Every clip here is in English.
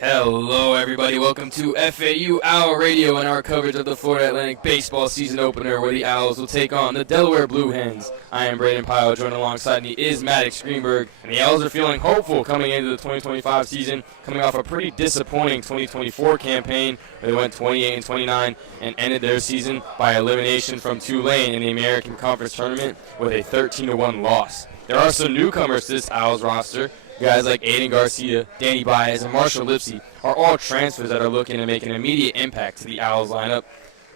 Hello, everybody. Welcome to FAU Owl Radio and our coverage of the Florida Atlantic baseball season opener, where the Owls will take on the Delaware Blue Hens. I am Brayden Pyle. Joined alongside me is Maddox Greenburg, and the Owls are feeling hopeful coming into the 2025 season, coming off a pretty disappointing 2024 campaign where they went 28-29 and ended their season by elimination from Tulane in the American Conference Tournament with a 13-1 loss. There are some newcomers to this Owls roster. Guys like Aiden Garcia, Danny Baez, and Marshall Lipsy are all transfers that are looking to make an immediate impact to the Owls lineup.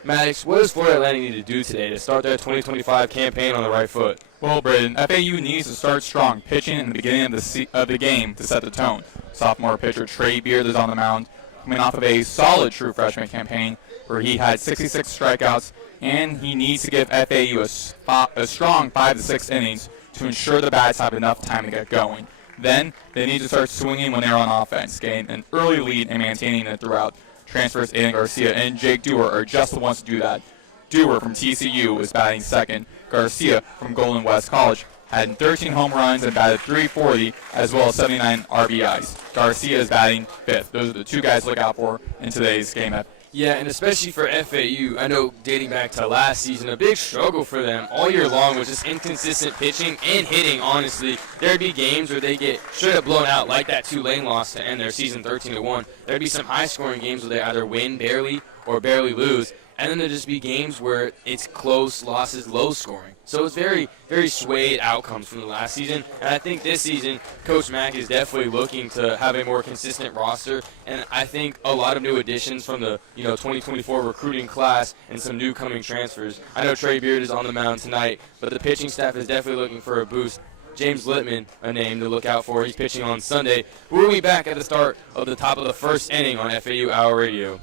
Maddox, what does Florida Atlantic need to do today to start their 2025 campaign on the right foot? Well, Brayden, FAU needs to start strong, pitching in the beginning of the game to set the tone. Sophomore pitcher Trey Beard is on the mound, coming off of a solid true freshman campaign where he had 66 strikeouts, and he needs to give FAU a strong 5 to 6 innings to ensure the bats have enough time to get going. Then, they need to start swinging when they're on offense, getting an early lead and maintaining it throughout. Transfers Aiden Garcia and Jake Dewar are just the ones to do that. Dewar from TCU is batting second. Garcia from Golden West College had 13 home runs and batted .340 as well as 79 RBIs. Garcia is batting fifth. Those are the two guys to look out for in today's game. Yeah, and especially for FAU, I know dating back to last season, a big struggle for them all year long was just inconsistent pitching and hitting, honestly. There'd be games where they get straight up blown out, like that Tulane loss to end their season 13-1. There'd be some high-scoring games where they either win barely or barely lose. And then there'd just be games where it's close losses, low scoring. So it's very, very swayed outcomes from the last season. And I think this season, Coach Mack is definitely looking to have a more consistent roster. And I think a lot of new additions from the 2024 recruiting class and some new coming transfers. I know Trey Beard is on the mound tonight, but the pitching staff is definitely looking for a boost. James Littman, a name to look out for. He's pitching on Sunday. We'll be back at the start of the top of the first inning on FAU Owl Radio.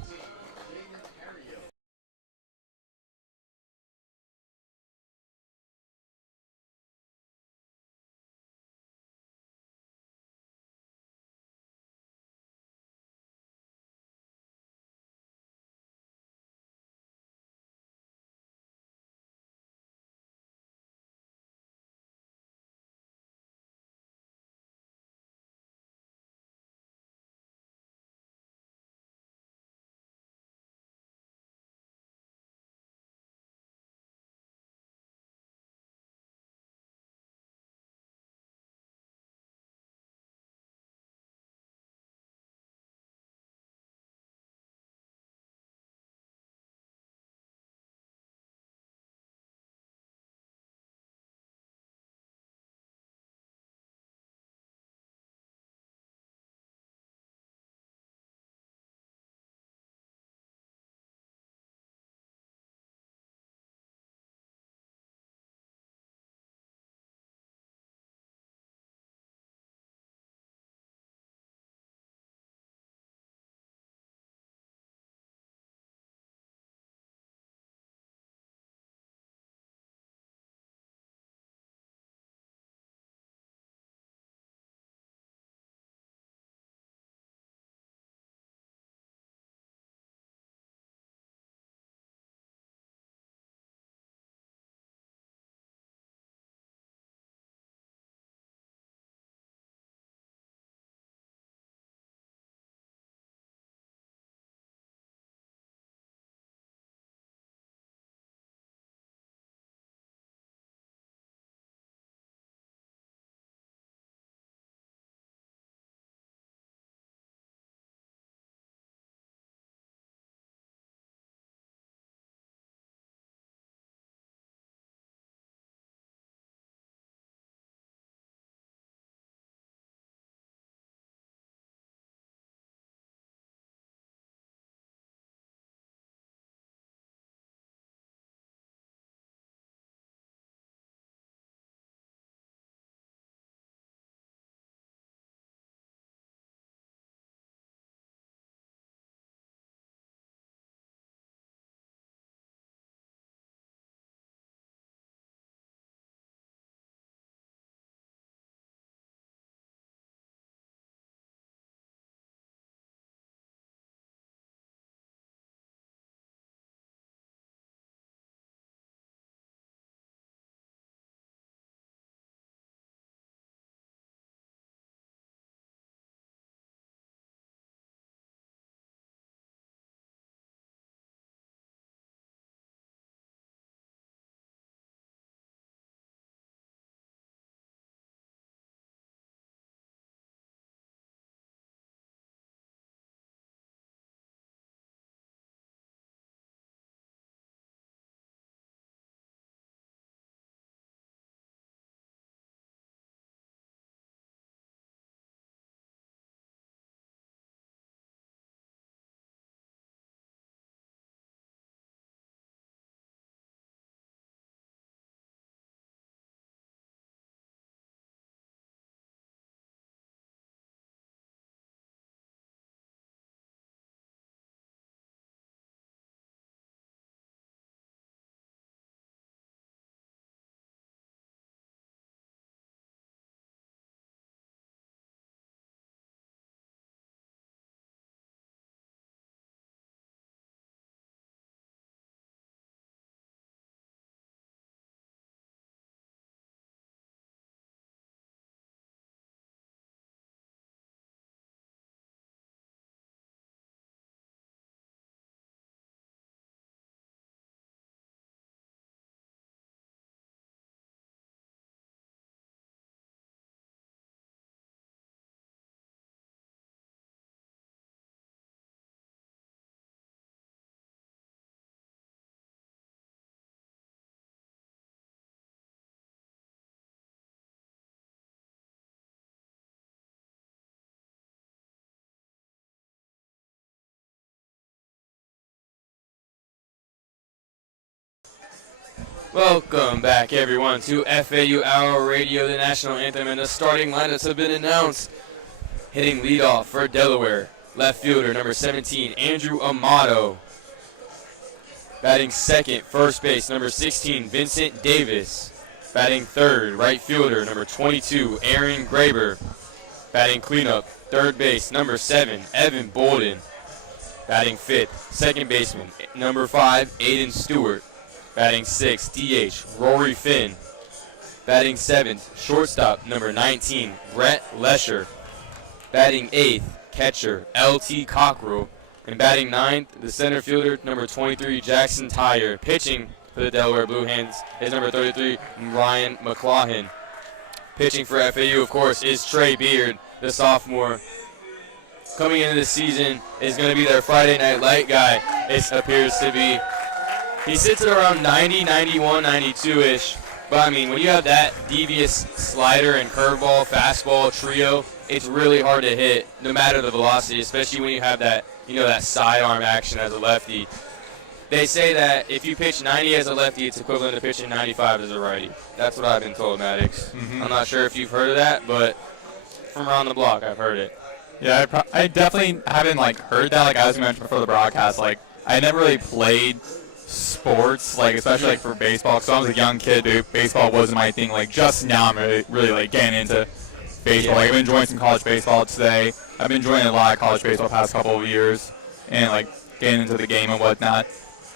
Welcome back, everyone, to FAU Owl Radio, the national anthem, and the starting lineups have been announced. Hitting leadoff for Delaware, left fielder number 17, Andrew Amato. Batting second, first base, number 16, Vincent Davis. Batting third, right fielder, number 22, Aaron Graber. Batting cleanup, third base, number 7, Evan Bolden. Batting fifth, second baseman, number 5, Aiden Stewart. Batting sixth, DH, Rory Finn. Batting seventh, shortstop, number 19, Brett Lesher. Batting eighth, catcher, LT Cockrell. And batting ninth, the center fielder, number 23, Jackson Tyre. Pitching for the Delaware Blue Hens is number 33, Ryan McLaughlin. Pitching for FAU, of course, is Trey Beard, the sophomore. Coming into the season is going to be their Friday night light guy, it appears to be. He sits at around 90, 91, 92-ish. But, I mean, when you have that devious slider and curveball, fastball trio, it's really hard to hit, no matter the velocity, especially when you have that, that sidearm action as a lefty. They say that if you pitch 90 as a lefty, it's equivalent to pitching 95 as a righty. That's what I've been told, Maddox. Mm-hmm. I'm not sure if you've heard of that, but from around the block, I've heard it. Yeah, I definitely haven't, heard that, as we mentioned before the broadcast. I never really played sports, especially for baseball, because I was a young kid, dude. Baseball wasn't my thing. Just now I'm really getting into baseball. Yeah. I've been enjoying some college baseball today. I've been enjoying a lot of college baseball the past couple of years, and getting into the game and whatnot.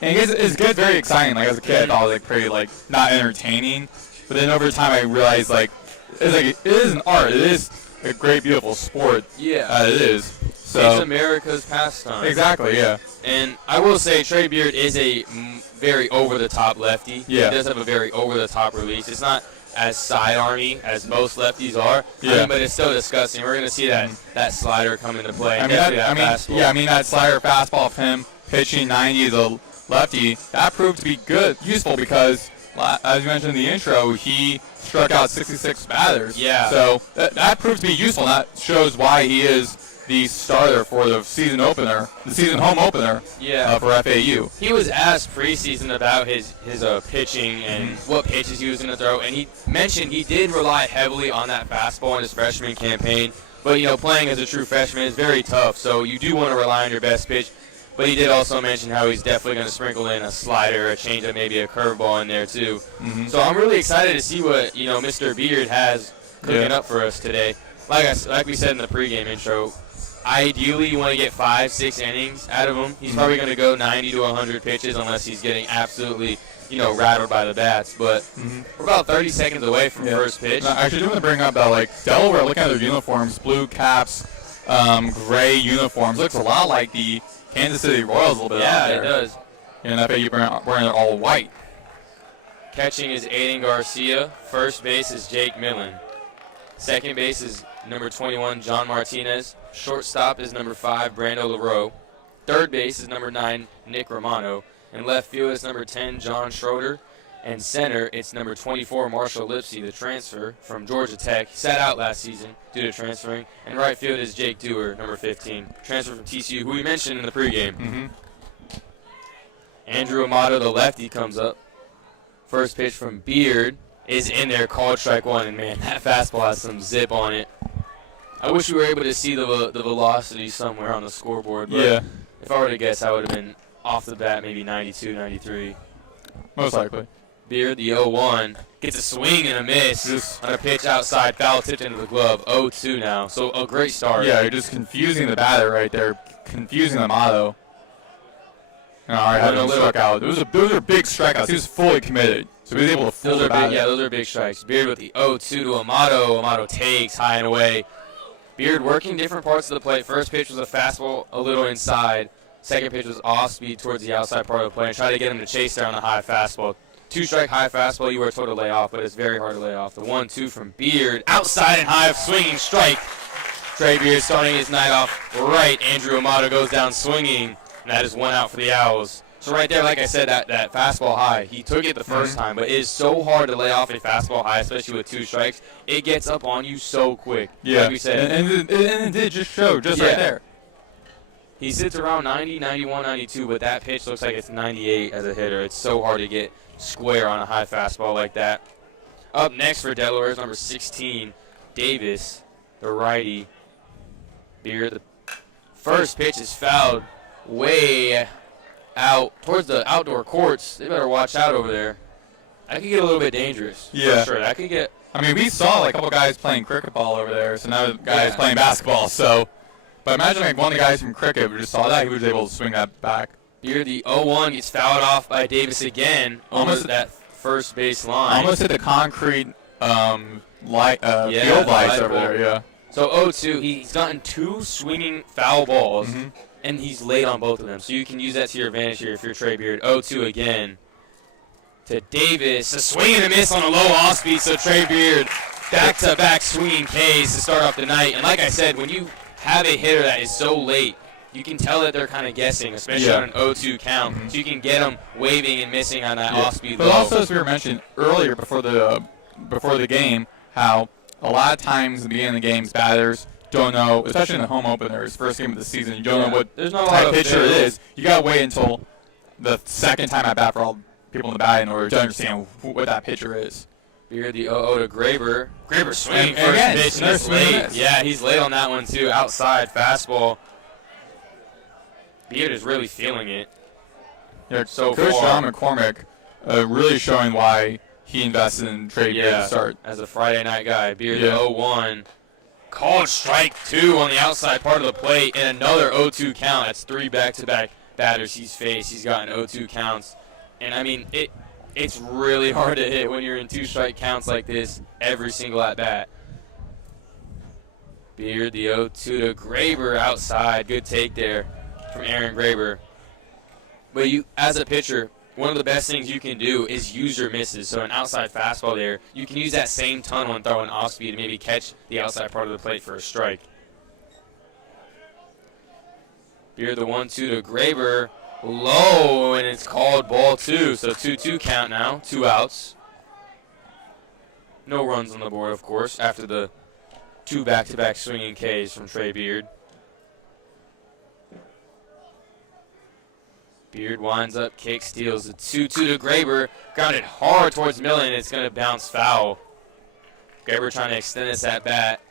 And it's good, very exciting. As a kid, I thought it was pretty not entertaining, but then over time I realized it is an art. It is a great, beautiful sport. Yeah. It is. So It's America's pastime. exactly, yeah. And I will say Trey Beard is a very over-the-top lefty. Yeah. He does have a very over-the-top release. It's not as sidearmy as most lefties are, Yeah. but it's still disgusting. We're going to see that slider come into play. Fastball. That slider fastball of him pitching 90 as a lefty, that proved to be useful because, as you mentioned in the intro, he struck out 66 batters. Yeah. So that proved to be useful, and that shows why he is the starter for the season opener, the season home opener for FAU. He was asked preseason about his pitching and what pitches he was going to throw, and he mentioned he did rely heavily on that fastball in his freshman campaign. But, playing as a true freshman is very tough, so you do want to rely on your best pitch. But he did also mention how he's definitely going to sprinkle in a slider, a changeup, maybe a curveball in there too. Mm-hmm. So I'm really excited to see what Mr. Beard has cooking up for us today. Like we said in the pregame intro, ideally you want to get 5-6 innings out of him. He's probably going to go 90 to 100 pitches unless he's getting absolutely rattled by the bats. But we're about 30 seconds away from first pitch. No, I actually do want to bring up that Delaware, looking at their uniforms, blue caps, gray uniforms, looks a lot like the Kansas City Royals a little bit out there. Yeah, it does. And FAU wearing it all white. Catching is Aiden Garcia. First base is Jake Millen. Second base is number 21, John Martinez. Shortstop is number 5, Brando LaRoe. Third base is number 9, Nick Romano. And left field is number 10, John Schroeder. And center, it's number 24, Marshall Lipsy, the transfer from Georgia Tech. He sat out last season due to transferring. And right field is Jake Dewar, number 15, transfer from TCU, who we mentioned in the pregame. Mm-hmm. Andrew Amato, the lefty, comes up. First pitch from Beard is in there, called strike one. And, man, that fastball has some zip on it. I wish we were able to see the velocity somewhere on the scoreboard. But if I were to guess, I would have been off the bat maybe 92, 93. Most likely. Beard, the 0-1, gets a swing and a miss on a pitch outside, foul tipped into the glove. 0-2 now, so a great start. Yeah, you're just confusing the batter right there, confusing the motto. All right, having him struck out. Those are big strikeouts. He was fully committed, so he was able to fool the batter. Those are big strikes. Beard with the 0-2 to Amato. Amato takes high and away. Beard working different parts of the plate. First pitch was a fastball a little inside. Second pitch was off speed towards the outside part of the plate and try to get him to chase there on the high fastball. 2-strike high fastball you were told to lay off, but it's very hard to lay off. The 1-2 from Beard, outside and high, swinging strike. Trey Beard starting his night off right. Andrew Amato goes down swinging, and that is one out for the Owls. So right there, like I said, that fastball high, he took it the first time, but it is so hard to lay off a fastball high, especially with 2 strikes. It gets up on you so quick. Yeah, like we said. and it did just show right there. He sits around 90, 91, 92, but that pitch looks like it's 98 as a hitter. It's so hard to get square on a high fastball like that. Up next for Delaware is number 16, Davis, the righty. Beer, the first pitch is fouled way out towards the outdoor courts. They better watch out over there. That could get a little bit dangerous. Yeah. For sure. That could get. I mean, we saw like a couple guys playing cricket ball over there, so now the guys playing basketball. So, but imagine like one of the guys from cricket who just saw that, he was able to swing that back. Here, the 0-1 gets fouled off by Davis again, almost at that first base line. Almost hit the concrete field lights over there. Yeah. So 0-2, he's gotten 2 swinging foul balls, and he's late on both of them. So you can use that to your advantage here if you're Trey Beard. 0-2 again. To Davis, a swing and a miss on a low off speed, so Trey Beard back-to-back swinging Ks to start off the night. And like I said, when you have a hitter that is so late, you can tell that they're kind of guessing, especially on an 0-2 count. So you can get them waving and missing on that off-speed low. But also, as we were mentioning earlier before the game, how a lot of times in the beginning of the games, batters don't know, especially in the home openers, first game of the season, you don't know what type of pitcher it is. You got to wait until the second time at bat for all people in the bat in order to understand what that pitcher is. Here the 0-0 to Graber. Graber swinging first pitch, and he's late. Yeah, he's late on that one too. Outside fastball. Beard is really feeling it. Yeah, so Coach John McCormick really showing why he invested in Trey Beard to start. As a Friday night guy. Beard the 0-1. Called strike 2 on the outside part of the plate, and another 0-2 count. That's 3 back-to-back batters he's faced. He's gotten 0-2 counts. And, I mean, it's really hard to hit when you're in 2 strike counts like this every single at-bat. Beard, the 0-2 to Graber outside. Good take there from Aaron Graber. But you, as a pitcher, one of the best things you can do is use your misses. So an outside fastball there, you can use that same tunnel and throw an off-speed to maybe catch the outside part of the plate for a strike. Beard, the 1-2 to Graber. Low, and it's called ball 2. So 2-2 count now, 2 outs. No runs on the board, of course, after the 2 back-to-back swinging Ks from Trey Beard. Beard winds up, kick, steals the 2-2 to Graber. Grounded hard towards Millen, and it's going to bounce foul. Graber trying to extend this at bat.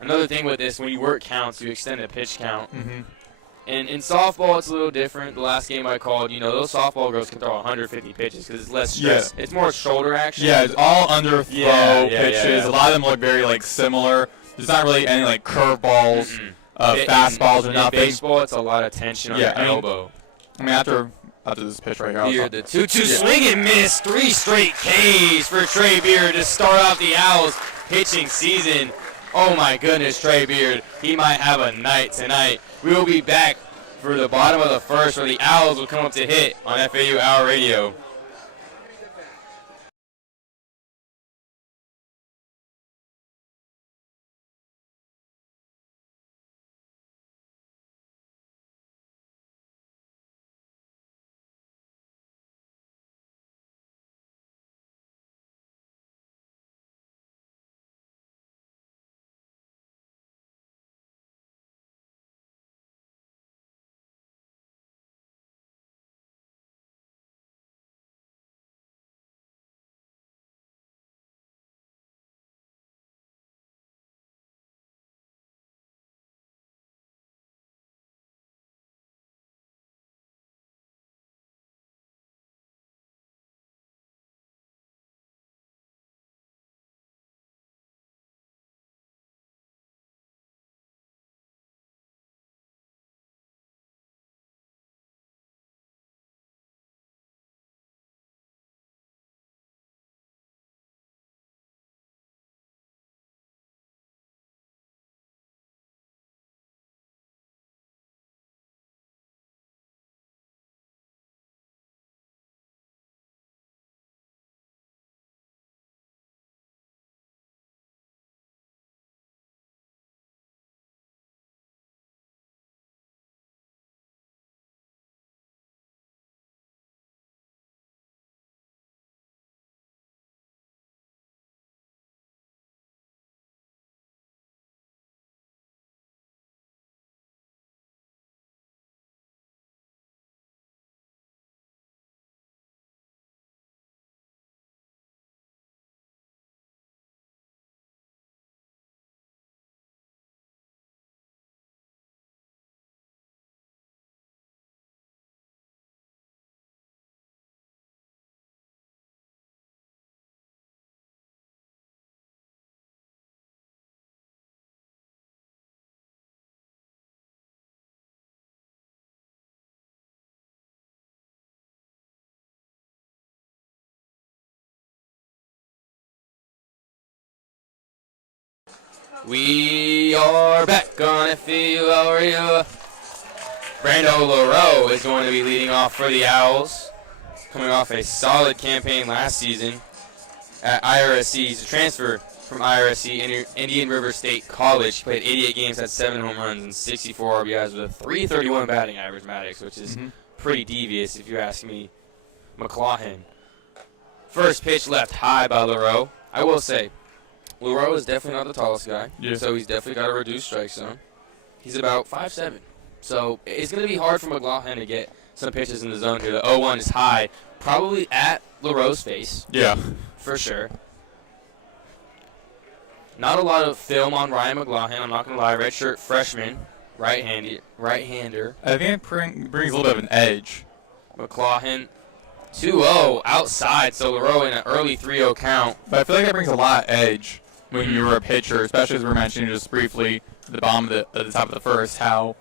Another thing with this, when you work counts, you extend the pitch count. And in softball, it's a little different. The last game I called, you know, those softball girls can throw 150 pitches because it's less stress. It's more shoulder action. Yeah, it's all underthrow pitches. A lot of them look very, like, similar. There's not really any, like, curveballs, fastballs or nothing. In baseball, it's a lot of tension on your elbow. I mean, after this pitch right here, the 2-2 swing and miss. 3 straight Ks for Trey Beard to start off the Owls pitching season. Oh, my goodness, Trey Beard. He might have a night tonight. We will be back for the bottom of the first where the Owls will come up to hit on FAU Owl Radio. We are back on FAU. How are you? Brando LaRoe is going to be leading off for the Owls, coming off a solid campaign last season at IRSC. He's a transfer from IRSC, Indian River State College. He played 88 games, had 7 home runs, and 64 RBIs with a 331 batting average, Maddox, which is pretty devious if you ask me. McLaughlin. First pitch left high by LaRoe. I will say, LaRoe is definitely not the tallest guy, so he's definitely got a reduced strike zone. He's about 5'7". So it's going to be hard for McLaughlin to get some pitches in the zone here. The 0-1 is high, probably at LaRoe's face. Yeah. For sure. Not a lot of film on Ryan McLaughlin, I'm not going to lie. Redshirt freshman, right-hander. I think it brings a little bit of an edge. McLaughlin 2-0 outside, so LaRoe in an early 3-0 count. But I feel like that brings a lot of edge when you're a pitcher, especially as we were mentioning just briefly at the bottom of the top of the first, how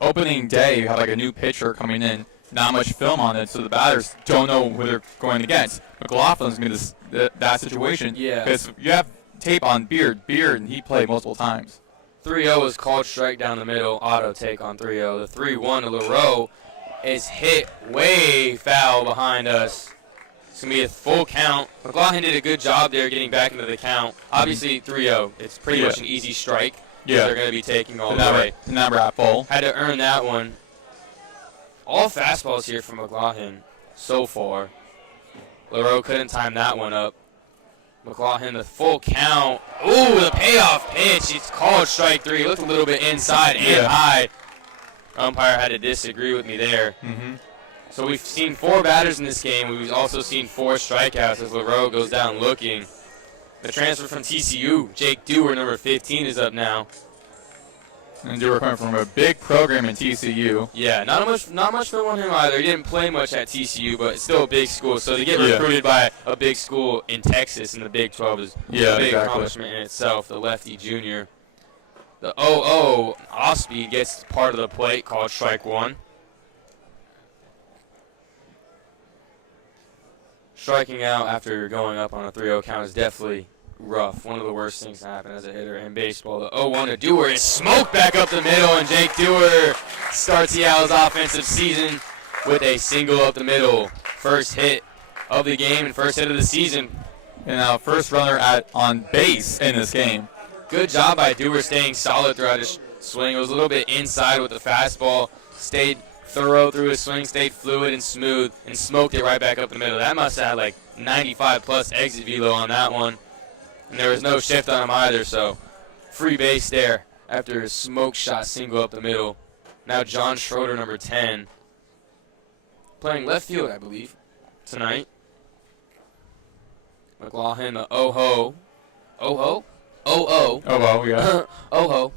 opening day you have like a new pitcher coming in, not much film on it, so the batters don't know who they're going against. McLaughlin's going to be that situation. Yeah. Because you have tape on Beard, and he played multiple times. 3-0 is called strike down the middle, auto take on 3-0. The 3-1 to LaRoe is hit way foul behind us. It's going to be a full count. McLaughlin did a good job there getting back into the count. Obviously, 3-0. It's pretty much an easy strike. Yeah. They're going to be taking all the way. Number at full. Had to earn that one. All fastballs here from McLaughlin so far. LaRoe couldn't time that one up. McLaughlin, the full count. Ooh, the payoff pitch. It's called strike 3. It looked a little bit inside and high. Umpire had to disagree with me there. So we've seen 4 batters in this game. We've also seen 4 strikeouts as LaRoe goes down looking. The transfer from TCU, Jake Dewar, number 15, is up now. And Dewar coming from a big program in TCU. Yeah, not much film on him either. He didn't play much at TCU, but it's still a big school. So to get recruited by a big school in Texas in the Big 12 is a big accomplishment in itself. The lefty junior. The 0-0 off-speed gets part of the plate, called strike 1. Striking out after going up on a 3-0 count is definitely rough. One of the worst things to happen as a hitter in baseball. The 0-1 to Dewar is smoked back up the middle, and Jake Dewar starts the Owls' offensive season with a single up the middle. First hit of the game and first hit of the season. And now first runner on base in this game. Good job by Dewar staying solid throughout his swing. It was a little bit inside with the fastball. Stayed thorough through his swing, stayed fluid and smooth, and smoked it right back up the middle. That must have had like 95-plus exit velo on that one. And there was no shift on him either, so free base there after his smoke shot single up the middle. Now John Schroeder, number 10, playing left field, I believe, tonight. McLaughlin, the oh-ho. Oh-ho? Oh-oh. Oh, yeah. Oh-ho.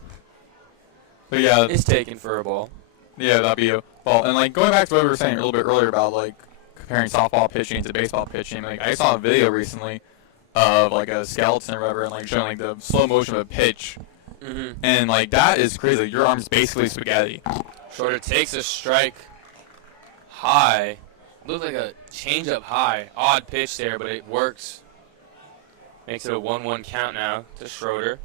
But yeah. It's taken for a ball. Yeah, that'd be a ball. And like going back to what we were saying a little bit earlier about like comparing softball pitching to baseball pitching, like I saw a video recently of like a skeleton or whatever, and like showing like the slow motion of a pitch, and like that is crazy. Like, your arm's basically spaghetti. Schroeder takes a strike high. Looked like a changeup high. Odd pitch there, but it works. Makes it a 1-1 count now to Schroeder.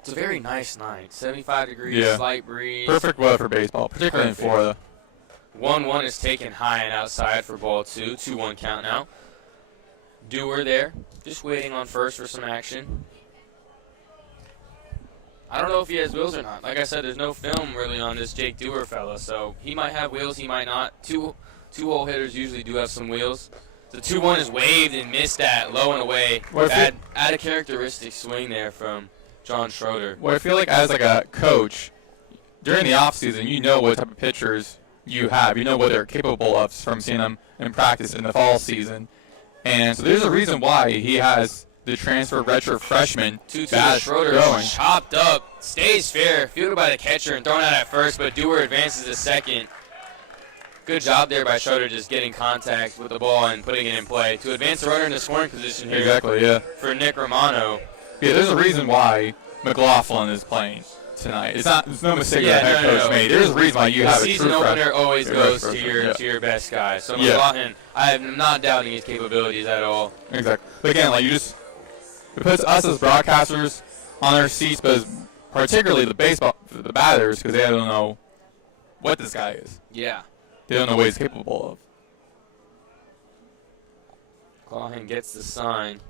It's a very nice night. 75 degrees, slight breeze. Perfect weather for baseball, particularly in Florida. 1-1 is taken high and outside for ball 2. 2-1 count now. Dewar there, just waiting on first for some action. I don't know if he has wheels or not. Like I said, there's no film really on this Jake Dewar fella, so he might have wheels, he might not. Two-hole hitters usually do have some wheels. The 2-1 is waved and missed at low and away. Add a characteristic swing there from John Schroeder. Well, I feel like as like a coach, during the offseason, you know what type of pitchers you have. You know what they're capable of from seeing them in practice in the fall season. And so there's a reason why he has the transfer redshirt freshman. 2-2 Schroeder chopped up, stays fair, fielded by the catcher and thrown out at first, but Dewar advances to second. Good job there by Schroeder just getting contact with the ball and putting it in play to advance the runner in the scoring position here. Exactly, yeah. For Nick Romano. Yeah, there's a reason why McLaughlin is playing tonight. It's no mistake that the head coach made. There's a reason why you have a true season opener always goes to your best guy. So McLaughlin, I am not doubting his capabilities at all. Exactly. But again, like it puts us as broadcasters on our seats, but particularly the batters, because they don't know what this guy is. Yeah. They don't know what he's capable of. Clawson gets the sign.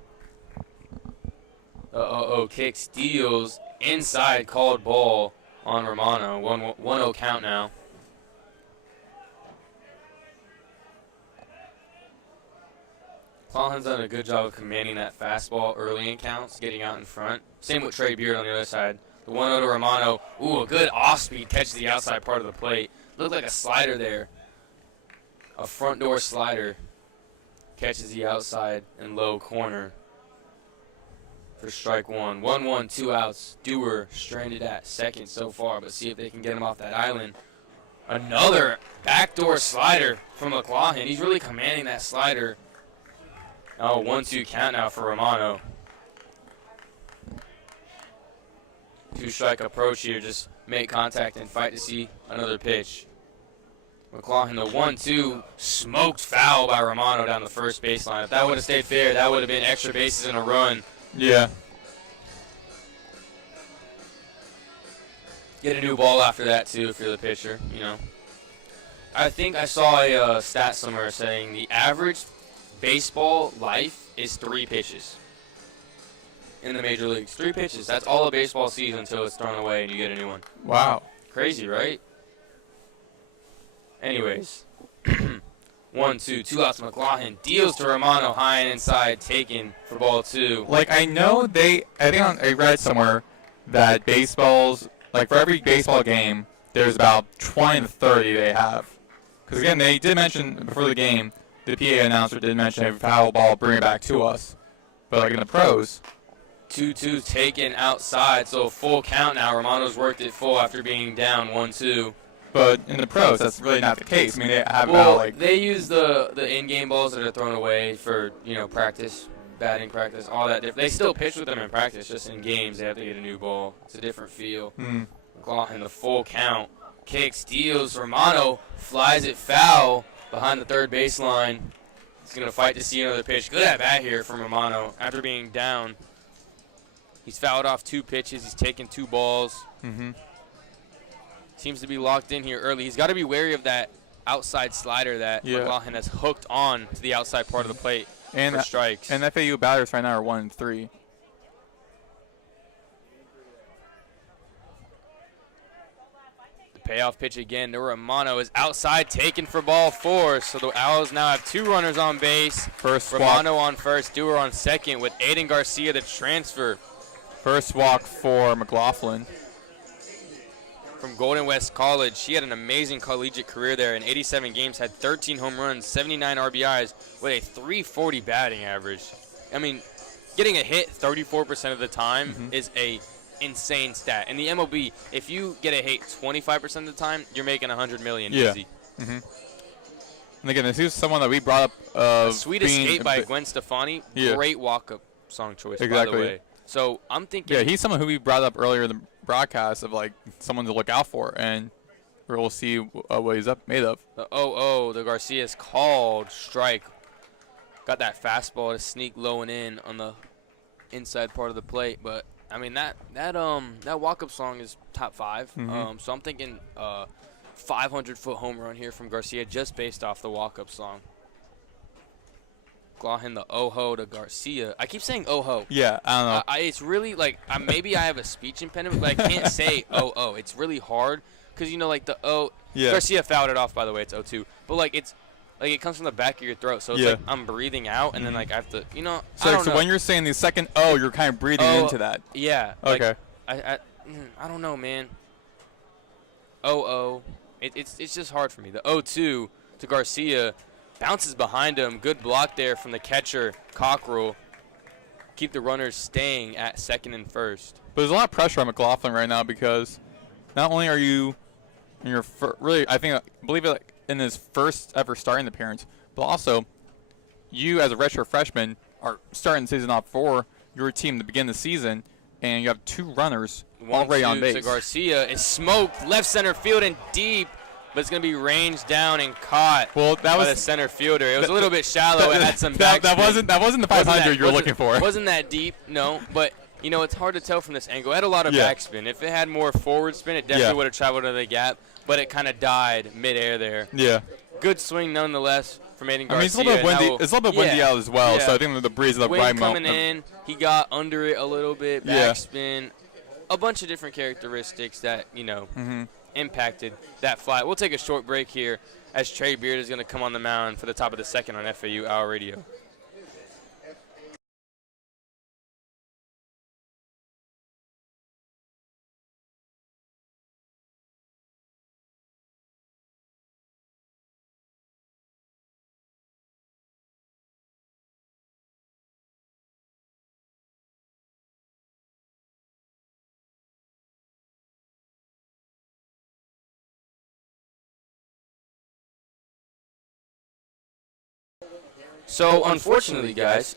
Kick steals inside, called ball on Romano. 1-0 count now. Clawson's done a good job of commanding that fastball early in counts, getting out in front. Same with Trey Beard on the other side. The 1-0 to Romano. Ooh, a good off-speed catch to the outside part of the plate. Looked like a slider there. A front door slider. Catches the outside and low corner for strike one. 1-1, 2 outs. Dewar stranded at second so far, but see if they can get him off that island. Another backdoor slider from McLaughlin. He's really commanding that slider. Oh, 1-2 count now for Romano. 2-strike approach here. Just make contact and fight to see another pitch. McLaughlin, the 1-2, smoked foul by Romano down the first baseline. If that would have stayed fair, that would have been extra bases and a run. Yeah. Get a new ball after that, too, if you're the pitcher, you know. I think I saw a stat somewhere saying the average baseball life is 3 pitches in the major leagues. 3 pitches. That's all a baseball season until it's thrown away and you get a new one. Wow. Crazy, right? Anyways, 1-2, 2 outs. McLaughlin deals to Romano, high and inside, taken for ball 2. Like, I know I read somewhere that baseballs, like for every baseball game, there's about 20 to 30 they have. Because again, they did mention before the game, the PA announcer did mention a foul ball, bring it back to us. But like in the pros, 2-2 taken outside, so full count now. Romano's worked it full after being down 1-2. But in the pros, that's really not the case. I mean, they have they use the in-game balls that are thrown away for, you know, practice, batting practice, all that. They still pitch with them in practice, just in games they have to get a new ball. It's a different feel. McLaughlin, the full count, kicks, steals. Romano flies it foul behind the third baseline. He's going to fight to see another pitch. Good at bat here from Romano after being down. He's fouled off 2 pitches. He's taken 2 balls. Seems to be locked in here early. He's got to be wary of that outside slider that McLaughlin has hooked on to the outside part of the plate for strikes. And FAU batters right now are 1-3. The payoff pitch again to Romano is outside, taken for ball 4. So the Owls now have 2 runners on base. Romano on first, Dewar on second with Aiden Garcia the transfer. First walk for McLaughlin. From Golden West College. She had an amazing collegiate career there. In 87 games, had 13 home runs, 79 RBIs, with a 340 batting average. I mean, getting a hit 34% of the time is a insane stat. In the MLB, if you get a hit 25% of the time, you're making $100 million easy. And again, this is someone that we brought up. Sweet Escape by Gwen Stefani. Great walk-up song choice, by the way. So I'm thinking. Yeah, he's someone who we brought up earlier in the broadcast of like someone to look out for, and we'll see what he's made of. The Garcia's called strike. Got that fastball to sneak low and in on the inside part of the plate, but I mean that walk-up song is top 5. So I'm thinking 500-foot home run here from Garcia just based off the walk-up song. McLaughlin, the oh-ho to Garcia. I keep saying oh-ho. Yeah, I don't know. It's really like maybe I have a speech impediment, but I can't say oh-oh. It's really hard because, you know, like the oh. Yeah. Garcia fouled it off, by the way. It's 0-2. But, like, it's like it comes from the back of your throat. So it's like I'm breathing out, and then, like, I have to, you know. So when you're saying the second oh, you're kind of breathing into that. Yeah. Okay. Like, I don't know, man. Oh-oh. It's just hard for me. The 0-2 to Garcia. Bounces behind him. Good block there from the catcher, Cockrell. Keep the runners staying at second and first. But there's a lot of pressure on McLaughlin right now because not only are you in your I believe it in his first ever starting appearance, but also you as a redshirt freshman are starting the season off for your team to begin the season, and you have 2 runners already on base. To Garcia is smoked left center field and deep. but it's going to be ranged down and caught Well, that by was the center fielder. It was a little bit shallow. It had some backspin. that wasn't the 500 you were looking for. It wasn't that deep, no, but you know, it's hard to tell from this angle. It had a lot of backspin. If it had more forward spin, it definitely would have traveled to the gap, but it kind of died midair there. Yeah. Good swing nonetheless from Aiden Garcia. I mean, it's a little bit windy. It's a little bit windy out as well, so I think the breeze is the right coming in, he got under it a little bit, backspin, a bunch of different characteristics that, you know, impacted that fly. We'll take a short break here as Trey Beard is going to come on the mound for the top of the second on FAU Owl Radio. So, unfortunately, guys,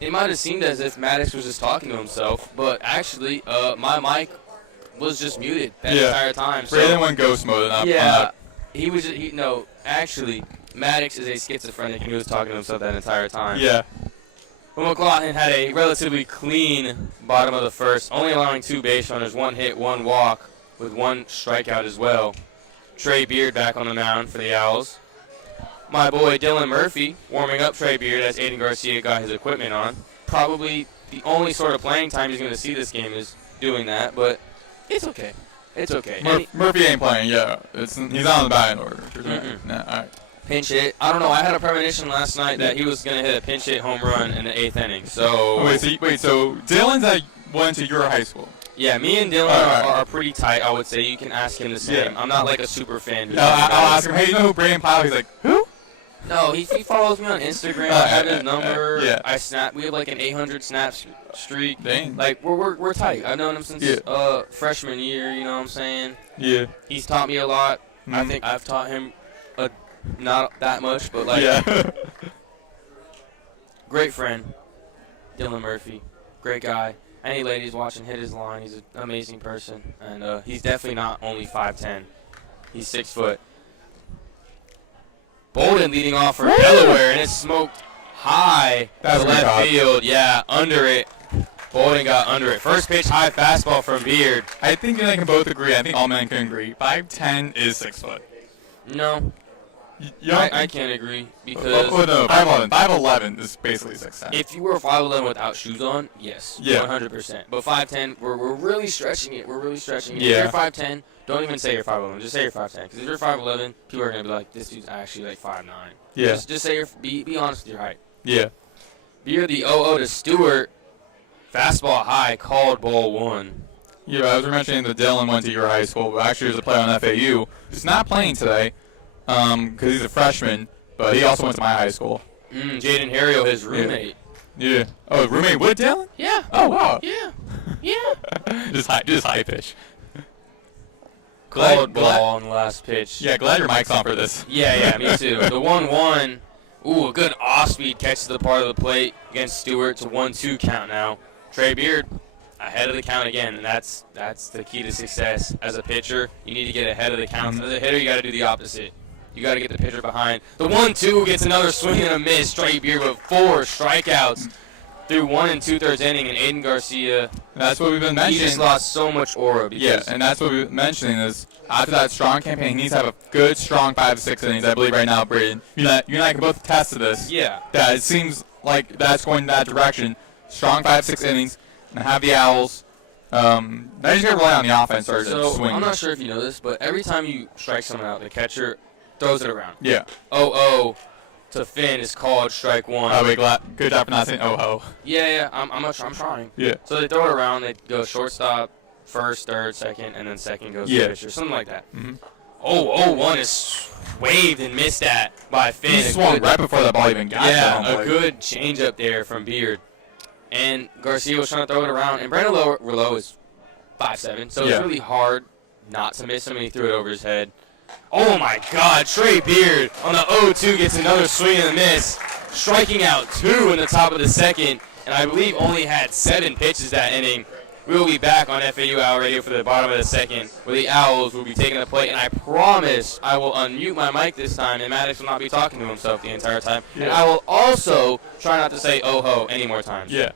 it might have seemed as if Maddox was just talking to himself, but actually, my mic was just muted that entire time. So Brayden went ghost mode. He was just, no, actually, Maddox is a schizophrenic, and he was talking to himself that entire time. Yeah. But McLaughlin had a relatively clean bottom of the first, only allowing 2 base runners, 1 hit, 1 walk, with 1 strikeout as well. Trey Beard back on the mound for the Owls. My boy Dylan Murphy warming up Trey Beard as Aiden Garcia got his equipment on. Probably the only sort of playing time he's going to see this game is doing that, but it's okay. It's okay. Murphy ain't playing, he's not in the batting order. Nah, all right. Pinch hit. I don't know. I had a premonition last night that he was going to hit a pinch hit home run in the 8th inning. So So Dylan's went to your high school. Yeah, me and Dylan are pretty tight, I would say. You can ask him the same. Yeah. I'm not like a super fan. I'll ask him, hey, you know who Brayden Pyle? He's like, who? No, he follows me on Instagram. I have his number. I snap. We have like an 800 snap streak. Dang. Like we're tight. I've known him since freshman year. You know what I'm saying? Yeah. He's taught me a lot. I think I've taught him not that much, but like great friend, Dylan Murphy. Great guy. Any ladies watching, hit his line. He's an amazing person, and he's definitely not only 5'10". He's 6 foot. Bolden leading off for Delaware, and it's smoked high to left field. Yeah, under it. Bolden got under it. First pitch, high fastball from Beard. I think you and I can both agree. I think all men can agree. 5'10" is 6 foot. No. I can't agree because... Oh, no, 5'11". 5'11" is basically 6'10". If you were 5'11" without shoes on, yes. Yeah. 100%. But 5'10", we're really stretching it. We're really stretching it. Yeah. If you're 5'10", don't even say you're 5'11". Just say you're 5'10". Because if you're 5'11", people are going to be like, this dude's actually like 5'9". Yeah. Just say be honest with your height. Yeah. Beard the 0-0 to Stewart. Fastball high, called ball 1. Yeah, as we were mentioning that Dylan went to your high school, but actually was a player on FAU who's not playing today because he's a freshman, but he also went to my high school. Jaden Harrio, his roommate. Yeah. Oh, roommate with Dylan? Yeah. Oh, wow. Yeah. just high pitch. Called ball on the last pitch. Yeah, glad your mic's on for this. Yeah, me too. The 1-1. Ooh, a good off-speed catch to the part of the plate against Stewart. It's a 1-2 count now. Trey Beard ahead of the count again, and that's the key to success. As a pitcher, you need to get ahead of the count. As a hitter, you got to do the opposite. You got to get the pitcher behind. The 1-2 gets another swing and a miss. Trey Beard with 4 strikeouts through 1 2/3 inning, and Aiden Garcia. That's what we've been mentioning. He just lost so much aura. Yeah, and that's what we've been mentioning is after that strong campaign, he needs to have a good, strong 5 to 6 innings. I believe right now, Brayden. You and I can both attest to this. Yeah. That it seems like that's going in that direction. Strong 5 6 innings, and have the Owls. Now you just got to rely on the offense or swing. I'm not sure if you know this, but every time you strike someone out, the catcher throws it around. Yeah. 0-0 to Finn is called strike 1. Oh, wait, good job for not saying oh-ho. Yeah, I'm trying. Yeah. So they throw it around, they go shortstop, first, third, second, and then second goes to the pitcher, something like that. 0-1 is waved and missed at by Finn. He swung right before the ball even got there. Yeah, a good changeup there from Beard. And Garcia was trying to throw it around, and Brandon Rouleau is 5'7", so it's really hard not to miss him, and he threw it over his head. Oh my God, Trey Beard on the 0-2 gets another swing and a miss, striking out 2 in the top of the second, and I believe only had 7 pitches that inning. We will be back on FAU Owl Radio for the bottom of the second, where the Owls will be taking the play. And I promise I will unmute my mic this time, and Maddox will not be talking to himself the entire time. Yeah. And I will also try not to say "oh ho" any more times. Yeah.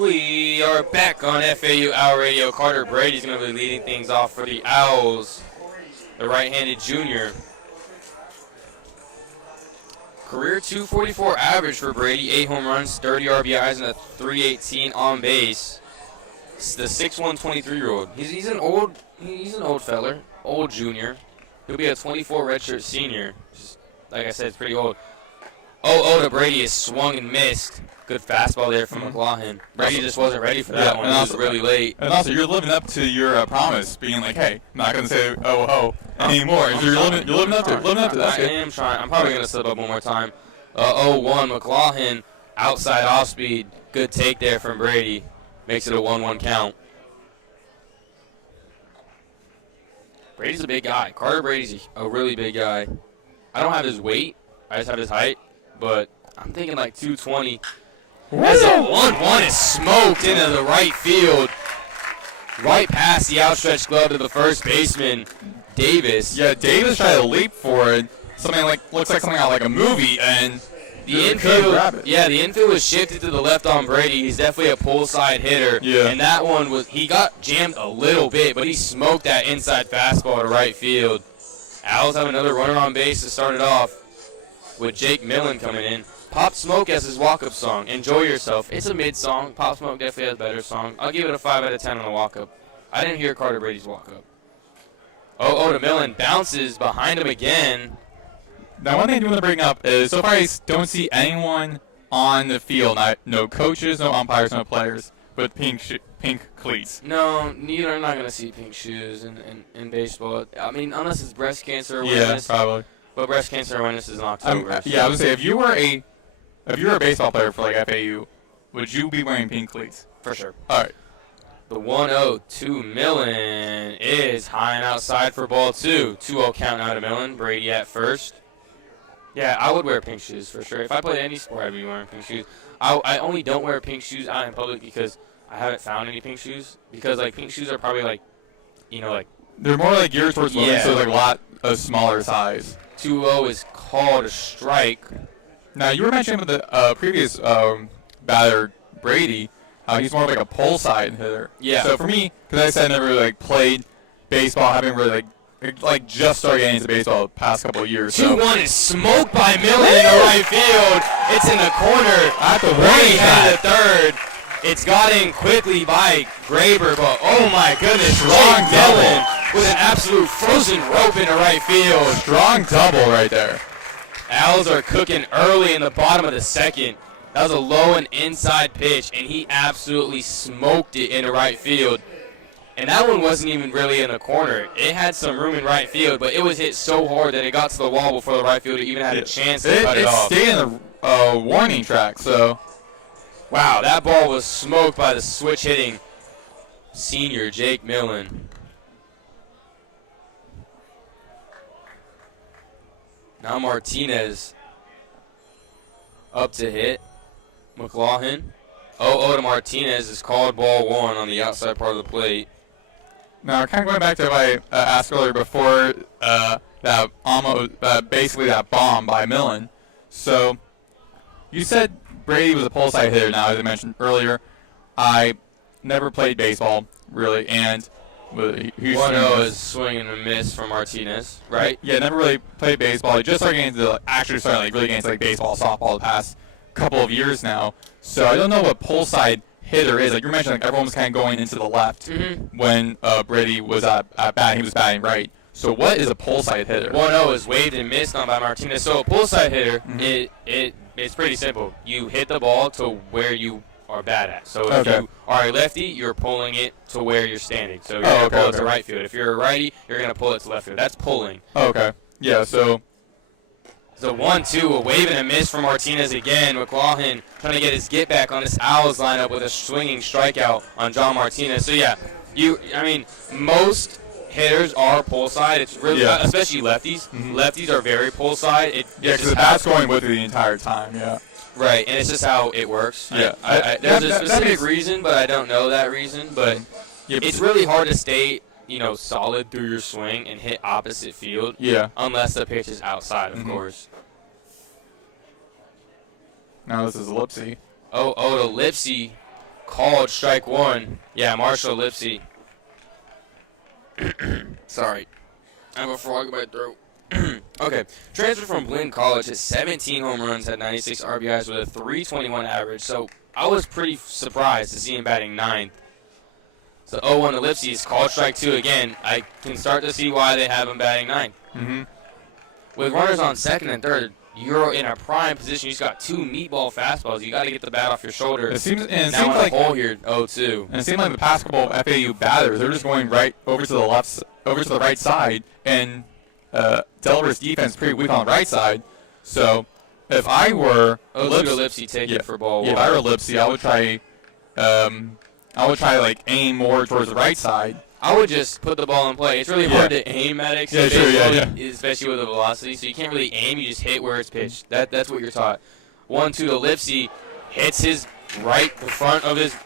We are back on FAU Owl Radio. Carter Brady's going to be leading things off for the Owls, the right-handed junior. Career 244 average for Brady, 8 home runs, 30 RBIs, and a 318 on base. It's the 6'1", 23-year-old. He's an old feller, old junior. He'll be a 24 redshirt senior. Just, like I said, it's pretty old. Oh, to Brady is swung and missed. Good fastball there from McLaughlin. Brady just wasn't ready for that one. He was really late. And also, you're living up to your promise, being like, hey, I'm not going to say oh anymore. You're living up to it. That's good. I am trying. I'm probably going to slip up one more time. 0-1, McLaughlin, outside off speed. Good take there from Brady. Makes it a 1-1 count. Brady's a big guy. Carter Brady's a really big guy. I don't have his weight. I just have his height. But I'm thinking like 220. As a 1-1 is smoked into the right field. Right past the outstretched glove to the first baseman, Davis. Yeah, Davis tried to leap for it. Looks like something out like a movie, and the infield was shifted to the left on Brady. He's definitely a pull side hitter. Yeah. And that one he got jammed a little bit, but he smoked that inside fastball to right field. Owls have another runner on base to start it off with Jake Millen coming in. Pop Smoke as his walk-up song. Enjoy Yourself. It's a mid-song. Pop Smoke definitely has a better song. I'll give it a 5 out of 10 on the walk-up. I didn't hear Carter Brady's walk-up. To Millen. Bounces behind him again. Now, one thing I want to bring up is so far I don't see anyone on the field. No coaches, no umpires, no players, with pink cleats. No, neither. I'm not going to see pink shoes in baseball. I mean, unless it's breast cancer awareness. Yeah, probably. But breast cancer awareness is in October. I would say if you were a baseball player for like FAU, would you be wearing pink cleats? For sure. All right. The 1-0 to Millen is high and outside for ball 2. 2-0 count out of Millen. Brady at first. Yeah, I would wear pink shoes for sure. If I played any sport, I'd be wearing pink shoes. I only don't wear pink shoes out in public because I haven't found any pink shoes. Because like pink shoes are probably like, they're more like geared towards women, so like a lot of smaller size. 2-0 is called a strike. Now you were mentioning with the previous batter Brady, he's more like a pull side hitter. Yeah. So for me, because I said I never really played baseball, having really just started getting into baseball the past couple of years. 2-1 is smoked by Millen in the right field. It's in the corner. At the Brady headed to third. It's got in quickly by Graber, but oh my goodness, strong Millen with an absolute frozen rope in the right field. Strong double right there. Owls are cooking early in the bottom of the second. That was a low and inside pitch, and he absolutely smoked it into right field. And that one wasn't even really in the corner. It had some room in right field, but it was hit so hard that it got to the wall before the right fielder even had a chance to cut it off. It stayed in the warning track, so. Wow, that ball was smoked by the switch hitting senior Jake Millen. Now Martinez up to hit. McLaughlin. 0-0 to Martinez is called ball one on the outside part of the plate. Now, kind of going back to what I asked earlier before that basically that bomb by Millen. So, you said Brady was a pull side hitter. Now, as I mentioned earlier, I never played baseball really, and 1-0 is swing and a miss from Martinez, right? Yeah, never really played baseball. I just started getting into really getting into baseball, softball the past couple of years now. So I don't know what pull side hitter is. Like you mentioned, everyone was kind of going into the left when Brady was at bat. He was batting right. So what is a pull side hitter? 1-0 is waved and missed on by Martinez. So a pull side hitter, it's pretty simple. You hit the ball to where you are bad at. So if you are a lefty, you're pulling it to where you're standing. So you're going to pull it to right field. If you're a righty, you're going to pull it to left field. That's pulling. Okay. Yeah, so. So 1-2, a wave and a miss from Martinez again. McLaughlin trying to get his get back on this Owls lineup with a swinging strikeout on John Martinez. So yeah, most hitters are pull side. It's really, especially lefties. Lefties are very pull side. Because the bat's going with you the entire time. Yeah. Right, and it's just how it works. Yeah. There's a specific reason, but I don't know that reason. But it's really hard to stay, solid through your swing and hit opposite field. Yeah. Unless the pitch is outside, of course. Now this is Lipsy. 0-0 to Lipsy, called strike one. Yeah, Marshall Lipsy. Sorry. I have a frog in my throat. Okay. Transfer from Blinn College, his 17 home runs, had 96 RBIs with a 321 average. So I was pretty surprised to see him batting ninth. So 0-1 to Lipsy is called strike two again. I can start to see why they have him batting ninth. With runners on second and third, you're in a prime position. You just got two meatball fastballs. You got to get the bat off your shoulder. It seems like a hole here, 0-2. And it seemed like the past couple of FAU batters, they're just going right over to the right side, and Delaware's defense is pretty weak on the right side. So if I were Lipsy, take it for ball one. If I were Lipsy, I would try aim more towards the right side. I would just put the ball in play. It's really hard to aim, Maddox. Especially with the velocity. So you can't really aim. You just hit where it's pitched. That's what you're taught. 1-2 to Lipsy. Hits his right, the front of his.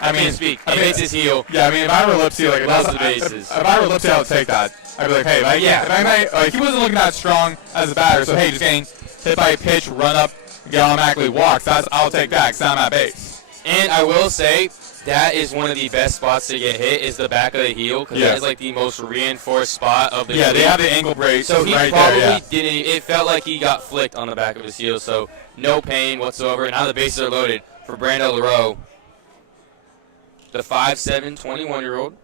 Hits his heel. Yeah, if I were Lipsy, the bases. If I were Lipsy, I would take that. I'd be like, hey, he wasn't looking that strong as a batter. So hey, just getting hit by a pitch, run up, get automatically walks. I'll take that because I'm at base. And I will say, that is one of the best spots to get hit is the back of the heel because that is the most reinforced spot of the heel. They have the ankle brace so he right probably there, didn't. It felt like he got flicked on the back of his heel, so no pain whatsoever. Now the bases are loaded for Brando LaRoe, the 5'7", 21-year-old.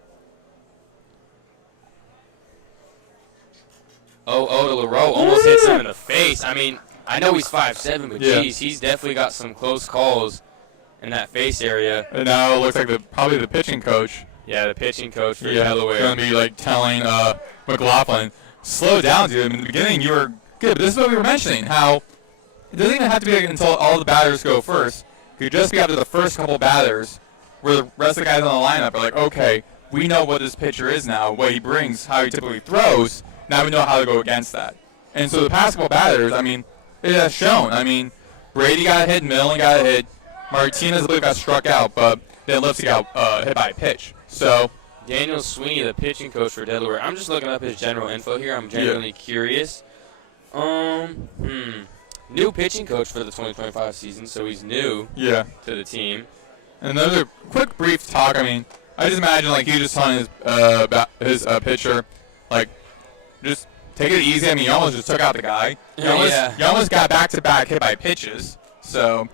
0-0 to LaRoe, almost hits him in the face. I know he's 5'7", but geez, he's definitely got some close calls in that face area. And now it looks like probably the pitching coach. Yeah, the pitching coach for Delaware. Going to be telling McLaughlin, slow down, dude. In the beginning you were good, but this is what we were mentioning, how it doesn't even have to be until all the batters go first. It could just be after the first couple batters where the rest of the guys on the lineup are like, okay, we know what this pitcher is now, what he brings, how he typically throws. Now we know how to go against that. And so the past couple batters, it has shown. Brady got hit, Millen got hit, Martinez, I believe, got struck out, but then Lipsy got hit by a pitch. So Daniel Sweeney, the pitching coach for Delaware. I'm just looking up his general info here. I'm genuinely curious. New pitching coach for the 2025 season, so he's new to the team. Another quick brief talk. I just imagine he was just telling his pitcher, just take it easy. You almost just took out the guy. You almost got back-to-back hit by pitches. So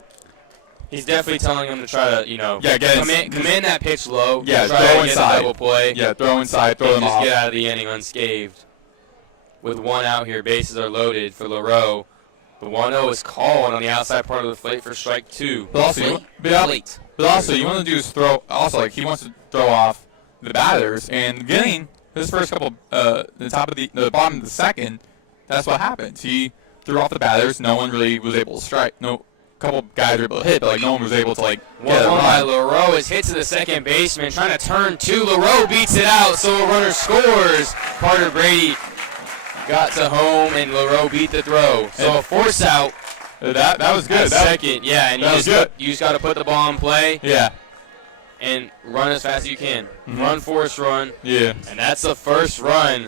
he's definitely telling him to try to, command that pitch low. Yeah, try throw to inside. Get a double play. Yeah, throw inside, throw them just off. Get out of the inning unscathed. With one out here, bases are loaded for LaRoe. The 1-0 is called on the outside part of the plate for strike 2. But also, you want to do is throw. Also, like, he wants to throw off the batters, and getting his first couple, the bottom of the second, that's what happened. He threw off the batters. No one really was able to strike. No, couple guys were able to hit, but like no one was able to like get a run. By LaRoe is hit to the second baseman, trying to turn 2. LaRoe beats it out, so a runner scores. Carter Brady got to home, and LaRoe beat the throw. So a force out. That was good. Second, yeah, and you just got to put the ball in play. Yeah. And run as fast as you can. Run, force, run. Yeah. And that's the first run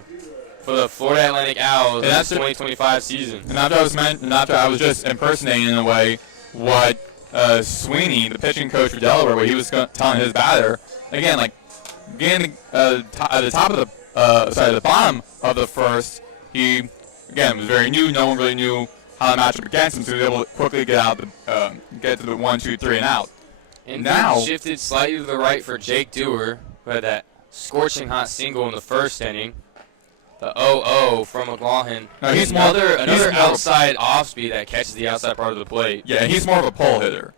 for the Florida Atlantic Owls in the 2025 season. And after I was just impersonating in a way what Sweeney, the pitching coach for Delaware, what he was telling his batter. Again, like getting at the top of the bottom of the first, he again was very new. No one really knew how to match up against him, so he was able to quickly get to the 1, 2, 3 and out. And now shifted slightly to the right for Jake Dewar, who had that scorching hot single in the first inning. The 0-0 from McLaughlin. No, he's another outside off speed that catches the outside part of the plate. Yeah, he's more of a pull hitter.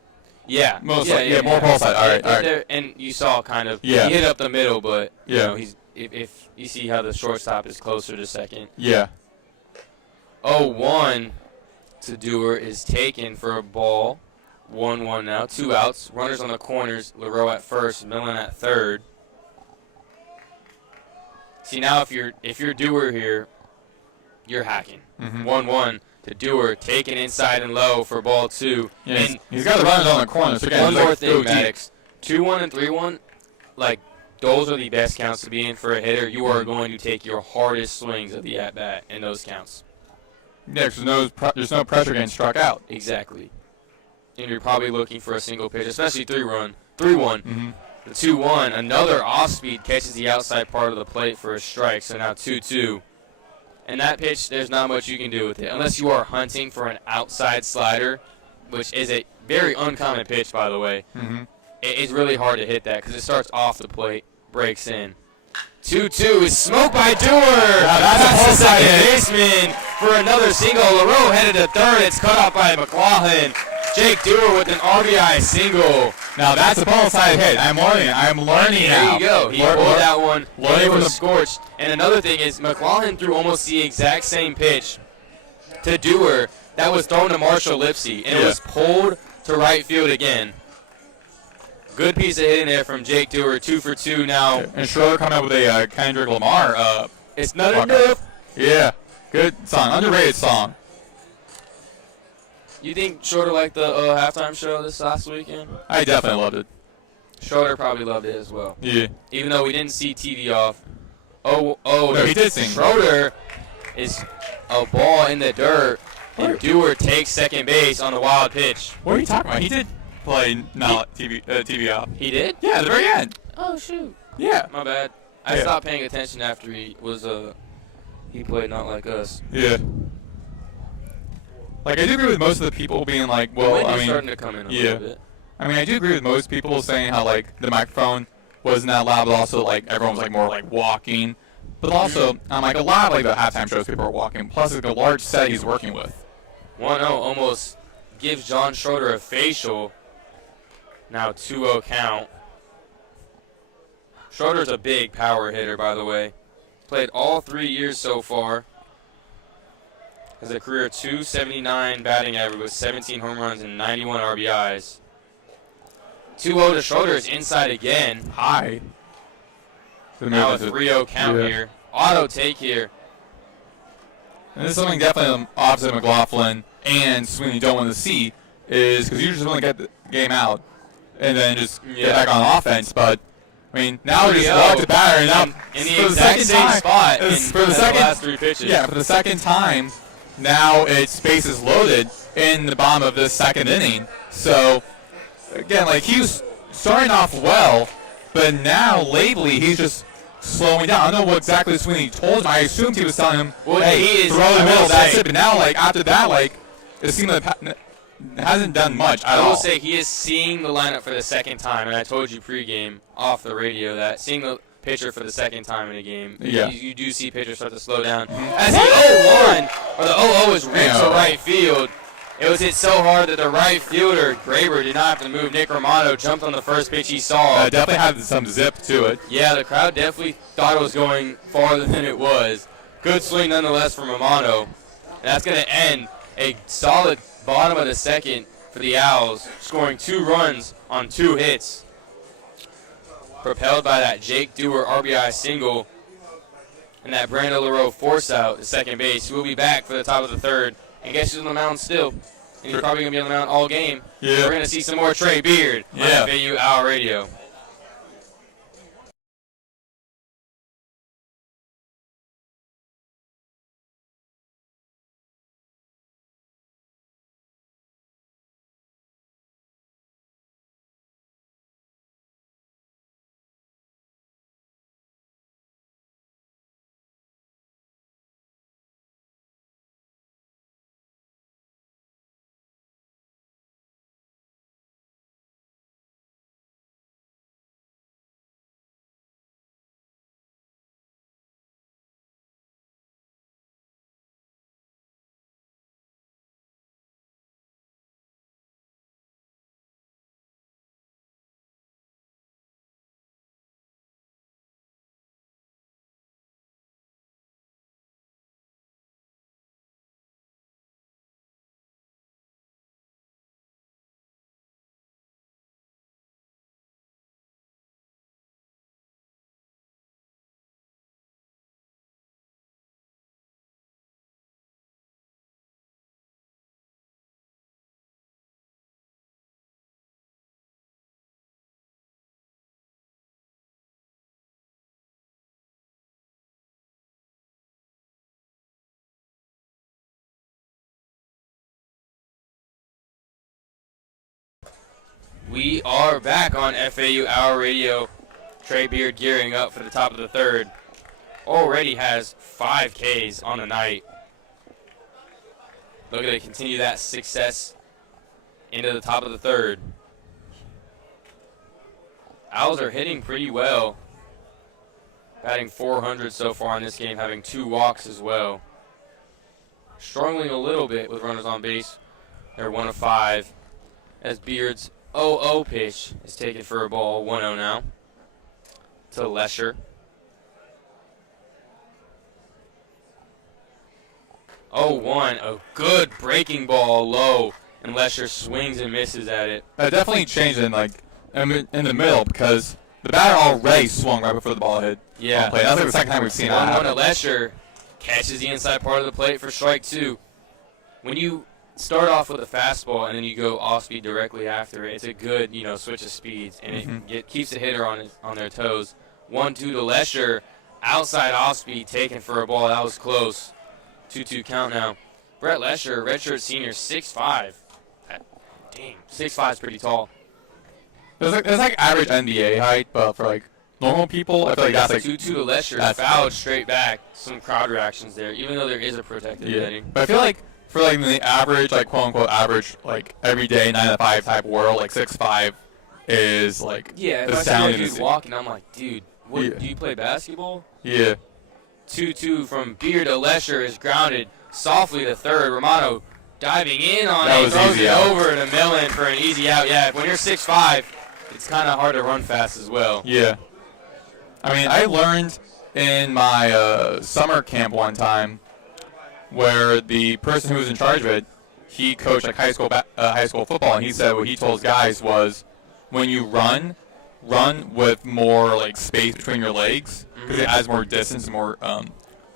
Yeah, more pull side. All right. And you saw kind of he hit up the middle, but you know, if you see how the shortstop is closer to second. Yeah. 0-1 to Dewar is taken for a ball. 1-1 now. 2 outs. Runners on the corners. LaRoe at first. Millen at third. See, now if you're Dewar here, you're hacking. 1-1 to Dewar, taken inside and low for ball 2. Yeah, and he's got the runners on the corners. So one more thing, Maddox. 2-1 and 3-1, like, those are the best counts to be in for a hitter. You are going to take your hardest swings of the at-bat in those counts. Yeah, because there's no pressure getting struck out. Exactly. And you're probably looking for a single pitch, especially 3-1. The 2-1, another off-speed catches the outside part of the plate for a strike, so now 2-2. And that pitch, there's not much you can do with it, unless you are hunting for an outside slider, which is a very uncommon pitch, by the way. It's really hard to hit that because it starts off the plate, breaks in. 2-2 is smoked by Dewar. That's the second baseman for another single. LaRoe headed to third. It's cut off by McLaughlin. Jake Dewar with an RBI single. Now that's a pull side hit. I'm learning now. There you go. He pulled that one. It was scorched. And another thing is McLaughlin threw almost the exact same pitch to Dewar that was thrown to Marshall Lipsy, and it was pulled to right field again. Good piece of hitting there from Jake Dewar, 2 for 2 now. And Schroeder coming up with a Kendrick Lamar. It's not enough. Yeah, good song, underrated song. You think Schroeder liked the halftime show this last weekend? I definitely loved it. Schroeder probably loved it as well. Yeah. Even though we didn't see TV off. No, he did sing. Schroeder is a ball in the dirt, and Dewar takes second base on the wild pitch. What are you talking about? He did play TV off. He did? Yeah, at the very end. Oh, shoot. Yeah. My bad. I stopped paying attention after he played Not Like Us. Yeah. Like, I do agree with most of the people being like, well, I mean, starting to come in a little bit. I mean, I do agree with most people saying how, like, the microphone wasn't that loud, but also, like, everyone was, like, more, like, walking. But also, like, a lot of, like, the halftime shows, people are walking. Plus, like, the large set he's working with. 1-0 almost gives John Schroeder a facial. Now 2-0 count. Schroeder's a big power hitter, by the way. Played all 3 years so far. Has a career .279 batting average with 17 home runs and 91 RBIs. 2-0 to Schroeder is inside again. High. Now a 3-0 count here. Auto take here. And this is something definitely opposite McLaughlin and Sweeney don't want to see, is because you just want to get the game out and then just get back on offense. But I mean, now we just walk the batter and now in the exact same spot for the last 3 pitches. Yeah, for the second time. Now it's bases loaded in the bottom of this second inning. So, again, like, he was starting off well, but now lately he's just slowing down. I don't know what exactly Sweeney told him. I assumed he was telling him, hey, throw the middle, that's it. But now, like, after that, like, it seemed like it hasn't done much at all. I will say he is seeing the lineup for the second time, and I told you pregame off the radio that seeing the pitcher for the second time in a game. Yeah. You do see pitchers start to slow down. As the 0-1, or the 0-0 is ripped to right field. It was hit so hard that the right fielder, Greenburg, did not have to move. Nick Romano jumped on the first pitch he saw. Definitely had some zip to it. Yeah, the crowd definitely thought it was going farther than it was. Good swing nonetheless from Romano. And that's going to end a solid bottom of the second for the Owls, scoring 2 runs on 2 hits. Propelled by that Jake Dewar RBI single and that Brandon LaRoe force out at second base. We'll be back for the top of the third. And guess who's on the mound still? And he's probably going to be on the mound all game. Yeah. We're going to see some more Trey Beard on FAU Owl Radio. We are back on FAU Owl Radio. Trey Beard gearing up for the top of the third. Already has 5 Ks on the night. Looking to continue that success into the top of the third. Owls are hitting pretty well. Batting .400 so far in this game, having 2 walks as well. Struggling a little bit with runners on base. They're 1 of 5. As Beard's 0-0 pitch is taken for a ball, 1-0 now, to Lesher. 0-1, a good breaking ball low, and Lesher swings and misses at it. That definitely changed in the middle because the batter already swung right before the ball hit. Yeah. That's like the second time we've seen that. 1-1 to Lesher, catches the inside part of the plate for strike 2. When you start off with a fastball and then you go off speed directly after it, it's a good, switch of speeds, and it keeps the hitter on their toes. 1-2 to Lesher, outside off speed taken for a ball. That was close. 2-2 count now. Brett Lesher, redshirt senior, 6'5". Dang, 6'5" is pretty tall. It's like average NBA height, but for normal people, I feel like that's 2-2 to Lesher, fouled straight back. Some crowd reactions there, even though there is a protected netting. But I feel like for the average, quote unquote average, everyday 9 to 5 type world, 6'5" is if I see a dude walking, I'm like, dude, do you play basketball? Yeah. 2-2 from Beard to Lesher is grounded softly to third. Romano diving in on it, throws it over to Millen for an easy out. Yeah, when you're 6'5", it's kind of hard to run fast as well. Yeah. I mean, I learned in my summer camp one time where the person who was in charge of it, he coached high school football, and he said what he told his guys was when you run with more space between your legs because it adds more distance and more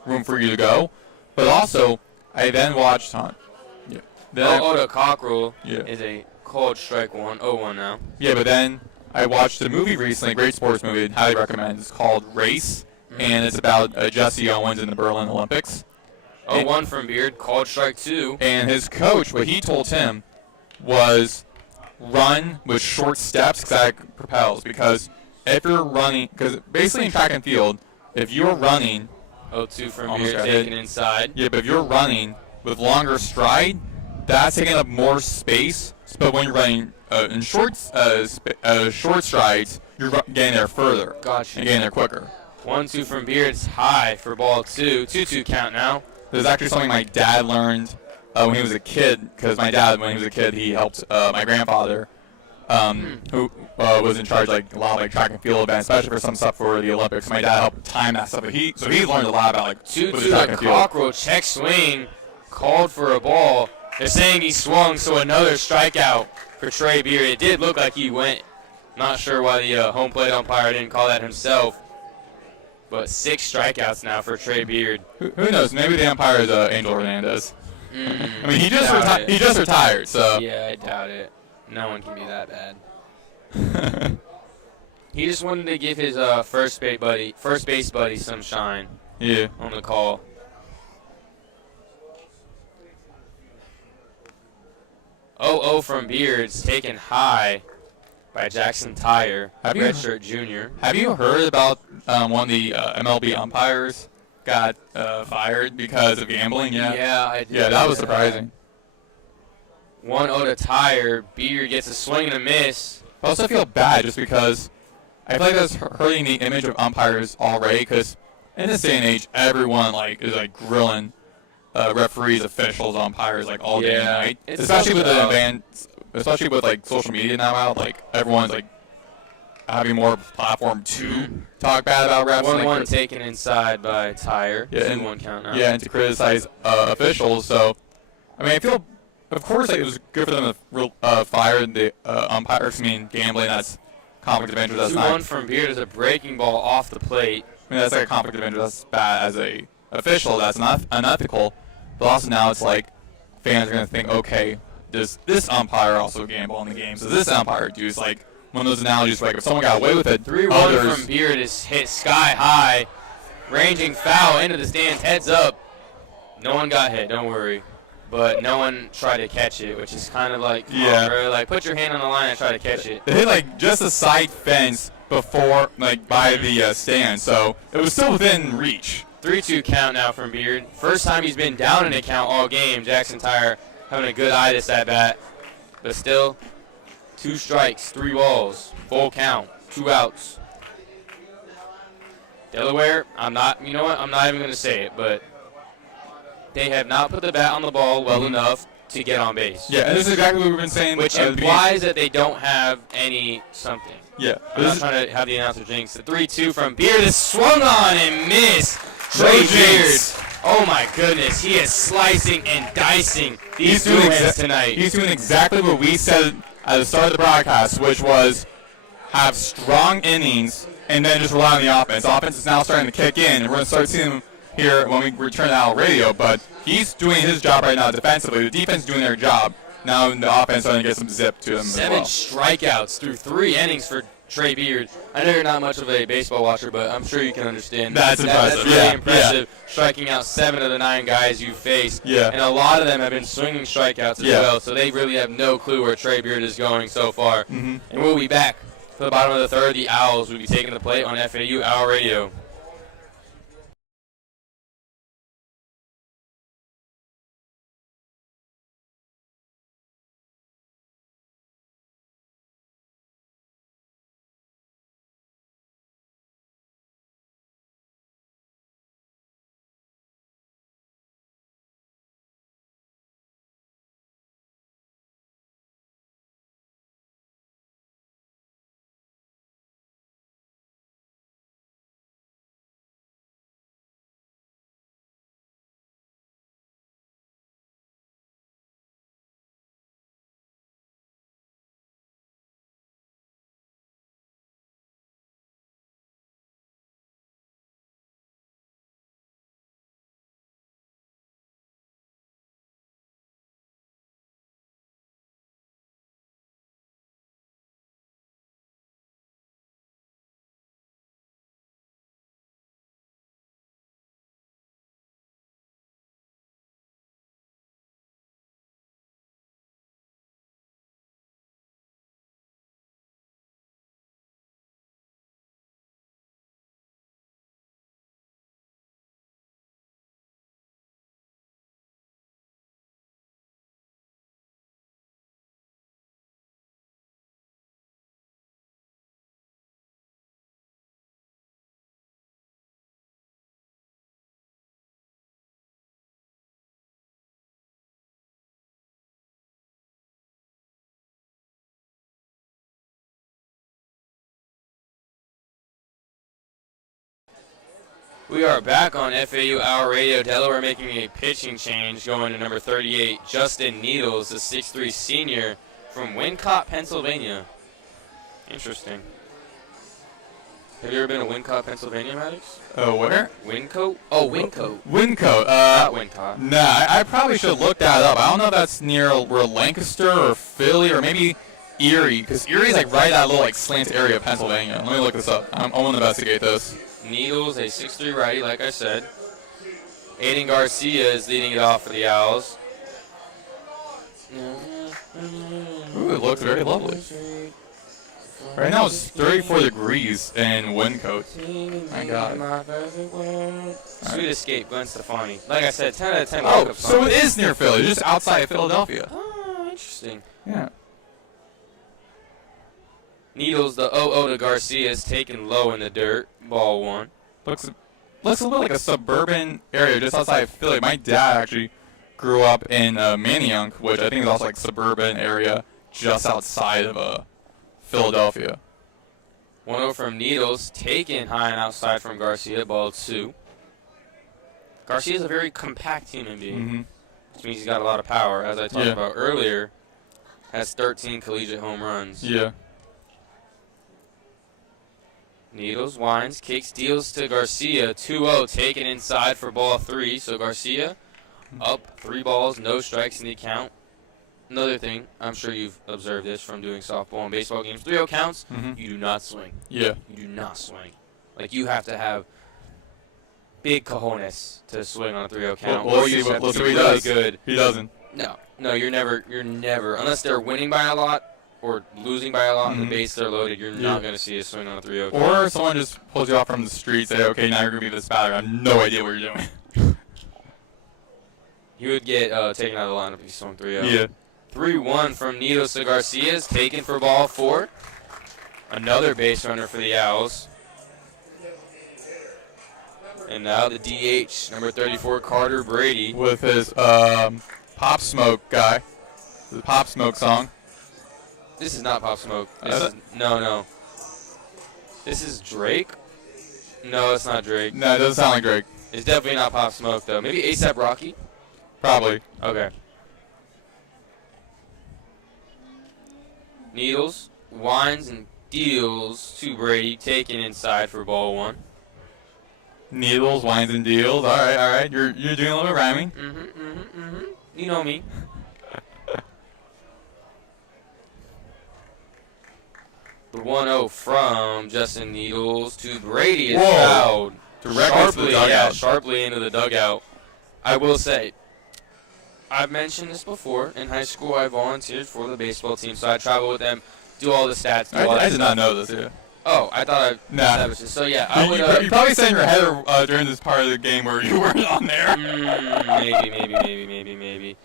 room for you to go. But also, I then watched Oda Cockrell is a called strike 1, 0-1 now. Yeah, but then I watched a movie recently, a great sports movie, highly recommend. It's called Race, and it's about Jesse Owens in the Berlin Olympics. 0-1 from Beard, called strike 2. And his coach, what he told him was run with short steps because that propels. Because if you're running, because basically in track and field, if you're running. 0-2 from Beard, taken inside. Yeah, but if you're running with longer stride, that's taking up more space. But when you're running in short strides, you're getting there further. Gotcha. And getting there quicker. 1-2 from Beard's high for ball 2. 2-2 count now. There's actually something my dad learned when he was a kid, because my dad, when he was a kid, he helped my grandfather, who was in charge like a lot of like track and field events, especially for some stuff for the Olympics. My dad helped time that stuff. So he learned a lot about like 2-2 cockroach check swing, called for a ball. They're saying he swung, so another strikeout for Trey Beard. It did look like he went. Not sure why the home plate umpire didn't call that himself. But 6 strikeouts now for Trey Beard. Who knows? Maybe the umpire is Angel Hernandez. I mean, he just retired, so. Yeah, I doubt it. No one can be that bad. He just wanted to give his first base buddy some shine. Yeah. On the call. 0-0 from Beards, taken high by Jackson Tyre, redshirt junior. Have you heard about one of the MLB umpires got fired because of gambling? Yeah. Yeah, I did. Yeah, that was surprising. 1-0 to Tyre. Beard gets a swing and a miss. I also feel bad just because I feel like that's hurting the image of umpires already, because in this day and age, everyone is grilling referees, officials, umpires all day and night. Especially with the advance, especially with social media now out, everyone's having more platform to talk bad about refs. 1-1 taken inside by Tyre. Yeah, 2-1 count now. Yeah, and to criticize officials. So, I mean, I feel, of course, it was good for them to fire the umpires. I mean, gambling, that's conflict of interest. 2-1 from Beard is a breaking ball off the plate. I mean, that's a conflict of interest. That's bad as a official. That's not unethical. But also now it's fans are going to think, okay, does this umpire also gamble on the games? Does this umpire do? It's one of those analogies where if someone got away with it, 3-1 from Beard is hit sky high, ranging foul into the stands, heads up. No one got hit, don't worry. But no one tried to catch it, which is kind of bro, put your hand on the line and try to catch it. It hit just a side fence before, by the stand, so it was still within reach. 3-2 count now from Beard. First time he's been down in a count all game. Jackson Tyre having a good eye this at bat. But still, 2 strikes, 3 balls, full count, 2 outs. Delaware, I'm not even going to say it, but they have not put the bat on the ball well enough to get on base. Yeah, and this is exactly what we've been saying. Which implies that they don't have any something. Yeah. I'm not trying to have the announcer jinx. The 3-2 from Beard is swung on and missed. Trey Beard. Oh my goodness, he is slicing and dicing these two hands tonight. He's doing exactly what we said at the start of the broadcast, which was have strong innings and then just rely on the offense. The offense is now starting to kick in, and we're going to start seeing him here when we return to Owl Radio, but he's doing his job right now defensively. The defense is doing their job. Now the offense is starting to get some zip to them 7 strikeouts through 3 innings for Trey Beard. I know you're not much of a baseball watcher, but I'm sure you can understand. That's impressive. That's really impressive, striking out 7 of the 9 guys you faced. Yeah. And a lot of them have been swinging strikeouts as well, so they really have no clue where Trey Beard is going so far. And we'll be back for the bottom of the 3rd. The Owls will be taking the plate on FAU Owl Radio. We are back on FAU Owl Radio. Delaware making a pitching change, going to number 38, Justin Needles, the 6'3 senior from Wincott, Pennsylvania. Interesting. Have you ever been to Wincott, Pennsylvania, Maddox? Oh, where? Wincote? Oh, Wincote. Wincote. Not Wincott. Nah, I probably should look that up. I don't know if that's near where Lancaster or Philly or maybe Erie, because Erie's like right in that little like slant area of Pennsylvania. Let me look this up. I want to investigate this. Needles, a 6'3 righty, like I said. Aiden Garcia is leading it off for the Owls. Ooh, it looks very lovely. Right now it's 34 degrees in Wincote. My God. Sweet Escape, Gwen Stefani. Like I said, 10 out of 10. Oh, so it is near Philly, just outside of Philadelphia. Oh, interesting. Yeah. Needles, the 0-0 to Garcia, is taken low in the dirt. Ball 1. Looks a little bit like a suburban area just outside of Philly. My dad actually grew up in Manayunk, which I think is also like suburban area just outside of Philadelphia. 1-0 from Needles, taken high and outside from Garcia. Ball 2. Garcia is a very compact human being, which means he's got a lot of power. As I talked about earlier, has 13 collegiate home runs. Yeah. Needles, winds, kicks, deals to Garcia. 2-0, taken inside for ball 3. So Garcia up 3 balls, no strikes in the count. Another thing, I'm sure you've observed this from doing softball and baseball games. 3-0 counts, you do not swing. Yeah. You do not swing. Like, you have to have big cojones to swing on a 3-0 count. Well, let's see what he does. Good. He doesn't. No, you're never, unless they're winning by a lot or losing by a lot and the bases are loaded, you're not going to see a swing on a 3-0 count. Or someone just pulls you off from the street, say, okay, now you're going to be this batter. I have no idea what you're doing. You would get taken out of the lineup if you swung 3-0. Yeah. 3-1 from Needles to Garcia is taken for ball 4. Another base runner for the Owls. And now the DH, number 34, Carter Brady. With his Pop Smoke guy. The Pop Smoke song. This is not Pop Smoke. No. This is Drake? No, it's not Drake. No, it doesn't sound like Drake. It's definitely not Pop Smoke, though. Maybe A$AP Rocky? Probably. Okay. Needles, winds, and deals to Brady, taken inside for ball 1. Needles, wines, and deals. All right. You're doing a little bit of rhyming. You know me. The 1-0 from Justin Needles to Brady is fouled. Sharply into the dugout. I will say, I've mentioned this before. In high school, I volunteered for the baseball team, so I travel with them, do all the stats. I did not know this, yeah. Oh, I thought I established this. So, yeah, I would... You probably said in your head during this part of the game where you weren't on there. Maybe.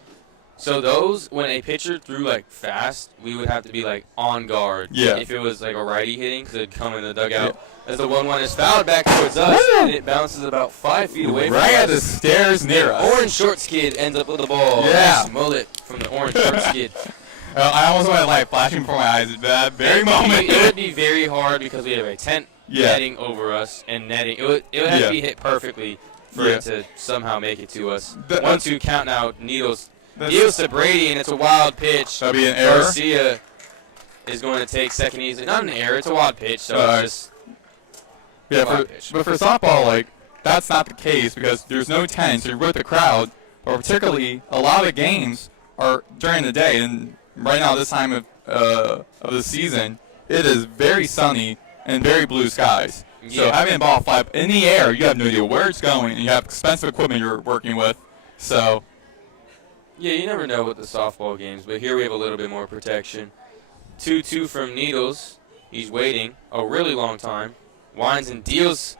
So those, when a pitcher threw, like, fast, we would have to be, like, on guard. Yeah. If it was, like, a righty hitting, because it'd come in the dugout. Yeah. As the 1-1 is fouled back towards us, and it bounces about 5 feet away from us. Right at the stairs near us. Orange Shorts kid ends up with the ball. Yeah. Nice mullet from the Orange Shorts kid. I almost had light flashing before my eyes at that very moment. It would be very hard because we have a tent netting over us and netting. It would have to be hit perfectly for it to somehow make it to us. 1-2 count now. Needles deals to Brady, and it's a wild pitch. That'll be an error. Garcia is going to take second easily. Not an error. It's a wild pitch, so it's just but for softball, like, that's not the case because there's no tent, so you're with the crowd. But particularly, a lot of the games are during the day, and right now, this time of the season, it is very sunny and very blue skies. Yeah. So having a ball fly up in the air, you have no idea where it's going, and you have expensive equipment you're working with. So, yeah, you never know with the softball games, but here we have a little bit more protection. 2-2 from Needles. He's waiting a really long time. Winds and deals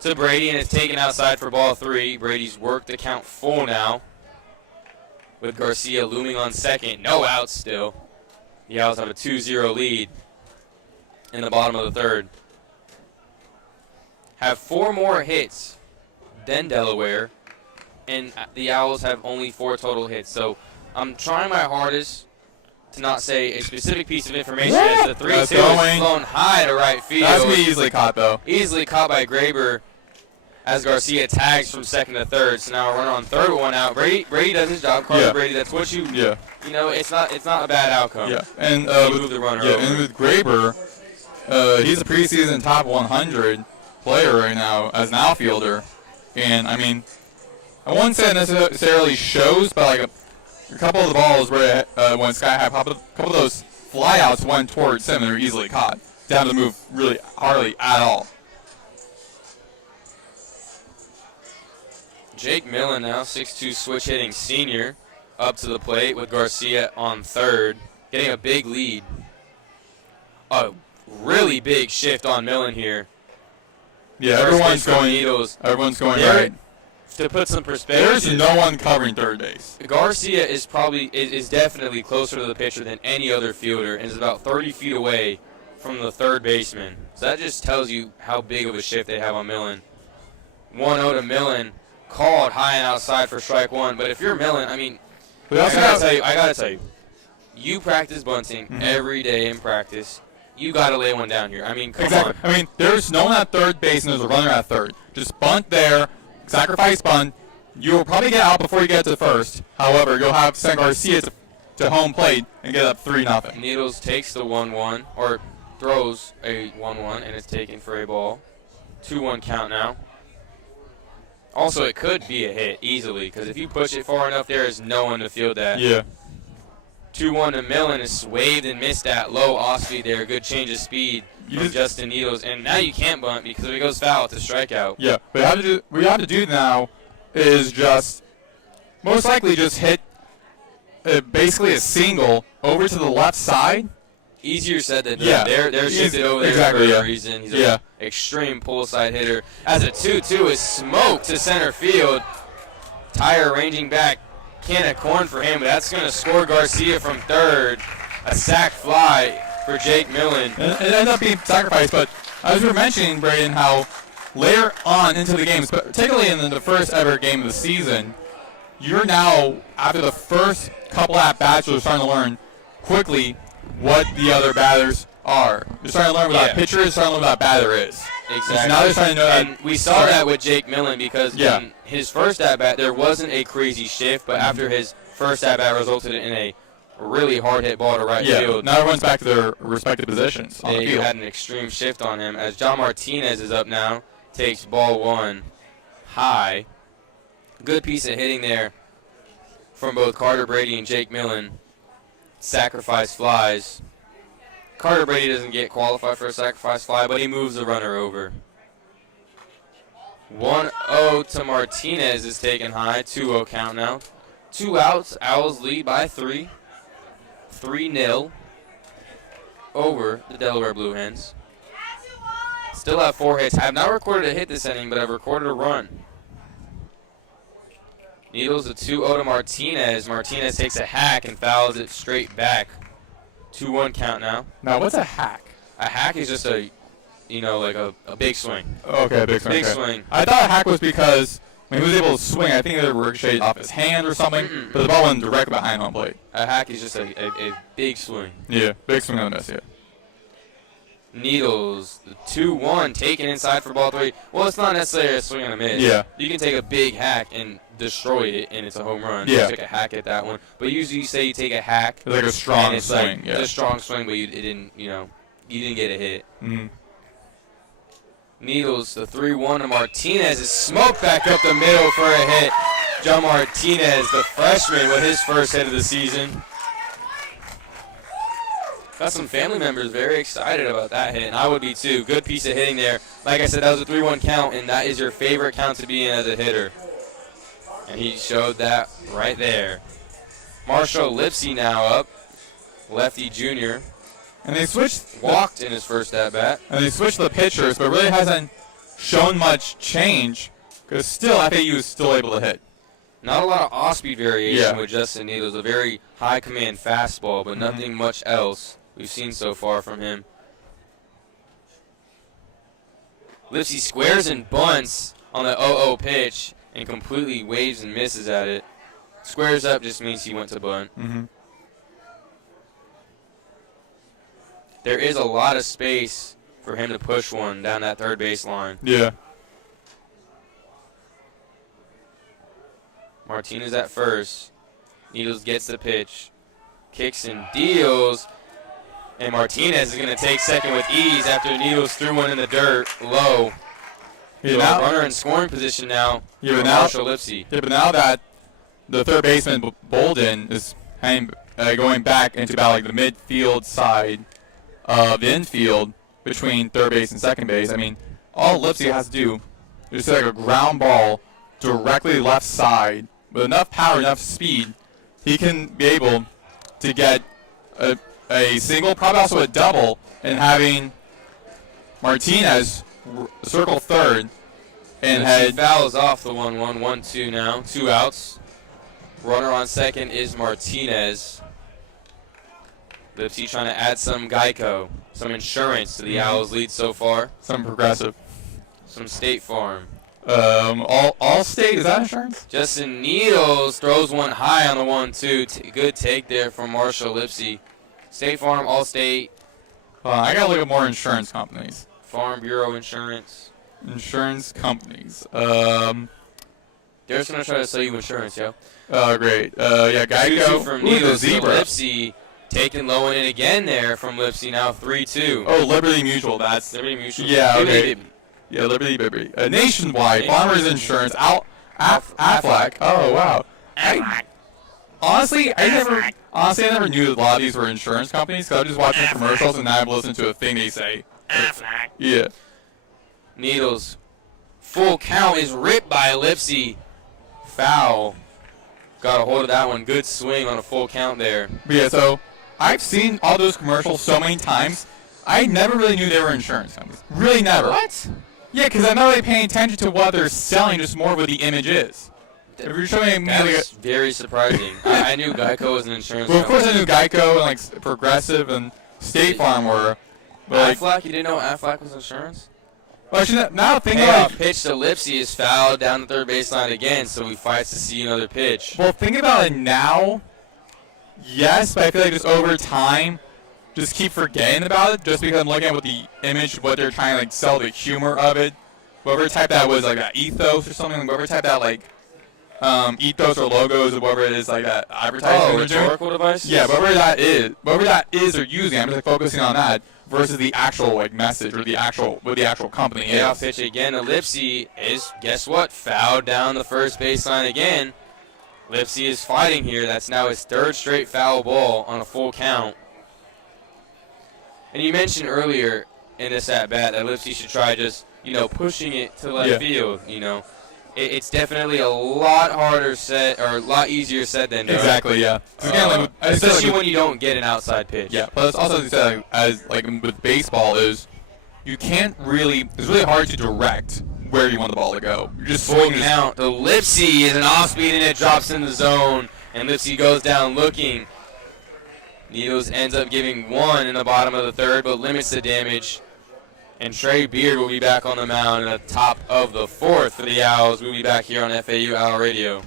to Brady, and it's taken outside for ball 3. Brady's worked the count full now, with Garcia looming on second. No outs still. The Owls have a 2-0 lead in the bottom of the third. Have 4 more hits than Delaware, and the Owls have only 4 total hits. So I'm trying my hardest to not say a specific piece of information as the 3-2 is flown high to right field. That's me easily caught, though. Easily caught by Graber. as Garcia tags from second to third. So now a runner on third with one out. Brady does his job. Carter Brady, that's what you. Yeah. You know, it's not a bad outcome. Yeah. And move the runner over. And with Greenburg, he's a preseason top 100 player right now as an outfielder, and I mean, I wouldn't say it necessarily shows, but like a couple of the balls where went sky high, a couple of those flyouts went towards him and they were easily caught. Didn't have to move really hardly at all. Jake Millen now, 6'2", switch hitting senior, up to the plate with Garcia on third, getting a big lead. A really big shift on Millen here. Yeah, everyone's going right. To put some perspective, there's no one covering third base. Garcia is definitely closer to the pitcher than any other fielder and is about 30 feet away from the third baseman. So that just tells you how big of a shift they have on Millen. 1-0 to Millen, called high and outside for strike one. But if you're Millen, I mean, I gotta tell you, you practice bunting every day in practice. You gotta lay one down here. I mean, come on. I mean, there's no one at third base and there's a runner at third. Just bunt there, sacrifice bunt. You'll probably get out before you get to first. However, you'll have send Garcia to home plate and get up 3-0. Needles takes the 1-1, or throws a 1-1, and it's taken for a ball. 2-1 count now. Also, it could be a hit easily, because if you push it far enough, there is no one to field that. Yeah. 2-1 to Millen is waved and missed at low off speed there. Good change of speed from Justin Needles. And now you can't bunt because if it goes foul, it's a strikeout. Yeah, but what you have to do now is just most likely just hit basically a single over to the left side. Easier said than done. Yeah. They're shifted over there for a reason. He's an extreme pull side hitter. As a 2-2 is smoked to center field. Tire ranging back. Can of corn for him, but that's going to score Garcia from third. A sac fly for Jake Millen. It ended up being sacrificed, but as we were mentioning, Brayden, how later on into the games, particularly in the first ever game of the season, you're now, after the first couple at-bats, you're starting to learn quickly what the other batters are. You're starting to learn what that pitcher is, starting to learn what that batter is. Exactly. So now they're starting to know that. And we saw that with Jake Millen because in his first at-bat, there wasn't a crazy shift, but after his first at-bat resulted in a really hard-hit ball to right field. Now everyone's back to their respective positions on the field. They had an extreme shift on him. As John Martinez is up now, takes ball one high. Good piece of hitting there from both Carter Brady and Jake Millen. Sacrifice flies. Carter Brady doesn't get qualified for a sacrifice fly, but he moves the runner over. 1-0 to Martinez is taken high. 2-0 count now. 2 outs. Owls lead by 3. 3-0 over the Delaware Blue Hens. Still have 4 hits. I have not recorded a hit this inning, but I've recorded a run. Needles a 2-0 to Martinez. Martinez takes a hack and fouls it straight back. 2-1 count now. Now, what's a hack? A hack is just a big swing. Okay, a big swing. Big swing. I thought a hack was because when he was able to swing, I think it ricocheted off his hand or something, but the ball went direct behind home plate. A hack is just a big swing. Yeah, big swing on the miss, yeah. Needles, the 2-1, taken inside for ball 3. Well, it's not necessarily a swing and a miss. Yeah. You can take a big hack and destroy it, and it's a home run. Yeah. You took a hack at that one. But usually you say you take a hack. It's like a strong swing, It's a strong swing, but you didn't get a hit. Mm-hmm. Needles, the 3-1 to Martinez is smoked back up the middle for a hit. John Martinez, the freshman, with his first hit of the season. Got some family members very excited about that hit, and I would be too. Good piece of hitting there. Like I said, that was a 3-1 count, and that is your favorite count to be in as a hitter. And he showed that right there. Marshall Lipsy now up, lefty junior. And they switched. Walked in his first at-bat. And they switched the pitchers, but really hasn't shown much change, because still FAU is still able to hit. Not a lot of off-speed variation with Justin Needles. A very high-command fastball, but nothing much else we've seen so far from him. Lipsy squares and bunts on the 0-0 pitch and completely waves and misses at it. Squares up just means he went to bunt. Mm-hmm. There is a lot of space for him to push one down that third base line. Yeah. Martinez at first. Needles gets the pitch. Kicks and deals. And Martinez is going to take second with ease after Needles threw one in the dirt low. So runner in scoring position now for Marshall Lipsey. Yeah, but now that the third baseman, Bolden, is going back into about like the midfield side of the infield between third base and second base, I mean, all Lipsey has to do is like a ground ball directly left side with enough power, enough speed, he can be able to get a single, probably also a double, and having Martinez circle third and head. Fouls off the 1-1, 1-2 now, 2 outs. Runner on second is Martinez. Lipsey trying to add some Geico, some insurance to the Owls' lead so far. Some Progressive. Some State Farm. All State, is that insurance? Justin Needles throws one high on the 1-2. Good take there from Marshall Lipsey. State Farm, All State. I gotta look at more insurance companies. Farm Bureau Insurance. Insurance companies. They're just gonna try to sell you insurance, yo. Oh, great. Yeah, Geico. From Needles to Lipsey. Taken low and in again there from Lipsey, now 3-2. Oh, Liberty Mutual, that's... Liberty Mutual. Yeah, okay. Yeah, Liberty Bibby. Nationwide, Farmers Insurance, Aflac. Oh, wow. Honestly, I never knew that a lot of these were insurance companies, because I was just watching commercials and now I've listened to a thing they say. Aflac. Yeah. Needles. Full count is ripped by Lipsey. Foul. Got a hold of that one. Good swing on a full count there. But yeah, so I've seen all those commercials so many times. I never really knew they were insurance companies. Really never. What? Yeah, because I'm not really paying attention to what they're selling, just more what the image is. If you're showing me That's very surprising. I knew Geico was an insurance well, of company. course I knew Geico and like Progressive and State Farm were. But Aflac? You didn't know Aflac was insurance? Well, actually, now thinking Payoff about pitch to Lipsey is fouled down the third baseline again, so he fights to see another pitch. well, think about it now. Yes, but I feel like just over time, just keep forgetting about it, just because I'm looking at what the image, what they're trying to like sell, the humor of it. Whatever type that was, like that ethos or something, whatever type that like ethos or logos or whatever it is, like that advertising they're doing. Rhetorical device? Yeah, whatever that is they're using, I'm just like focusing on that versus the actual like message or the actual what the actual company is. Payoff pitch again to Lipsey is, guess what, fouled down the first baseline again. Lipsey is fighting here. That's now his third straight foul ball on a full count. And you mentioned earlier in this at-bat that Lipsey should try just, pushing it to left field, It's definitely a lot harder said, or a lot easier said than done. Exactly, yeah. Especially when you don't get an outside pitch. Yeah, but it's also as you said, as like with baseball is, you can't really. It's really hard to direct where you want the ball to go. You're just full count. The Lipsey is an off-speed and it drops in the zone, and Lipsey goes down looking. Needles ends up giving one in the bottom of the third, but limits the damage. And Trey Beard will be back on the mound at the top of the fourth for the Owls. We'll be back here on FAU Owl Radio.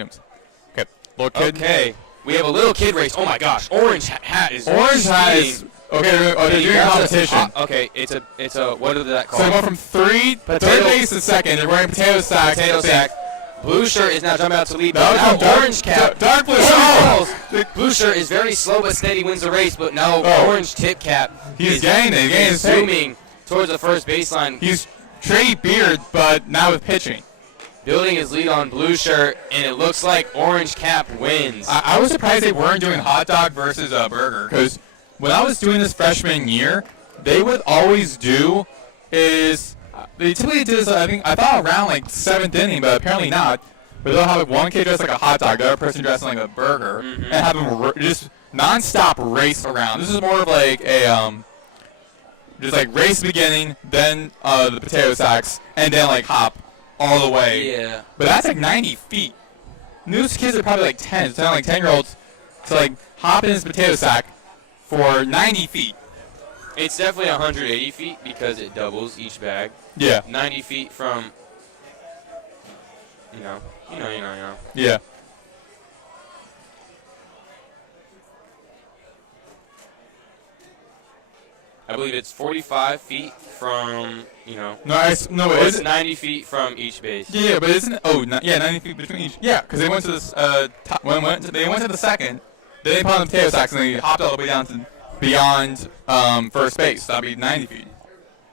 Okay, little kid. Okay, we have a little kid race. Oh my gosh, Orange Hat is okay. They're doing competition. Okay, it's a what is that called? So go from third base to second. They're wearing potato sacks. Blue shirt is now jumping out to lead. Now Orange Cap. Dark blue. Blue shirt is very slow but steady, wins the race. But now Orange Tip Cap. He's gaining it. He's zooming towards the first baseline. He's Trey Beard, but now with pitching. Building his lead on Blue Shirt, and it looks like Orange Cap wins. I was surprised they weren't doing hot dog versus a burger, because when I was doing this freshman year, they would always do is they typically do this. I thought around like 7th inning, but apparently not. But they'll have like one kid dressed like a hot dog, the other person dressed like a burger, and have them just nonstop race around. This is more of like a just like race beginning, then the potato sacks, and then like hop all the way. Yeah. But that's like 90 feet. Those kids are probably like 10. It's not like 10-year-olds to like hop in his potato sack for 90 feet. It's definitely 180 feet because it doubles each bag. Yeah. 90 feet from, you know. Yeah. I believe it's 45 feet from, No, it's 90 90 feet from each base. Yeah, but isn't it? Oh, 90 feet between each. Yeah, because they went to this. They went to the second. Then they put on the potato sacks and they hopped all the way down to beyond first base. That'd be 90 feet.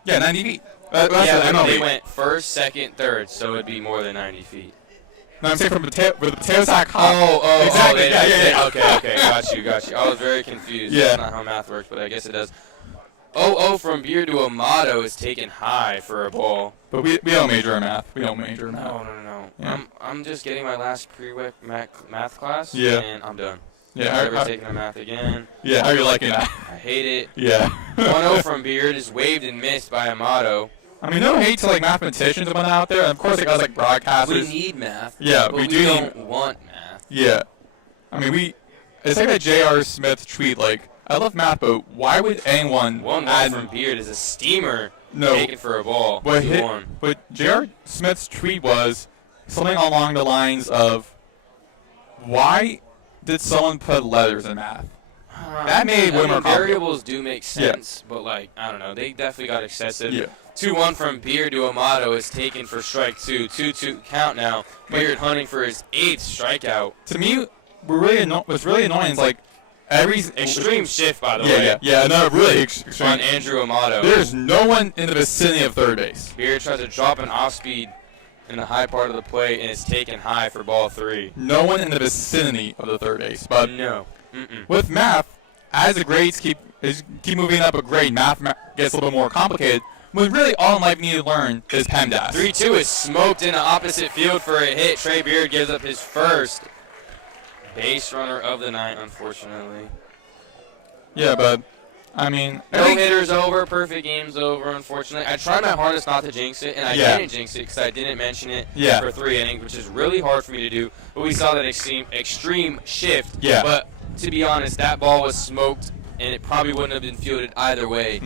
Yeah, 90 feet. They went first, second, third, so it'd be more than 90 feet. No, I'm saying with the potato sack hop. Oh, exactly. Yeah. Okay, got you. I was very confused. Yeah. That's not how math works, but I guess it does. 0-0 from Beard to Amato is taken high for a ball. But we don't major in math. We don't major in math. No. Yeah. I'm just getting my last prereq math class, Yeah. and I'm done. Yeah. I'm never taking a math again. Yeah, how are you liking that? I hate it. Yeah. 1-0 from Beard is waved and missed by Amato. I mean, no hate to like mathematicians and whatnot out there. And of course, like us like broadcasters. We need math. Yeah, but we we do don't want math. Yeah. I mean, it's like that J.R. Smith tweet, like, I love math, but why would anyone 1-1 from Beard is a steamer No. taken for a ball. What 2-1. J.R. Smith's tweet was something along the lines of, why did someone put letters in math? That made way more complicated. Variables do make sense, but like, I don't know, they definitely got excessive. Yeah. 2-1 from Beard to Amato is taken for strike 2. 2-2 count now. Beard hunting for his 8th strikeout. To me, what's really annoying is like every Extreme shift, by the way. Yeah, no, really extreme. On Andrew Amato. There's no one in the vicinity of third base. Beard tries to drop an off speed in the high part of the plate, and it's taken high for ball 3. No one in the vicinity of the third base. But no. With math, as the grades keep moving up a grade, math gets a little bit more complicated. When really all in life you need to learn is PEMDAS. 3-2 is smoked in the opposite field for a hit. Trey Beard gives up his first base runner of the night, unfortunately. Yeah, but I mean, no hitter's over, perfect game's over, unfortunately. I tried my hardest not to jinx it, and I didn't jinx it because I didn't mention it for 3 innings, which is really hard for me to do. But we saw that extreme shift. Yeah. But to be honest, that ball was smoked, and it probably wouldn't have been fielded either way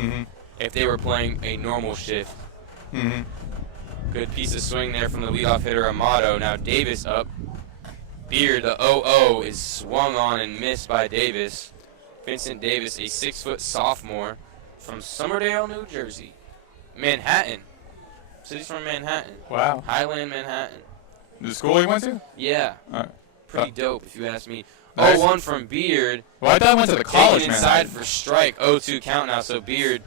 if they were playing a normal shift. Good piece of swing there from the leadoff hitter Amato. Now Davis up. Beard, the 0-0, is swung on and missed by Davis. Vincent Davis, a 6-foot sophomore from Somerdale, New Jersey. Manhattan. City's from Manhattan. Wow. Highland, Manhattan. The school you went to? Yeah. All right. Pretty dope, if you ask me. Nice. 0-1 from Beard. Well, I thought I went to the college, taken inside for strike. 0-2 count now, so Beard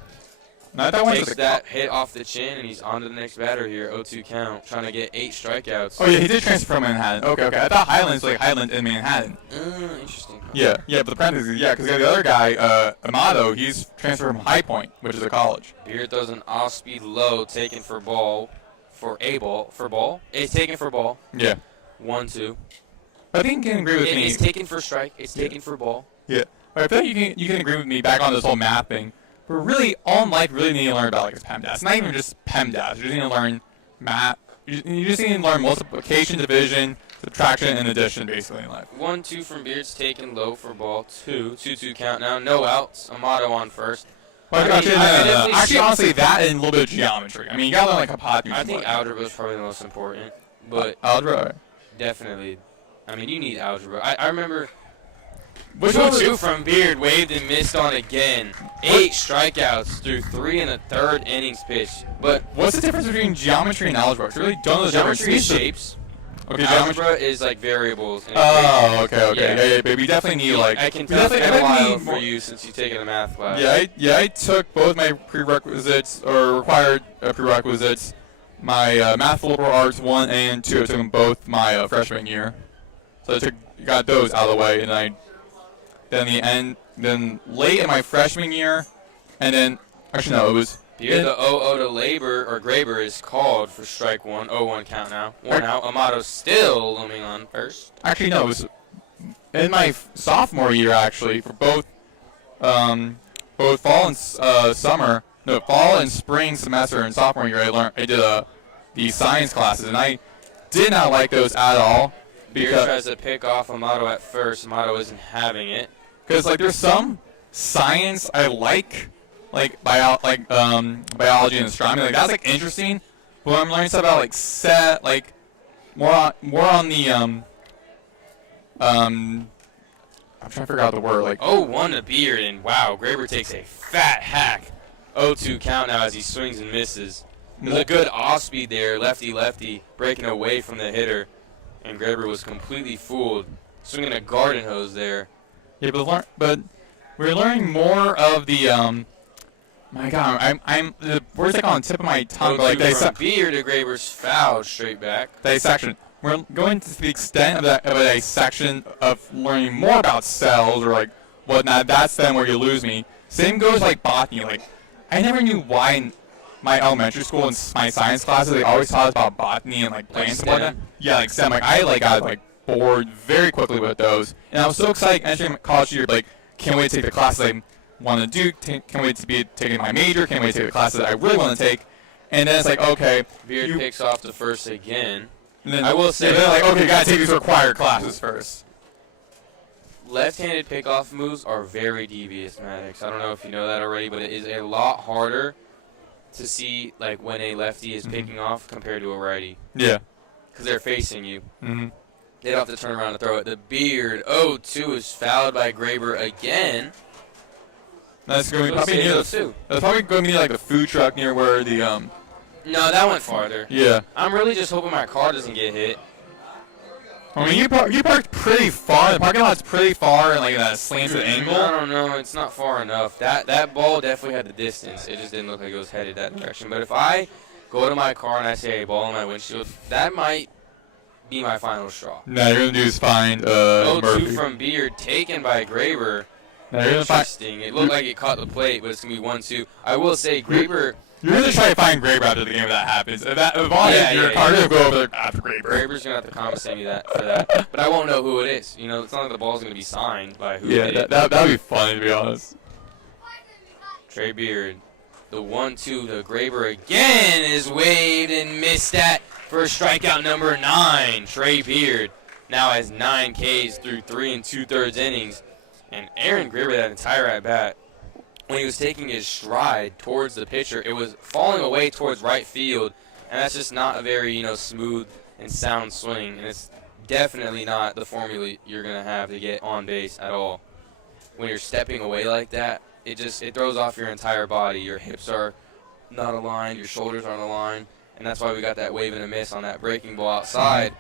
takes that hit off the chin, and he's on to the next batter here. 0-2 count, trying to get 8 strikeouts. Oh, yeah, he did transfer from Manhattan. Okay. I thought Highland's like Highland in Manhattan. Interesting. Yeah, but the parentheses, because the other guy, Amato, he's transferred from High Point, which is a college. Beard throws an off-speed low, taken for ball. It's taken for ball. Yeah. 1-2. I think you can agree with me. It's taken for strike. It's taken for ball. Yeah. But I feel like you can agree with me back on this whole math thing. But really, all in life, you really need to learn about like is PEMDAS. It's not even just PEMDAS. You just need to learn math. You just need to learn multiplication, division, subtraction, and addition, basically, in life. 1-2 from Beard's taken low for ball 2. 2-2 count now. No outs. Amato on first. Well, actually, honestly, that and a little bit of geometry. I mean, you gotta learn like hypotenuse. I think algebra is probably the most important. But algebra? Definitely. I mean, you need algebra. I remember 2-2 from Beard, waved and missed on again. 8 strikeouts through 3 in the 3rd innings pitch. But what's the difference between geometry and algebra? I really don't know the difference. Geometry is shapes. Okay, algebra is like variables. Oh, okay. Yeah, but we definitely need like. I can tell it's been a while for you since you've taken a math class. Yeah, I took both my prerequisites or required prerequisites. My math liberal arts 1 and 2. I took them both my freshman year, so I got those out of the way, and then late in my freshman year, and then actually no, it was. Here the 0-0 to Graber is called for strike 1. 0-1 count now. 1 out. Amato still looming on first. Actually, no, it was in my sophomore year, actually, for both fall and summer. No, fall and spring semester in sophomore year, I did the science classes, and I did not like those at all. Beard tries to pick off Amato at first. Amato isn't having it. Because like there's some science I like biology and astronomy. Like that's like interesting. But I'm learning stuff about like more on the I'm trying to figure out the word like. 0-1 to Beard, and wow, Graber takes a fat hack. 0-2 count now as he swings and misses. There's a good off speed there, lefty breaking away from the hitter, and Graber was completely fooled, swinging a garden hose there. Yeah, but we're learning more of the my God, the words like on the tip of my tongue. But like from Beard to Graber's foul straight back. Dissection. We're going to the extent of a dissection of learning more about cells or like whatnot. That's then where you lose me. Same goes like botany. Like I never knew why in my elementary school and my science classes they always taught us about botany and like plants and whatnot. Yeah, like STEM. Like I got bored very quickly with those, and I was so excited entering college year. Like can't wait to take the classes I want to do. Can't wait to be taking my major. Can't wait to take the classes that I really want to take. And then it's like okay, Beard picks off the first again. And then I will say, they're like, okay, gotta take these required classes first. Left-handed pickoff moves are very devious, Maddox. I don't know if you know that already, but it is a lot harder to see like when a lefty is picking off compared to a righty. Yeah. Because they're facing you. Mm-hmm. They don't have to turn around and throw it. The Beard 0-2 is fouled by Graber again. That's going to be probably near the. That's probably going to be like the food truck near where the No, that went farther. Yeah. I'm really just hoping my car doesn't get hit. I mean, you parked pretty far. The parking lot's pretty far and like that slanted angle. I don't know. It's not far enough. That ball definitely had the distance. It just didn't look like it was headed that direction. But if I go to my car and I say a ball in my windshield, that might be my final straw. No, you're going to do is find 0-2 Murphy. from Beard, taken by Graber. No, you're gonna Interesting. It looked like it caught the plate, but it's going to be 1-2. I will say, Graber... You're going to try to find Graber after the game if that happens. If your car doesn't go over there after Graber. Graber's going to have to compensate me for that. But I won't know who it is. You know, it's not like the ball's going to be signed by who it is. Yeah, that would be funny, to be honest. Trey Beard. The 1-2 to Graber again is waved and missed that for strikeout number 9. Trey Beard now has 9 Ks through 3 2/3 innings. And Aaron Graber, that entire at-bat, when he was taking his stride towards the pitcher, it was falling away towards right field, and that's just not a very, smooth and sound swing, and it's definitely not the formula you're going to have to get on base at all. When you're stepping away like that, it throws off your entire body. Your hips are not aligned, your shoulders aren't aligned, and that's why we got that wave and a miss on that breaking ball outside.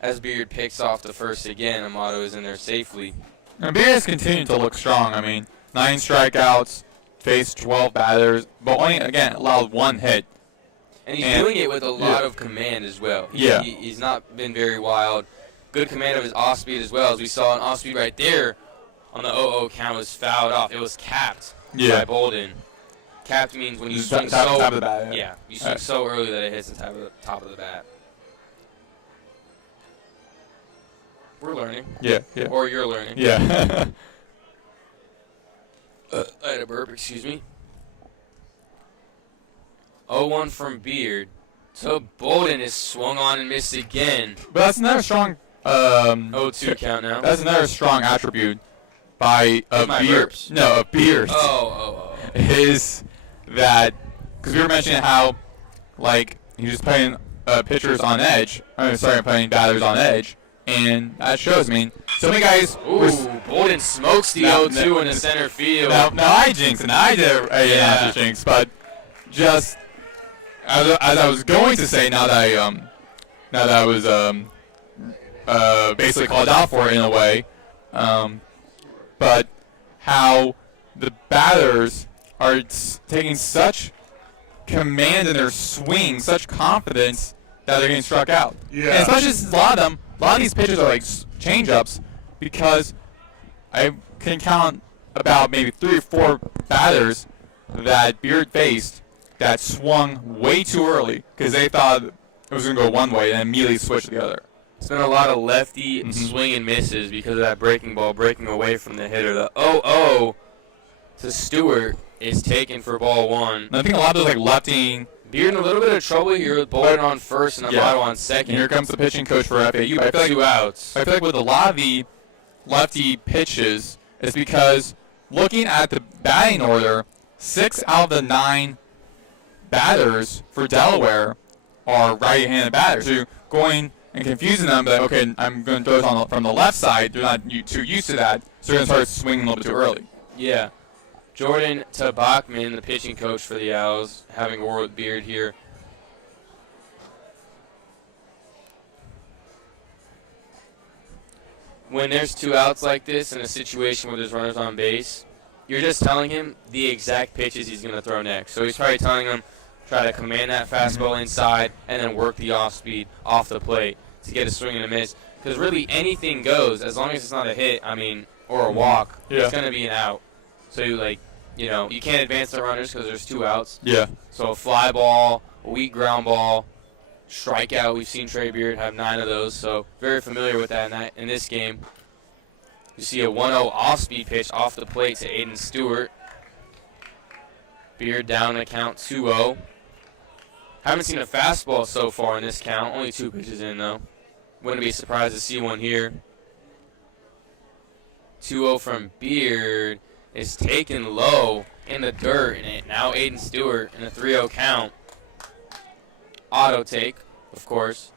As Beard picks off the first again, Amato is in there safely. And Beard has continued to look strong. I mean, 9 strikeouts, faced 12 batters, but only, again, allowed 1 hit. And he's doing it with a lot of command as well. He's not been very wild. Good command of his off-speed as well. As we saw an off-speed right there on the 0-0 count was fouled off. It was capped by Bolden. Capped means when you swing top of the bat, you swing so early that it hits the top of the bat. We're learning. Yeah. Or you're learning. Yeah. I had a burp, excuse me. 0-1 from Beard. So Bolden is swung on and missed again. But that's another strong 0-2 count now. That's another strong attribute by Beard. No, of Beard. Is that because we were mentioning how like he's just putting pitchers on edge. Putting batters on edge. And that shows. I mean, so many guys. Bolden smokes the 0-2 in the center field. Now I jinxed, and I did a jinx, but just as I was going to say, now that I was basically called out for it in a way, but how the batters are taking such command in their swing, such confidence that they're getting struck out. Yeah. And especially since a lot of these pitches are like change-ups, because I can count about maybe 3 or 4 batters that Beard faced that swung way too early because they thought it was going to go one way and immediately switched to the other. It's been a lot of lefty swing and misses because of that breaking ball breaking away from the hitter. The 0-0 to Stewart is taken for ball 1. And I think a lot of those like lefty Beard in a little bit of trouble here with Bolden on first and Amato on second. And here comes the pitching coach for FAU. But I feel like 2 outs. I feel like with a lot of the lefty pitches, it's because looking at the batting order, 6 out of the 9 batters for Delaware are right-handed batters. So you're going and confusing them, but okay, I'm going to throw this from the left side. They're not too used to that, so they're going to start swinging a little bit too early. Yeah. Jordan Bachman, the pitching coach for the Owls, having a word with Beard here. When there's 2 outs like this in a situation where there's runners on base, you're just telling him the exact pitches he's going to throw next. So he's probably telling him, try to command that fastball inside and then work the off speed off the plate to get a swing and a miss. Because really anything goes as long as it's not a hit, or a walk. Yeah. It's going to be an out. So you can't advance the runners because there's 2 outs. Yeah. So a fly ball, a weak ground ball, strikeout. We've seen Trey Beard have 9 of those, so very familiar with that in this game. You see a 1-0 off-speed pitch off the plate to Aiden Stewart. Beard down to count 2-0. Haven't seen a fastball so far in this count. Only 2 pitches in, though. Wouldn't be surprised to see one here. 2-0 from Beard is taken low in the dirt. And now Aiden Stewart in a 3-0 count. Auto take, of course.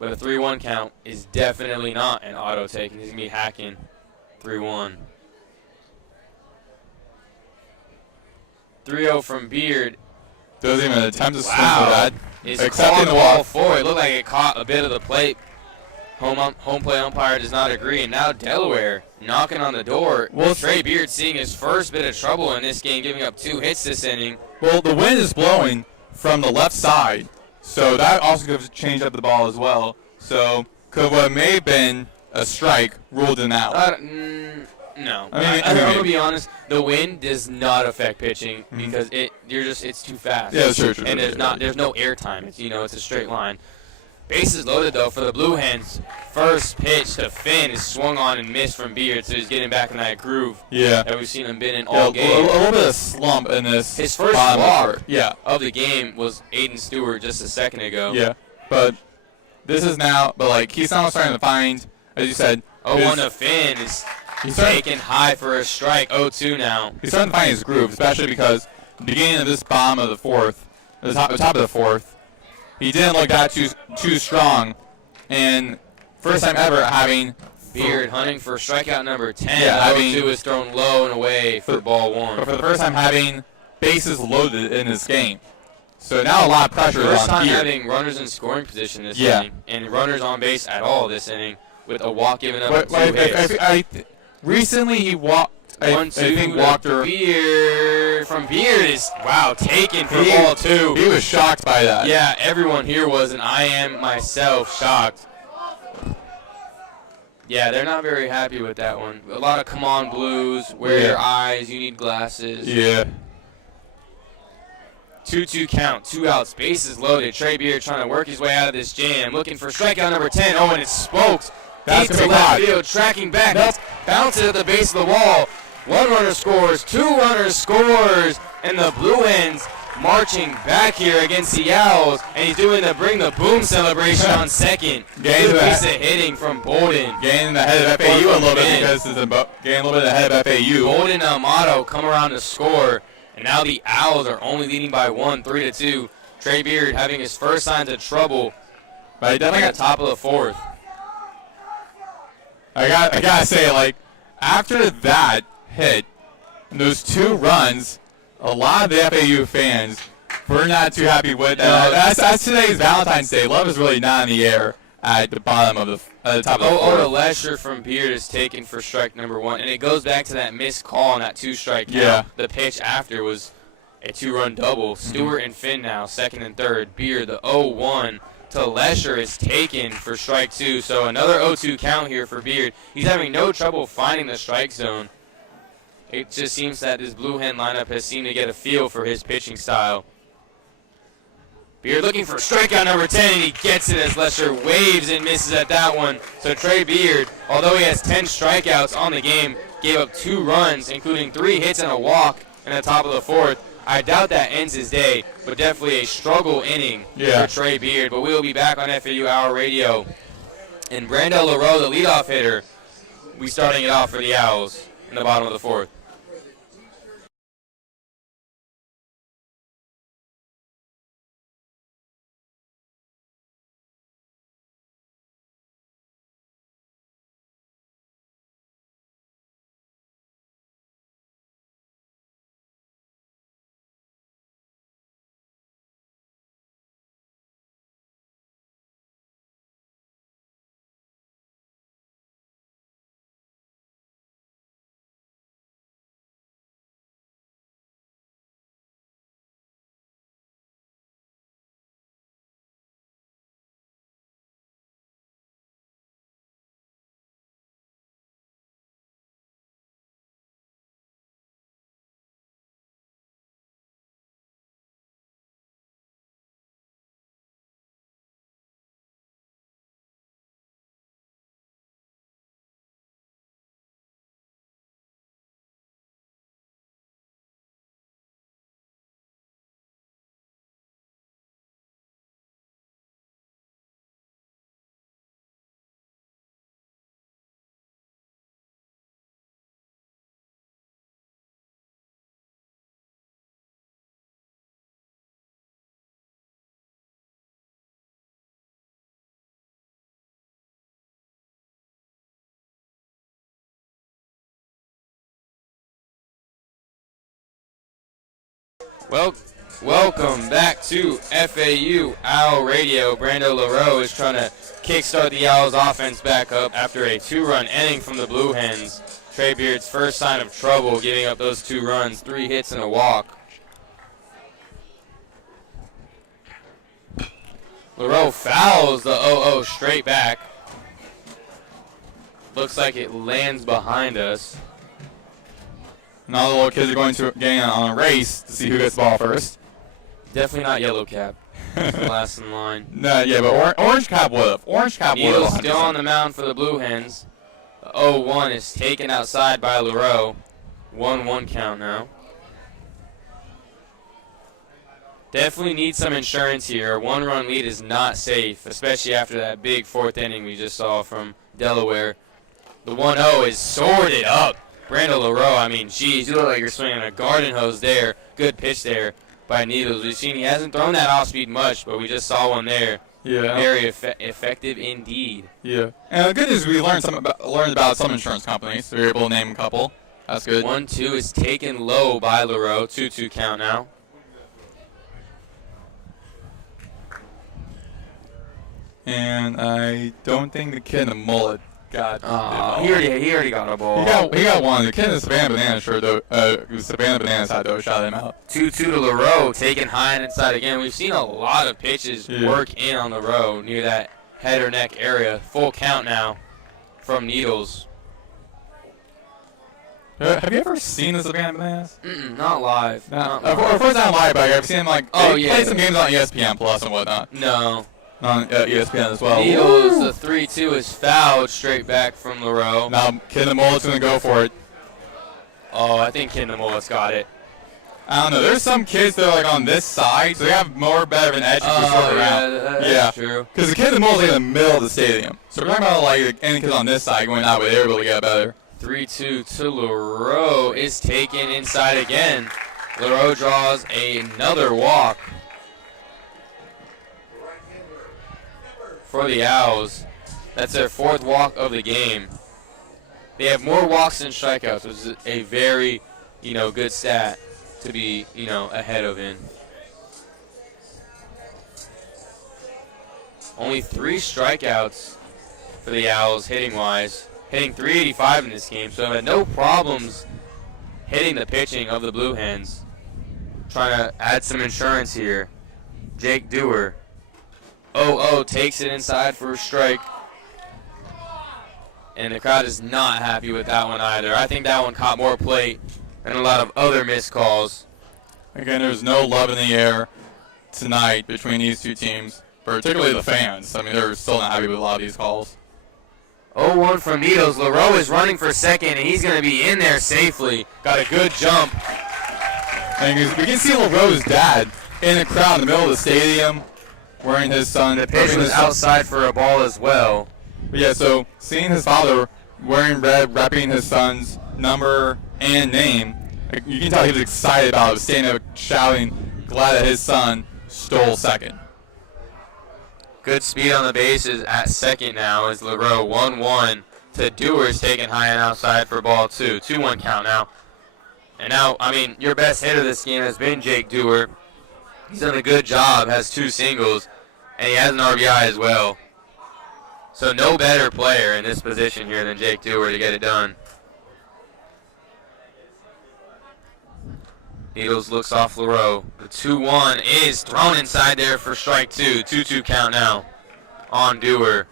But a 3-1 count is definitely not an auto take. And he's going to be hacking 3-1. 3-0 from Beard. Doesn't even attempt to swing for that. Is Accepting called the ball forward. It looked like it caught a bit of the plate. Home plate umpire does not agree. And now Delaware knocking on the door. Well, Trey Beard seeing his first bit of trouble in this game, giving up 2 hits this inning. Well, the wind is blowing from the left side, so that also could have changed up the ball as well. So could what may have been a strike ruled an out. No. I'm going to be honest. The wind does not affect pitching because it's too fast. Yeah, true. And there's no air time. It's a straight line. Bases loaded though for the Blue Hens. First pitch to Finn is swung on and missed from Beard, so he's getting back in that groove. Yeah. That we've seen him been in all game. A little bit of slump in this. His first walk of the game was Aiden Stewart just a second ago. Yeah, but this is now. But he's now starting to find, as you said. 0-1 to Finn is taken high for a strike. 0-2 now. He's starting to find his groove, especially because the beginning of this bottom of the fourth, the top of the fourth, he didn't look that too strong, and first time ever having Beard hunting for strikeout number 10. Yeah, 0-2 is thrown low and away for ball 1. But for the first time having bases loaded in this game, so now a lot of pressure is on Beard. First time having runners in scoring position this inning, and runners on base at all this inning, with a walk given up and 2 hits. Recently he walked. I think Walker. Beard from Beard is taken for ball 2. He was shocked by that. Yeah, everyone here was, and I am myself shocked. Yeah, they're not very happy with that one. A lot of come on blues, wear your eyes, you need glasses. Yeah. 2-2 count, 2 outs, bases loaded. Trey Beard trying to work his way out of this jam, looking for strikeout number 10. Oh, and it's smoked. Deep to left field, tracking back. Nope. Bounces at the base of the wall. 1 runner scores, 2 runners scores, and the Blue Hens marching back here against the Owls, and he's doing the bring the boom celebration on second. Good piece of hitting from Bolden. Getting ahead of FAU a little bit because it's getting a little bit ahead of FAU. Bolden and Amato come around to score, and now the Owls are only leading by 1, 3-2. Trey Beard having his first signs of trouble but definitely at the top of the 4th. I gotta say, after that hit, and those 2 runs, a lot of the FAU fans were not too happy with that. That's today's Valentine's Day. Love is really not in the air at the bottom of the top of the 4th. Oda Lesher from Beard is taken for strike number 1, and it goes back to that missed call on that 2-strike count. Yeah. The pitch after was a 2-run double. Stewart and Finn now, 2nd and 3rd. Beard, the 0-1 to Lesher is taken for strike 2. So another 0-2 count here for Beard. He's having no trouble finding the strike zone. It just seems that this Blue Hen lineup has seemed to get a feel for his pitching style. Beard looking for strikeout number 10, and he gets it as Lesher waves and misses at that one. So Trey Beard, although he has 10 strikeouts on the game, gave up 2 runs, including 3 hits and a walk in the top of the 4th. I doubt that ends his day, but definitely a struggle inning for Trey Beard. But we will be back on FAU Owl Radio. And Brandel LaRoe, the leadoff hitter, we starting it off for the Owls in the bottom of the fourth. Welcome back to FAU Owl Radio. Brando LaRoe is trying to kickstart the Owls offense back up after a 2-run inning from the Blue Hens. Trey Beard's first sign of trouble, giving up those 2 runs, 3 hits and a walk. LaRoe fouls the 0-0 straight back. Looks like it lands behind us. Now the little kids are going to getting on a race to see who gets the ball first. Definitely not yellow cap. Last in line. No, yeah, but orange cap would have. Orange cap would have. Needles still on the mound for the Blue Hens. The 0-1 is taken outside by LaRoe. 1-1 count now. Definitely need some insurance here. A 1-run lead is not safe, especially after that big 4th inning we just saw from Delaware. The 1-0 is sorted up. Brandel LaRoe, I mean, geez, you look like you're swinging a garden hose there. Good pitch there by Needles. We've seen he hasn't thrown that off-speed much, but we just saw one there. Yeah. Very effective indeed. Yeah. And the good news, we learned about some insurance companies. So we were able to name a couple. That's good. 1-2 is taken low by LaRoe. 2-2 count now. And I don't think the kid in the mullet got he already got a ball. He got one. The kid in the Savannah Banana shirt, Savannah Banana side, though, shot him out. 2-2 to LaRoe, taken high and inside again. We've seen a lot of pitches work in on LaRoe near that head or neck area. Full count now from Needles. Have you ever seen the Savannah Bananas? Not live. Of course not live, but I've seen them play some games on ESPN Plus and whatnot. No. On ESPN as well. Needles, the 3-2 is fouled straight back from LaRoe. Now, Kid in the Mullet's going to go for it. Oh, I think Kid in the Mullet's got it. I don't know. There's some kids that are like on this side, so they have better of an edge to swing around. That's true. Because the Kid in the Mullet's in the middle of the stadium. So we're talking about like any kids on this side going that way, they're able to get better. 3-2 to LaRoe is taken inside again. LaRoe draws another walk for the Owls. That's their 4th walk of the game. They have more walks than strikeouts, which is a very, good stat to be, ahead of in. Only 3 strikeouts for the Owls hitting-wise. Hitting .385 in this game, so had no problems hitting the pitching of the Blue Hens. Trying to add some insurance here. Jake Dewar. 0-0 takes it inside for a strike. And the crowd is not happy with that one either. I think that one caught more plate than a lot of other missed calls. Again, there's no love in the air tonight between these two teams, particularly the fans. I mean, they're still not happy with a lot of these calls. 0-1 from Needles. LaRoe is running for second, and he's going to be in there safely. Got a good jump. And we can see LaRoe's dad in the crowd in the middle of the stadium wearing his son. The pitch was outside for a ball as well. But yeah, so seeing his father wearing red, repping his son's number and name, you can tell he was excited about it, standing up shouting, glad that his son stole second. Good speed on the bases at second now as LaRoe 1-1 to Dewar's taking high and outside for ball 2. 2-1 count now. And now, I mean, your best hitter this game has been Jake Dewar. He's done a good job, has 2 singles, and he has an RBI as well. So no better player in this position here than Jake Dewar to get it done. Needles looks off LaRoe. The 2-1 is thrown inside there for strike 2. 2-2 count now on Dewar.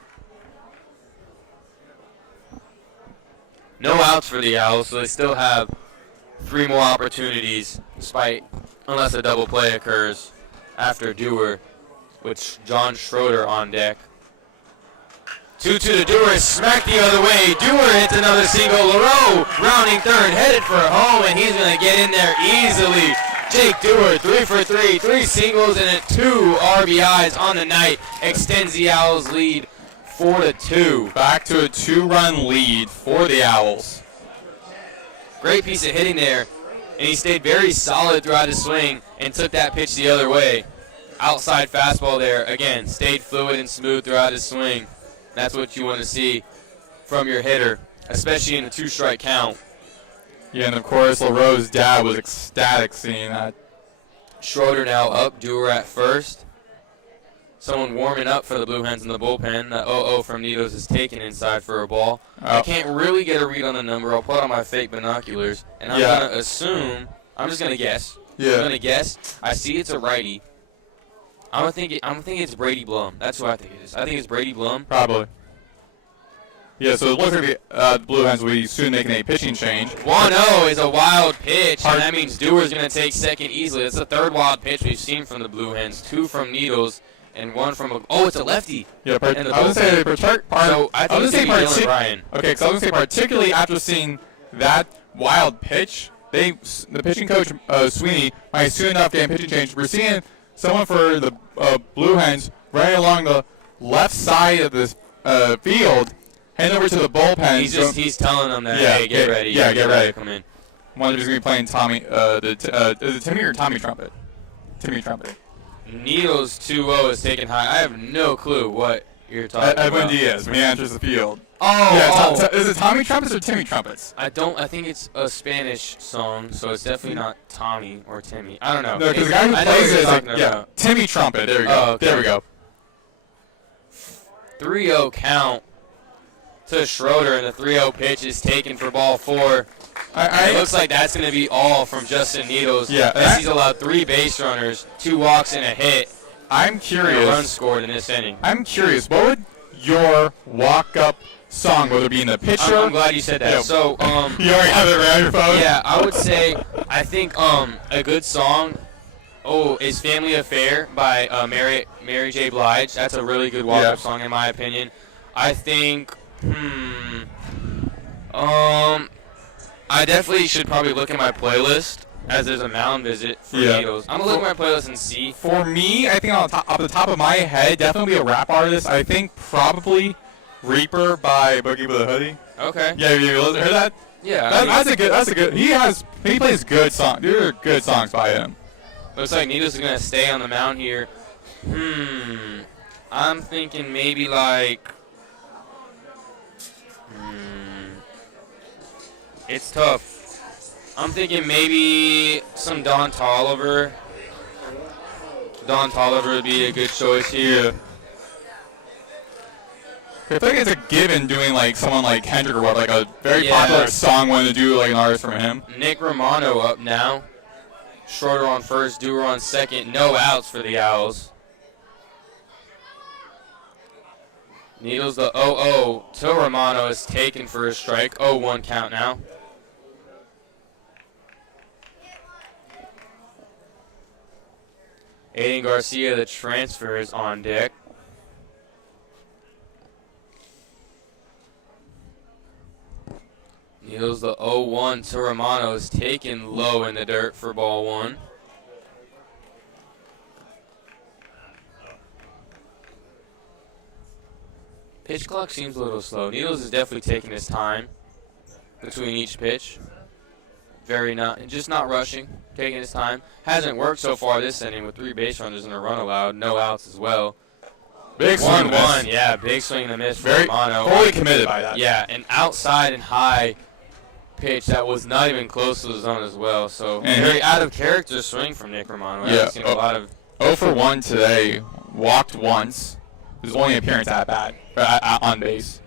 No outs for the Owls, so they still have 3 more opportunities, unless a double play occurs after Dewar, with John Schroeder on deck. 2-2 to Dewar, smacked the other way. Dewar hits another single. LaRoe rounding third, headed for home, and he's going to get in there easily. Jake Dewar, 3 for 3, 3 singles and 2 RBIs on the night, extends the Owls' lead 4-2. Back to a 2-run lead for the Owls. Great piece of hitting there, and he stayed very solid throughout his swing and took that pitch the other way. Outside fastball there, again, stayed fluid and smooth throughout his swing. That's what you want to see from your hitter, especially in a 2-strike count. Yeah, and of course, LaRoe's dad was ecstatic seeing that. Schroeder now up, Dewar at first. Someone warming up for the Blue Hens in the bullpen. The 0-0 from Nitos is taken inside for a ball. I can't really get a read on the number. I'll put on my fake binoculars, and I'm going to assume, I'm just going to guess. Yeah. I'm going to guess. I see it's a righty. I'm thinking it's Brady Blum. That's who I think it is. I think it's Brady Blum. Probably. Yeah, so it looks like the Blue Hens will be soon making a pitching change. 1-0 is a wild pitch, and that means Dewar's going to take second easily. It's the 3rd wild pitch we've seen from the Blue Hens. 2 from Needles and 1 from it's a lefty. Yeah, I was going to say Ryan. Okay, because I was going to say particularly after seeing that wild pitch, the pitching coach Sweeney might soon enough get a pitching change. We're seeing someone for the Blue Hens running along the left side of this field, heading over to the bullpen. He's telling them that, hey, get ready. Yeah, get ready. Come in. One of them is going to be playing Tommy. Is it Timmy or Tommy Trumpet? Timmy Trumpet. Needles 2-0 is taken high. I have no clue what you're talking about. Edwin Diaz when he enters the field. Is it Tommy Trumpets or Timmy Trumpets? I think it's a Spanish song, so it's definitely not Tommy or Timmy. I don't know. No, because the guy who plays it is Timmy Trumpet. There we go. Oh, okay. There we go. 3-0 count to Schroeder, and the 3-0 pitch is taken for ball 4. It looks like that's going to be all from Justin Needles. Yeah, as he's allowed 3 base runners, 2 walks, and a hit. I'm curious. And a run scored in this inning. I'm curious. What would your walk-up song, whether it be in the picture? I'm glad you said that. Yeah. So, you already have it around your phone? Yeah, I would say, I think a good song is Family Affair by Mary J. Blige. That's a really good walk-up song in my opinion. I think, I definitely should probably look at my playlist as there's a mound visit for Needles. I'm going to look at my playlist and see. For me, I think off the top of my head, definitely a rap artist. I think probably Reaper by Boogie with a Hoodie. Okay. Yeah, you heard that? Yeah. That's a good. He plays good songs. There are good songs by him. Looks like Needles is going to stay on the mound here. I'm thinking maybe like. It's tough. I'm thinking maybe some Don Tolliver. Don Tolliver would be a good choice here. I feel like it's a given doing like someone like Kendrick or what, like a very popular song when to do like an artist from him. Nick Romano up now. Schroeder on first, Dewar on second. No outs for the Owls. Needles the 0-0 to Romano is taken for a strike. 0-1 count now. Aiden Garcia, the transfer, is on deck. Needles the 0-1 to Romano is taken low in the dirt for ball one. Pitch clock seems a little slow. Needles is definitely taking his time between each pitch. Just not rushing, taking his time. Hasn't worked so far this inning with 3 base runners and a run allowed, no outs as well. Big swing 1-1, yeah, big swing and a miss for Very Romano. fully committed by that. Yeah, an outside and high pitch that was not even close to the zone as well. So And very out of character swing from Nick Romano. Yeah, I've seen a lot of 0 for 1 today. Walked once. His only appearance at bat on base.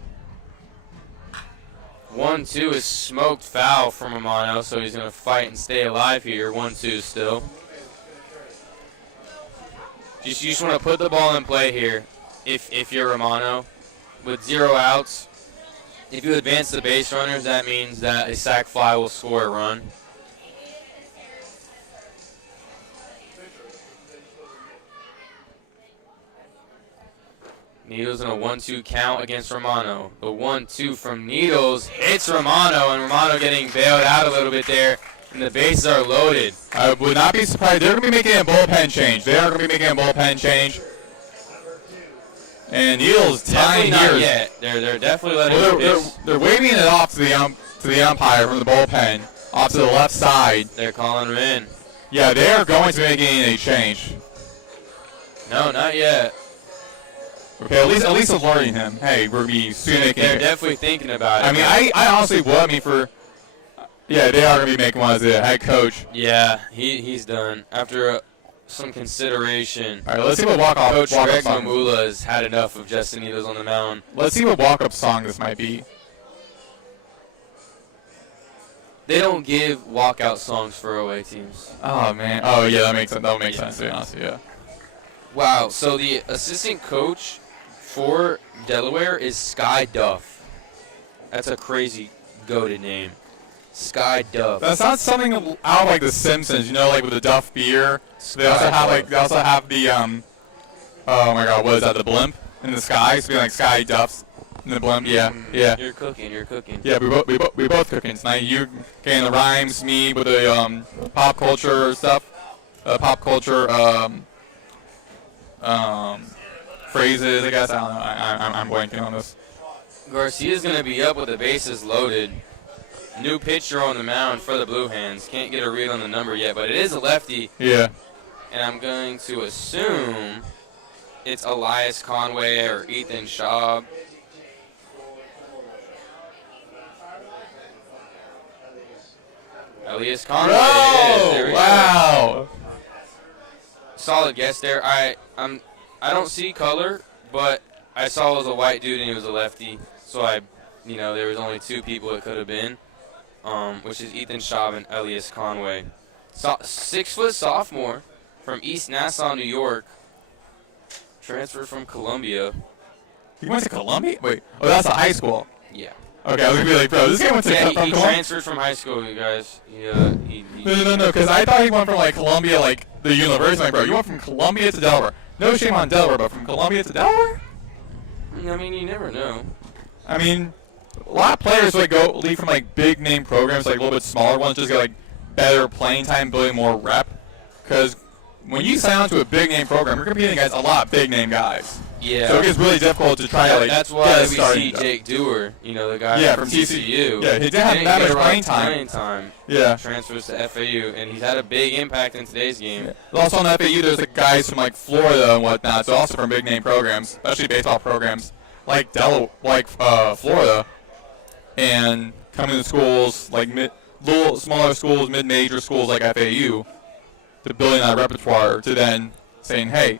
1-2 is smoked foul from Romano, so he's going to fight and stay alive here. 1-2 still. You just want to put the ball in play here if you're Romano. With 0 outs, if you advance the base runners, that means that a sac fly will score a run. Needles in a 1-2 count against Romano. The 1-2 from Needles hits Romano, and Romano getting bailed out a little bit there, and the bases are loaded. I would not be surprised. They're going to be making a bullpen change. And Needles Definitely tying not here. yet. They're definitely letting him pitch. They're waving it off to the umpire from the bullpen, off to the left side. They're calling him in. Yeah, they are going to be making a change. No, not yet. Okay, at least alerting him. Hey, we're be soon making. They're definitely thinking about it. I mean, I honestly would. I mean, yeah, they are going to be making one as the head coach. Yeah, he's done after some consideration. All right, let's see what walk-off Coach Greg song. Mamula has had enough of Justin Needles on the mound. Let's see what walk-up song this might be. They don't give walkout songs for away teams. Oh man. Oh yeah, that makes sense. That would make sense. To be honest, yeah. Wow. So the assistant coach for Delaware is Sky Duff. That's a crazy goated name. Sky Duff. That sounds something out of like The Simpsons. You know, like with the Duff beer. They also have the oh my God, what is that? The blimp in the sky. So be like Sky Duffs in the blimp. Yeah. You're cooking. Yeah, we both cooking tonight. You getting the rhymes, me with the pop culture stuff, pop culture phrases. I guess I don't know. I'm blanking on this. Garcia's gonna be up with the bases loaded. New pitcher on the mound for the Blue Hands. Can't get a read on the number yet, but it is a lefty. Yeah. And I'm going to assume it's Elias Conway or Ethan Schaub. Elias Conway. Oh, There we go. wow. Solid guess there. I don't see color, but I saw it was a white dude and he was a lefty. So there was only 2 people it could have been, which is Ethan Schaub and Elias Conway. 6-foot sophomore from East Nassau, New York. Transferred from Columbia. He went to Columbia? Wait. Oh, that's a high school. Yeah. Okay, I was gonna be like, bro, this guy went to Yeah, from he Columbia. transferred from high school, you guys. No, because I thought he went from like Columbia, like the university. Like, bro, you went from Columbia to Delaware. No shame on Delaware, but from Columbia to Delaware? I mean, you never know. I mean, a lot of players like leave from like big name programs, like a little bit smaller ones, just get like better playing time, building more rep. Because when you sign on to a big name program, you're competing against a lot of big name guys. Yeah. So it gets really difficult to try to like. That's why get a we starting see job. Jake Dewar, the guy from TCU. Yeah, he didn't have that much playing time. Yeah. Transfers to FAU, and he's had a big impact in today's game. Yeah. Also on FAU, there's like guys from like Florida and whatnot, so also from big name programs, especially baseball programs like Florida, and coming to schools like little smaller schools, mid-major schools like FAU, to building that repertoire to then saying, hey,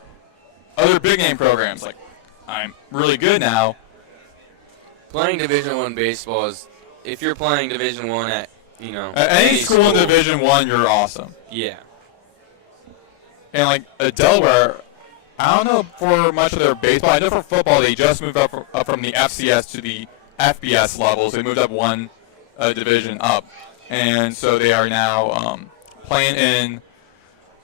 other big name programs like I'm really good now. Playing Division I baseball is, if you're playing Division I at Any school in Division I, you're awesome. Yeah. And like Delaware, I don't know for much of their baseball. I know for football they just moved up from the FCS to the FBS levels. They moved up one division up, and so they are now playing in,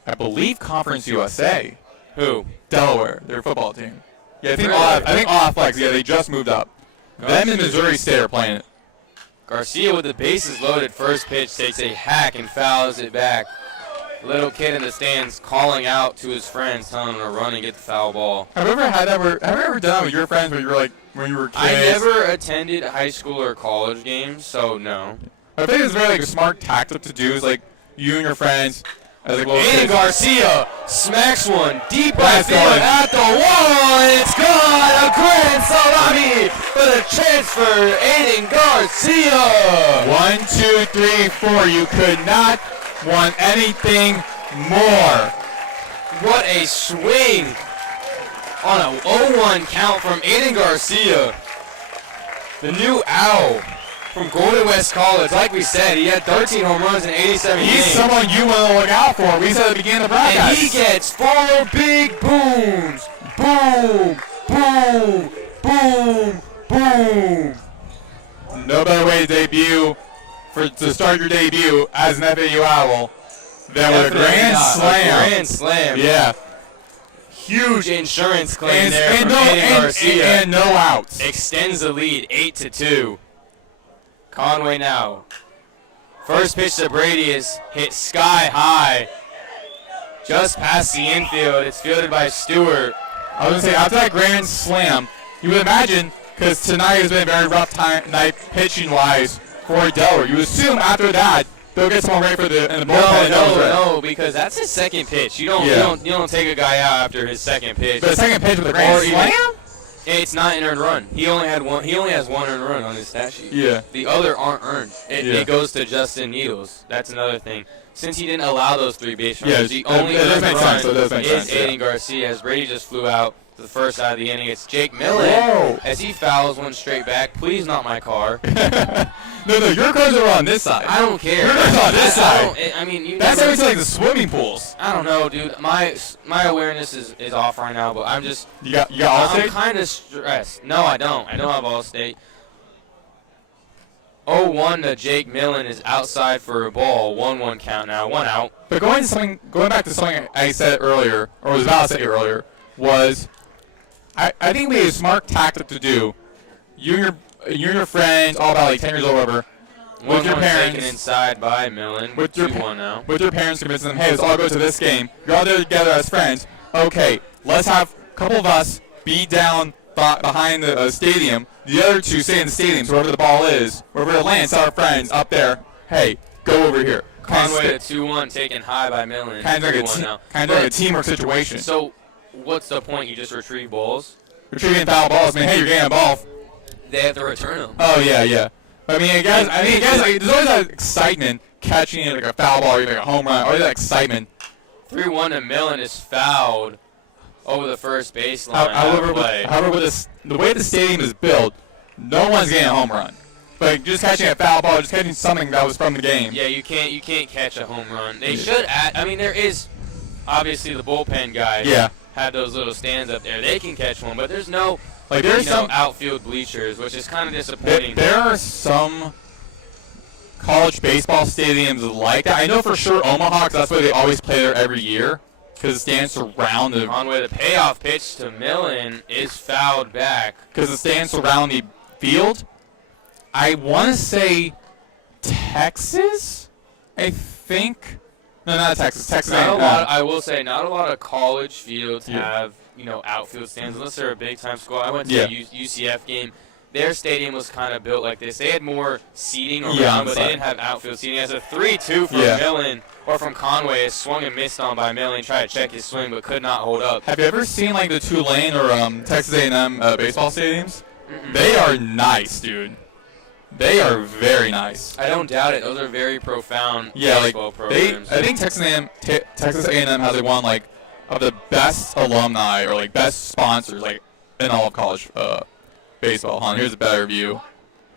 I believe, Conference USA. Who? Delaware, their football team. Yeah, I think Really? All Athletics. Yeah, they just moved up. Gotcha. Them and Missouri State are playing it. Garcia with the bases loaded. First pitch takes a hack and fouls it back. Little kid in the stands calling out to his friends, telling them to run and get the foul ball. Have you ever had that? Have you ever done that with your friends when you were like when you were kids? I never attended high school or college games, so no. I think it's very like a smart tactic to do. Is like you and your friends as like little Aiden kids. Garcia smacks one deep right That's field going. at the wall, and it's gone. A grand salami for the transfer, Aiden Garcia. 1, 2, 3, 4. You could not want anything more. What a swing on a 0-1 count from Aiden Garcia. The new Owl from Golden West College. Like we said, he had 13 home runs in 87 games. He's someone you want to look out for. We said at the beginning of the broadcast. And he gets 4 big booms. Boom, boom, boom, boom. No better way to start your debut as an FAU Owl than with a grand slam. A grand slam. Yeah. Huge insurance claim there from no, Aiden Garcia. And no outs. Extends the lead 8-2. Conway now. First pitch to Brady is hit sky high. Just past the infield. It's fielded by Stewart. I was going to say, after that grand slam, you would imagine, because tonight has been a very rough night pitching-wise for Delaware, you assume after that, they'll get someone ready for the bullpen. No, because that's his second pitch. You don't take a guy out after his second pitch. But the second pitch with a grand slam? It's not an earned run. He only has one earned run on his stat sheet. Yeah. The other aren't earned. It goes to Justin Needles. That's another thing. Since he didn't allow those 3 base runners, the only earned run is Aiden Garcia. As Brady just flew out to the first side of the inning, it's Jake Millen as he fouls one straight back. Please, not my car. No, your cars are on this side. I don't care. Your cars are on this side. That's how it's like the swimming pools. I don't know, dude. My awareness is off right now, but I'm just. You got Allstate? I'm kind of stressed. No, I don't. I don't have Allstate. 0-1 to Jake Millen is outside for a ball. 1-1 count now. 1 out. But going back to something I said earlier, or was about to say earlier, was I think we had a smart tactic to do. You and your friends, all about like 10 years old, whatever, with your parents. Taken inside by Millen. With your 2-1 now. With your parents convincing them, hey, let's all go to this game. You're all there together as friends. Okay, let's have a couple of us be down behind the stadium. The other 2 stay in the stadium, so wherever the ball is, wherever it lands, our friends up there, hey, go over here. Conway to 2-1, taken high by Millen. Kind of like a teamwork situation. So, what's the point? You just retrieve balls? Retrieving foul balls. I mean, hey, you're getting a ball. They have to return them. Oh yeah. I mean, guys, like, there's always that excitement catching it like a foul ball or like a home run. Always that excitement. 3-1 to Millen is fouled over the first baseline. However, with the way the stadium is built, no one's getting a home run. But just catching a foul ball, just catching something that was from the game. Yeah, you can't catch a home run. They should add. I mean, there is obviously the bullpen guys. Yeah. Have those little stands up there. They can catch one, but there's no some outfield bleachers, which is kind of disappointing. There are some college baseball stadiums like that. I know for sure Omaha, because that's why they always play there every year, because the stands surround the. Conway, the payoff pitch to Millen is fouled back. Because the stands surround the field. I want to say Texas, I think. No, not Texas. Texas. I will say, not a lot of college fields have outfield stands unless they're a big time school. I went to a UCF game. Their stadium was kind of built like this. They had more seating around, but they didn't have outfield seating. As a 3-2 from Millen or from Conway, is swung and missed on by Millen. Tried to check his swing, but could not hold up. Have you ever seen like the Tulane or Texas A&M baseball stadiums? They are nice, dude. They are very nice. I don't doubt it. Those are very profound baseball programs. I think Texas A&M has like one like of the best alumni or like best sponsors like in all of college baseball. Hold on, here's a better view.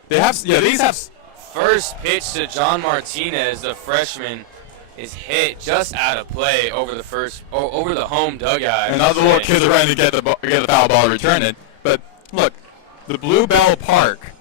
These have first pitch to John Martinez, the freshman, is hit just out of play over the home dugout. And all the little kids are trying to get the foul ball returned. But look, the Blue Bell Park.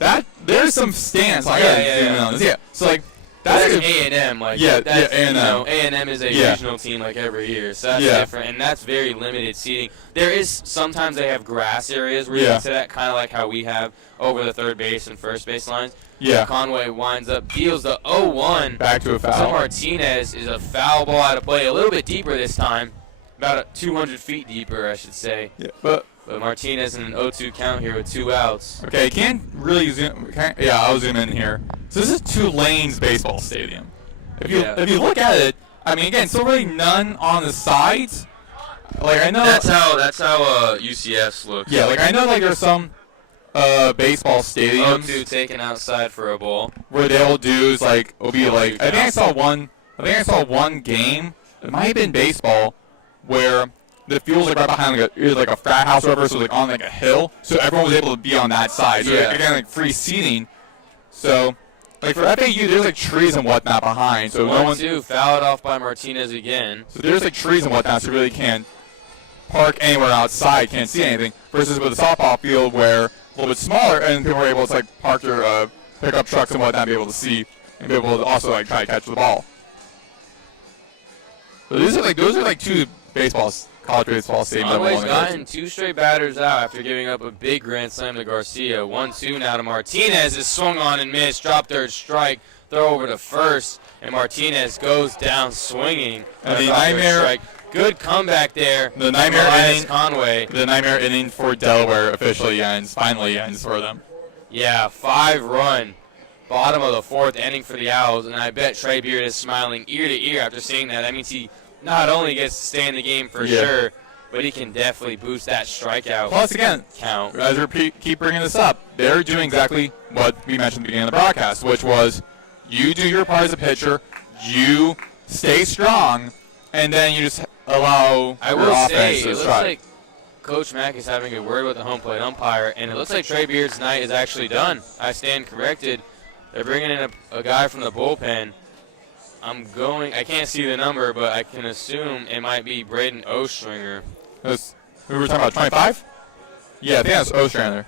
That there's some stands. So like That's A&M. Like, that's, A&M. You know, A&M is a regional team like every year, so that's different, and that's very limited seating. There is sometimes they have grass areas where you can sit at, kind of like how we have over the third base and first base lines. Yeah. Conway winds up, deals the 0-1. Back to a foul. So Martinez is a foul ball out of play, a little bit deeper this time, about 200 feet deeper, I should say. Yeah, but Martinez in an 0-2 count here with 2 outs. Okay, can't really zoom. I'll zoom in here. So this is Tulane's baseball stadium. If you look at it, I mean, again, still really none on the sides. Like I know that's how UCF's looks. Yeah, like I know like there's some baseball stadiums 0-2 taken outside for a ball. Where they'll do is like it'll be like I think I saw one game. It might have been baseball where the field's like right behind like a frat house or whatever, so like on like a hill, so everyone was able to be on that side. So again, like free seating. So like for FAU, there's like trees and whatnot behind, so no one. 1-2 fouled off by Martinez again. So there's like trees and whatnot, so you really can't park anywhere outside, can't see anything. Versus with a softball field where a little bit smaller, and people are able to like park their pickup trucks and whatnot, and be able to see and be able to also like try to catch the ball. So those are like two college baseball stadiums. Conway's gotten 2 straight batters out after giving up a big grand slam to Garcia. 1-2 now to Martinez. Is swung on and missed. Drop third strike. Throw over to first. And Martinez goes down swinging. And the nightmare. Good comeback there. The nightmare inning. Conway. The nightmare inning for Delaware finally ends for them. Yeah, 5-run. Bottom of the 4th inning for the Owls. And I bet Trey Beard is smiling ear to ear after seeing that. That means he not only gets to stay in the game for sure, but he can definitely boost that strikeout Plus, again, count. As we keep bringing this up, they're doing exactly what we mentioned at the beginning of the broadcast, which was you do your part as a pitcher, you stay strong, and then you just allow your offense to strike. It looks like Coach Mack is having a word with the home plate umpire, and it looks like Trey Beard's night is actually done. I stand corrected. They're bringing in a guy from the bullpen. I can't see the number, but I can assume it might be Brayden Ostringer. Who were we talking about, 25? Yeah, I think that's Ostrander.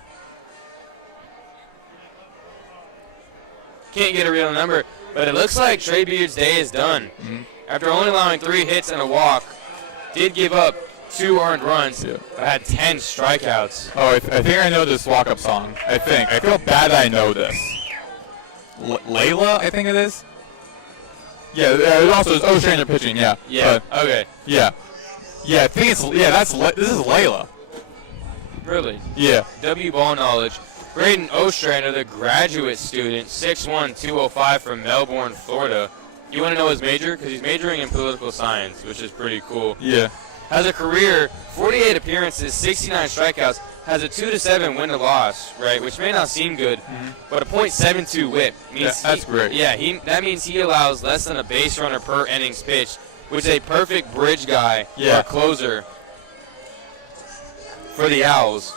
Can't get a real number, but it looks like Trey Beard's day is done. Mm-hmm. After only allowing 3 hits and a walk, did give up 2 earned runs, but had 10 strikeouts. Oh, I think I know this walk-up song. I feel bad that I know this. Layla, I think it is? Yeah, it also is Ostrander pitching, yeah. Yeah, okay. Yeah. Yeah, I think this is Layla. Really? Yeah. W ball knowledge. Brayden Ostrander, the graduate student, 6'1", 205 from Melbourne, Florida. You want to know his major? Because he's majoring in political science, which is pretty cool. Yeah. Has a career, 48 appearances, 69 strikeouts, has a 2-7 win to loss, right? Which may not seem good, but a .72 WHIP means that's great. Yeah, that means he allows less than a base runner per innings pitched, which is a perfect bridge guy or closer for the Owls.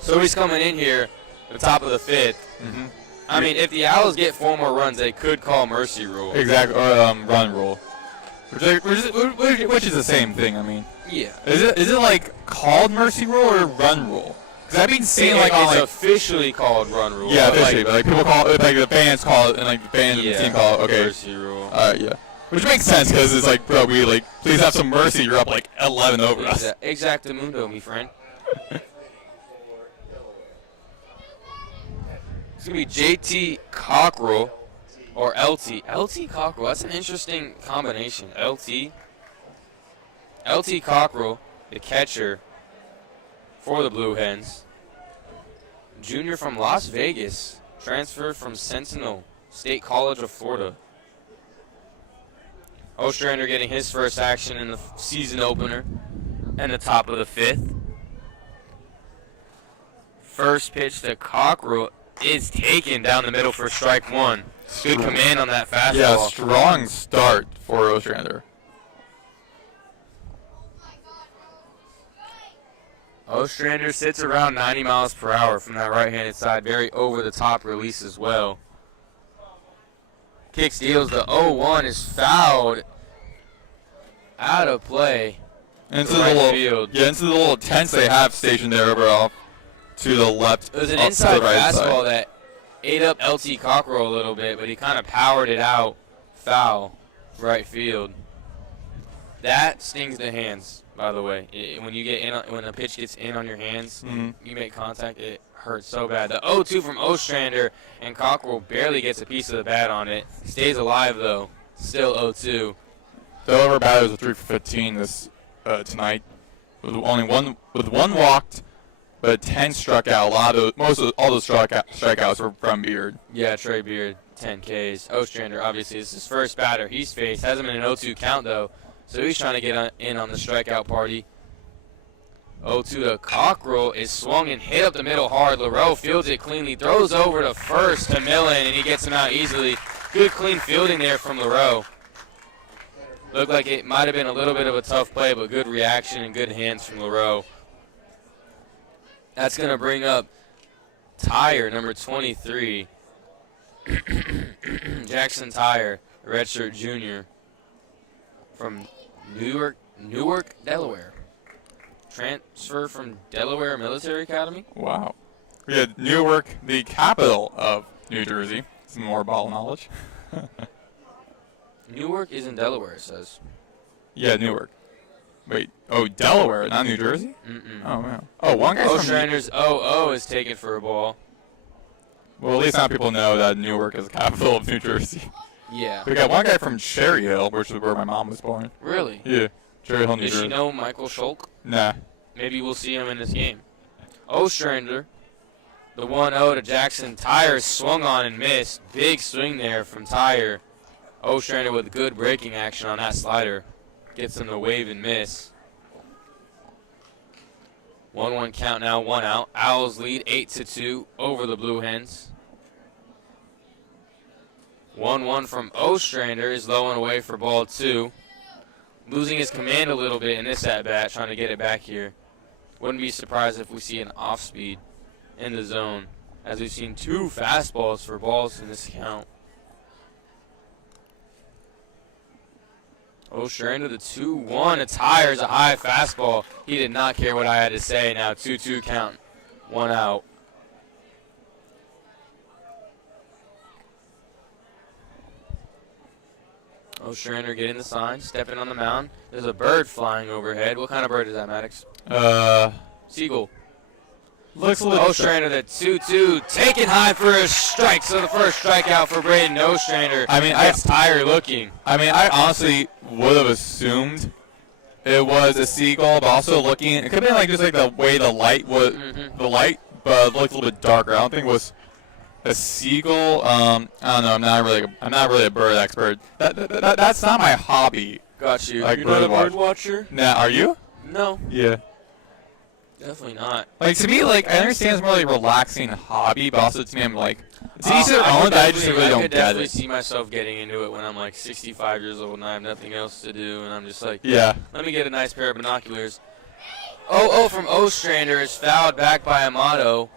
So he's coming in here at the top of the 5th. Mm-hmm. I mean, if the Owls get 4 more runs, they could call mercy rule. Exactly, or run rule. Which is the same thing, I mean. Yeah. Is it like called mercy rule or run rule? Because I've been seeing it's officially called run rule. Yeah, officially, but like people call it, like the fans call it, and like the fans and the team call it, okay. Mercy rule. Yeah. Which makes sense because it's like, bro, we like, please have some mercy. You're up like 11 over us. Exactamundo, me friend. It's going to be JT Cockrell or LT. LT Cockrell, that's an interesting combination. LT Cockrell, the catcher for the Blue Hens. Junior from Las Vegas, transferred from Sentinel State College of Florida. Ostrander getting his first action in the season opener and the top of the 5th. First pitch to Cockrell is taken down the middle for strike 1. Good command on that fastball. Yeah, strong start for Ostrander. Ostrander sits around 90 miles per hour from that right-handed side. Very over-the-top release as well. Kick steals the 0-1 is fouled out of play. Into the little tents they have stationed there over off to the left. It was an inside fastball that ate up LT Cockrell a little bit, but he kind of powered it out. Foul, right field. That stings the hands, by the way. When you get in, when a pitch gets in on your hands, you make contact, it hurts so bad. The 0-2 from Ostrander, and Cockrell barely gets a piece of the bat on it. Stays alive, though. Still 0-2. Delaware batters are 3 for 15 this tonight, with one walked, but 10 struck out. All the strikeouts were from Beard. Yeah, Trey Beard, 10 Ks. Ostrander, obviously, is his first batter he's faced. Hasn't been an 0-2 count, though, so he's trying to get in on the strikeout party. 0-2 to Cockrell is swung and hit up the middle hard. LaRoe fields it cleanly, throws over to first to Millen, and he gets him out easily. Good clean fielding there from LaRoe. Looked like it might have been a little bit of a tough play, but good reaction and good hands from LaRoe. That's going to bring up Tyre, number 23. Jackson Tyre, redshirt junior from Newark, Delaware. Transfer from Delaware Military Academy. Wow. We had Newark, the capital of New Jersey. Some more ball knowledge. Newark is in Delaware, it says. Yeah, Newark. Wait, Delaware, not New Jersey? Oh, wow. Oh, one guy's from... Ostrander's 0-0 is taken for a ball. Well, at least now people know that Newark is the capital of New Jersey. Yeah. We got one guy from Cherry Hill, which is where my mom was born. Really? Yeah, Cherry Hill, New Jersey. Does she know Michael Schulk? Nah. Maybe we'll see him in this game. Ostrander, the 1-0 to Jackson. Tyre swung on and missed. Big swing there from Tyre. Ostrander with good breaking action on that slider. Gets him the wave and miss. 1-1 count now, 1 out. Owls lead 8-2 over the Blue Hens. 1-1 from Ostrander is low and away for ball 2. Losing his command a little bit in this at-bat, trying to get it back here. Wouldn't be surprised if we see an off-speed in the zone, as we've seen 2 fastballs for balls in this count. Ostrander, the 2-1. A Tyre is a high fastball. He did not care what I had to say. Now 2-2 count. 1 out. Ostrander getting the sign, stepping on the mound. There's a bird flying overhead. What kind of bird is that, Maddox? Seagull. Looks a little... Ostrander, the 2-2, taken high for a strike. So the first strikeout for Brayden Ostrander. I mean, that's Tyre looking. I mean, I honestly would have assumed it was a seagull, but also looking, it could have been like just like the way the light was, the light, but it looked a little bit darker. I don't think it was a seagull. I don't know. I'm not really a bird expert. That's not my hobby. Got you. Like, You're not a bird watcher? Nah, are you? No. Yeah. Definitely not. Like, to me, like, I understand it's more like a relaxing hobby, but also to me, I'm like, it's each their own, I just really don't I could get definitely it. see myself getting into it when I'm like 65 years old and I have nothing else to do, and I'm just like, Yeah. let me get a nice pair of binoculars. 0-0 from Ostrander is fouled back by Amato.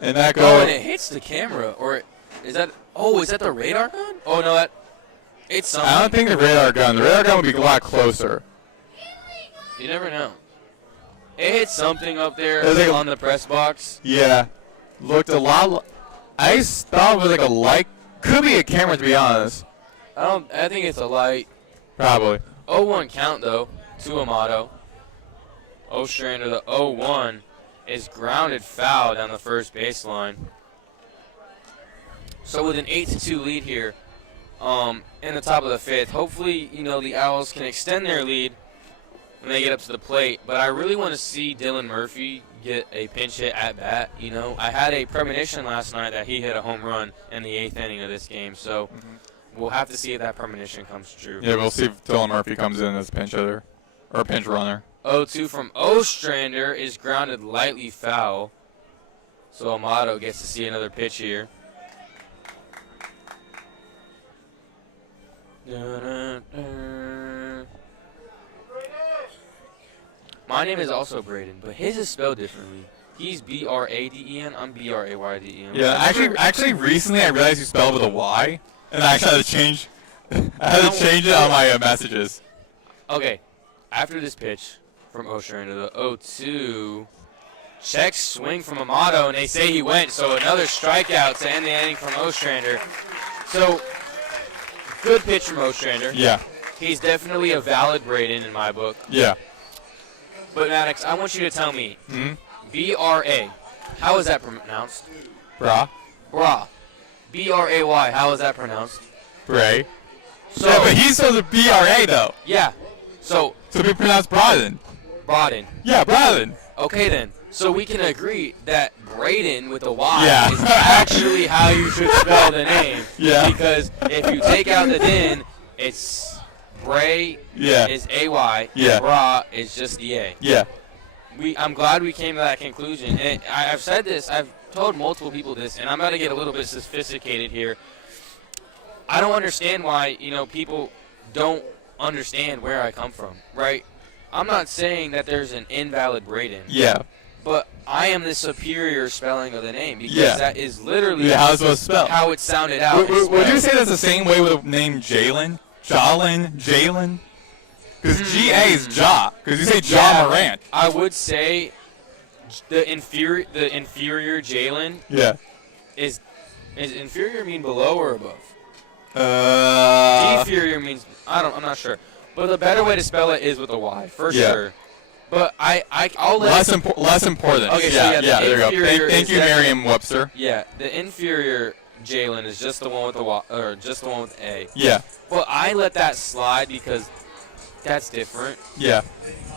And that Oh, goes. and it hits the camera. Or is that the radar gun? Oh, no, it's something. I don't think the radar gun would be a lot closer. You never know. It hit something up there Like on the press box. Yeah. Looked a lot. I just thought it was like a light. Could be a camera, to be honest. I think it's a light. Probably. 0-1 count, though, to Amato. Ostrander, the 0-1, is grounded foul down the first baseline. So with an 8-2 lead here in the top of the 5th, hopefully, the Owls can extend their lead when they get up to the plate. But I really want to see Dylan Murphy get a pinch hit at bat. I had a premonition last night that he hit a home run in the 8th inning of this game. So we'll have to see if that premonition comes true. Yeah, we'll see if Dylan Murphy comes in as a pinch hitter or a pinch runner. 0-2 from Ostrander is grounded lightly foul. So Amato gets to see another pitch here. My name is also Brayden, but his is spelled differently. He's B-R-A-D-E-N. I'm B-R-A-Y-D-E-N. Yeah, actually, recently I realized you spelled with a Y, and I actually had to change. I had to change it on my messages. Okay, after this pitch from Ostrander, the 0-2 check swing from Amato, and they say he went. So another strikeout to end the inning from Ostrander. So good pitch from Ostrander. Yeah. He's definitely a valid Brayden in my book. Yeah. But Maddox, I want you to tell me, Mm-hmm. B-R-A, how is that pronounced? Bra. Bra. B-R-A-Y, how is that pronounced? Bray. So, Yeah, but he's supposed to B-R-A, though. yeah. So we pronounce Brayden. Brayden. Yeah, Brayden. Okay then. So we can agree that Brayden with a Y Yeah. is actually how you should spell the name. Yeah. Because if you take out the din, it's Bray is A-Y. Yeah. Bra is just the A. Yeah. I'm glad we came to that conclusion. And I've said this. I've told multiple people this, and I'm about to get a little bit sophisticated here. I don't understand why, people don't understand where I come from, right? I'm not saying that there's an invalid Brayden. Yeah. But I am the superior spelling of the name because that is literally how it's supposed to spell. how it sounded out. Would you say that's the same way with the name Jalen? Jalen? Because G-A is Ja. Because you say Ja Morant. I would say the inferior Jalen Yeah. is inferior mean below or above? Deferior means I'm not sure. But the better way to spell it is with a Y for sure. But I'll let less important. Okay, yeah, so there you go. Thank you, definitely- Merriam-Webster. Yeah, the inferior Jalen is just the one with the Y, or just the one with A. Yeah. Well, I let that slide because that's different. Yeah.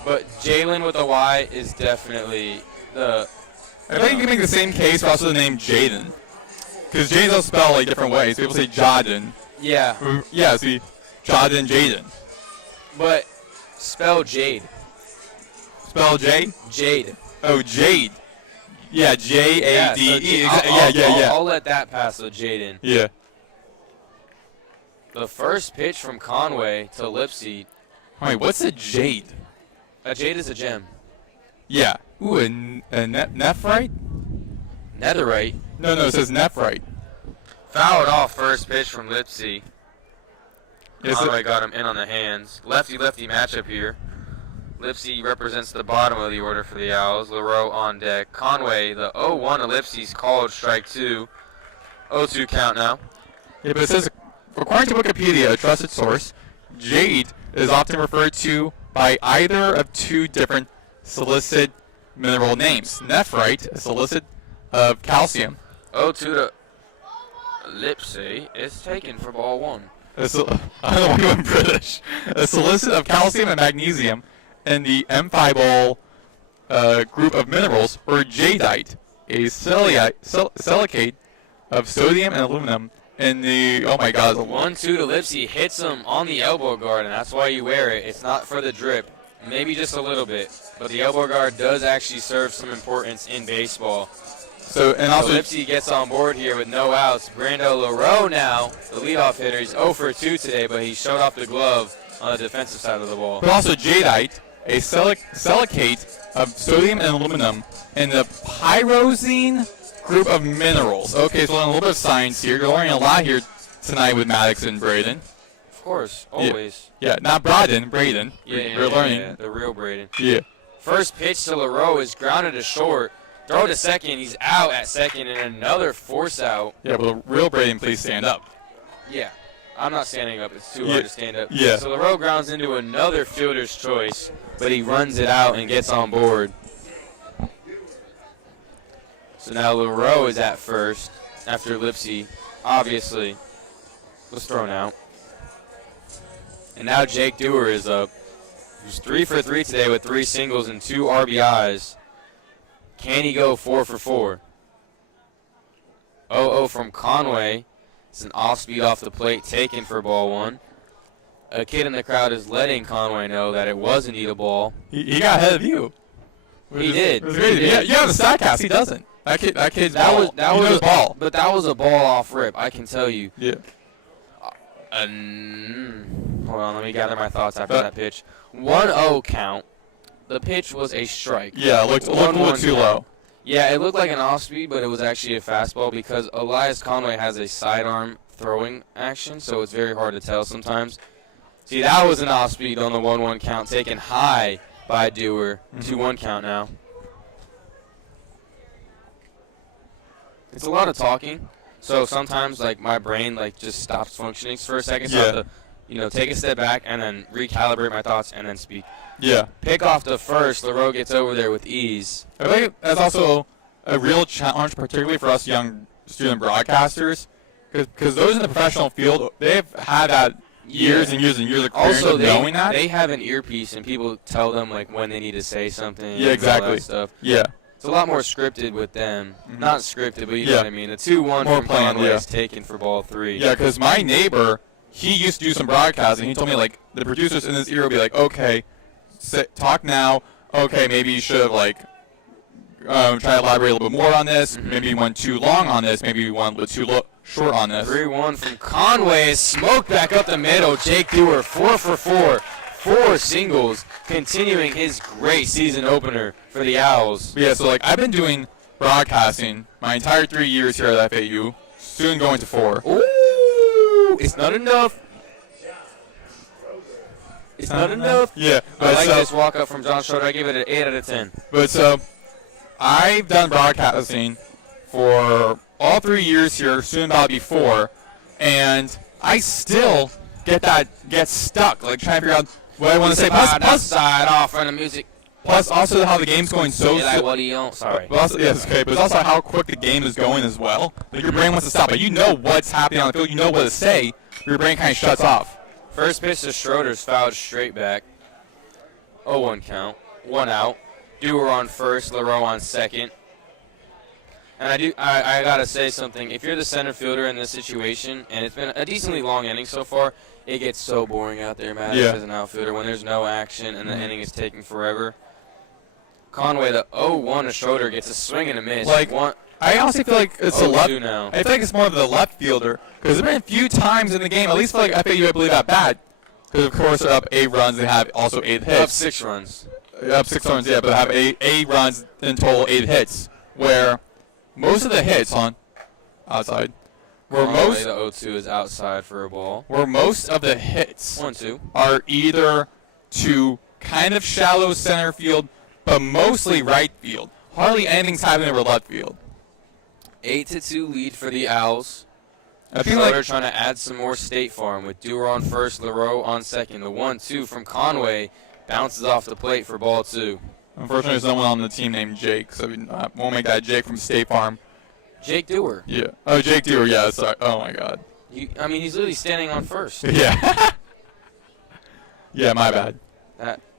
But Jalen with a Y is definitely the. I think you can make the same case for also the name Jaden. Because Jaden's also spelled like different ways. People say Jaden. Yeah. Yeah, see, Jaden, Jaden. But spell Jade. Spell J? Jade. Oh, Jade. Yeah, J-A-D-E. Yeah. I'll let that pass with Jaden. Yeah. The first pitch from Conway to Lipsy. Wait, what's a Jade? A Jade is a gem. Yeah. Ooh, a nephrite? Netherite. No, it says nephrite. Fouled off first pitch from Lipsy. Yes, Conway got him in on the hands. Lefty-lefty matchup here. Lipsy represents the bottom of the order for the Owls. LaRoe on deck. Conway, the 0-1 of Lipsy's called strike 2. 0-2 count now. Yeah, but it says, according to Wikipedia, a trusted source, jade is often referred to by either of two different silicate mineral names. Nephrite, a silicate of calcium. 0-2 to Lipsy is taken for ball 1. I don't know why you went British. A silicate of calcium and magnesium in the M5 group of minerals, or jadeite, a silicate of sodium and aluminum in the, oh my god. 1-2 to Lipsy hits him on the elbow guard, and that's why you wear it. It's not for the drip. Maybe just a little bit. But the elbow guard does actually serve some importance in baseball. So Lipsy gets on board here with no outs. Brando LaRoe now, the leadoff hitter. He's 0 for 2 today, but he showed off the glove on the defensive side of the ball. But also jadeite, a silicate of sodium and aluminum in the pyrozine group of minerals. Okay, so a little bit of science here. You're learning a lot here tonight with Maddox and Brayden. Of course, always. Yeah, not Brayden, Brayden. You're learning. Yeah, the real Brayden. Yeah. First pitch to LaRoe is grounded to short. Throw to second. He's out at second, and another force out. Yeah, but the real Brayden, please stand up. Yeah. I'm not standing up. It's too hard to stand up. Yeah. So LaRoe grounds into another fielder's choice, but he runs it out and gets on board. So now LaRoe is at first after Lipsy, obviously, was thrown out. And now Jake Dewar is up. He was 3 for 3 today with 3 singles and 2 RBIs. Can he go 4 for 4? 0-0 from Conway. It's an off-speed off the plate taken for ball 1. A kid in the crowd is letting Conway know that it was indeed a ball. He got ahead of you. He did. Yeah, you have the StatCast. He doesn't. That kid's ball. That was a ball. But that was a ball off rip, I can tell you. Yeah. Hold on, let me gather my thoughts after that pitch. 1-0 count. The pitch was a strike. Yeah, it looked a little too low. Yeah, it looked like an off-speed, but it was actually a fastball because Elias Conway has a sidearm throwing action, so it's very hard to tell sometimes. See, that was an off-speed on the 1-1 count, taken high by Dewar. 2-1 count now. it's a lot of talking. So sometimes, like, my brain, like, just stops functioning for a second. So I have to, take a step back and then recalibrate my thoughts and then speak. Yeah. Pick off the first. LaRoe gets over there with ease. I think that's also a real challenge, particularly for us young student broadcasters, because those in the professional field, they've had that years and years and years of experience also, of knowing that. They have an earpiece, and people tell them, like, when they need to say something. Yeah, exactly. And all that stuff. Yeah. It's a lot more scripted with them. Mm-hmm. Not scripted, but you know what I mean. The 2-1 from Conway is taken for ball 3. Yeah, because my neighbor, he used to do some broadcasting. He told me, like, the producers in his ear will be like, okay, talk now. Okay, maybe you should have, like, try to elaborate a little bit more on this. Mm-hmm. Maybe you went too long on this. Maybe you went a little too short on this. 3-1 from Conway is smoked back up the middle. Jake Dewar, 4 for 4. 4 singles, continuing his great season opener for the Owls. Yeah, so, like, I've been doing broadcasting my entire 3 years here at FAU, soon going to 4. Ooh, it's not enough. It's not enough. Yeah. I like this walk-up from John Schroeder. I give it an 8 out of 10. But so, I've done broadcasting for all 3 years here, soon about to be 4, and I still get stuck, like, trying to figure out what I want to say. Plus side off on the music. Plus, also how the game's going so like what he owns. Sorry. But also, yes, okay. But it's also how quick the game is going as well. Like, your brain wants to stop, but you know what's happening on the field. You know what to say. Your brain kind of shuts off. First pitch to Schroeder's fouled straight back. 0-1 count. 1 out. Dewar on first. LaRoe on second. And I gotta say something. If you're the center fielder in this situation, and it's been a decently long inning so far, it gets so boring out there, Maddox, as an outfielder, when there's no action and the inning is taking forever. Conway, the 0-1 to Schroeder, gets a swing and a miss. Like, I honestly feel like it's a left. Now. I feel like it's more of the left fielder, because there's been a few times in the game, at least for like FAU, I believe, at bat. Because of course they're up 8 runs, they have also 8 hits. Up 6 runs. Up 6 runs, yeah, but they have 8 runs in total, 8 hits. Where most of the hits on outside. The 0-2 is outside for a ball. Where most of the hits 1-2 are either to kind of shallow center field, but mostly right field. Hardly anything's happening over left field. 8-2 lead for the Owls. I feel Schroeder like trying to add some more State Farm with Dewar on first, LaRoe on second. The 1-2 from Conway bounces off the plate for ball 2. Unfortunately, there's someone on the team named Jake, so we won't make that Jake from State Farm. Jake Dewar. Yeah. Oh, Jake Dewar, yeah, sorry. Oh, my God. I mean, he's literally standing on first. Yeah. Yeah, my bad.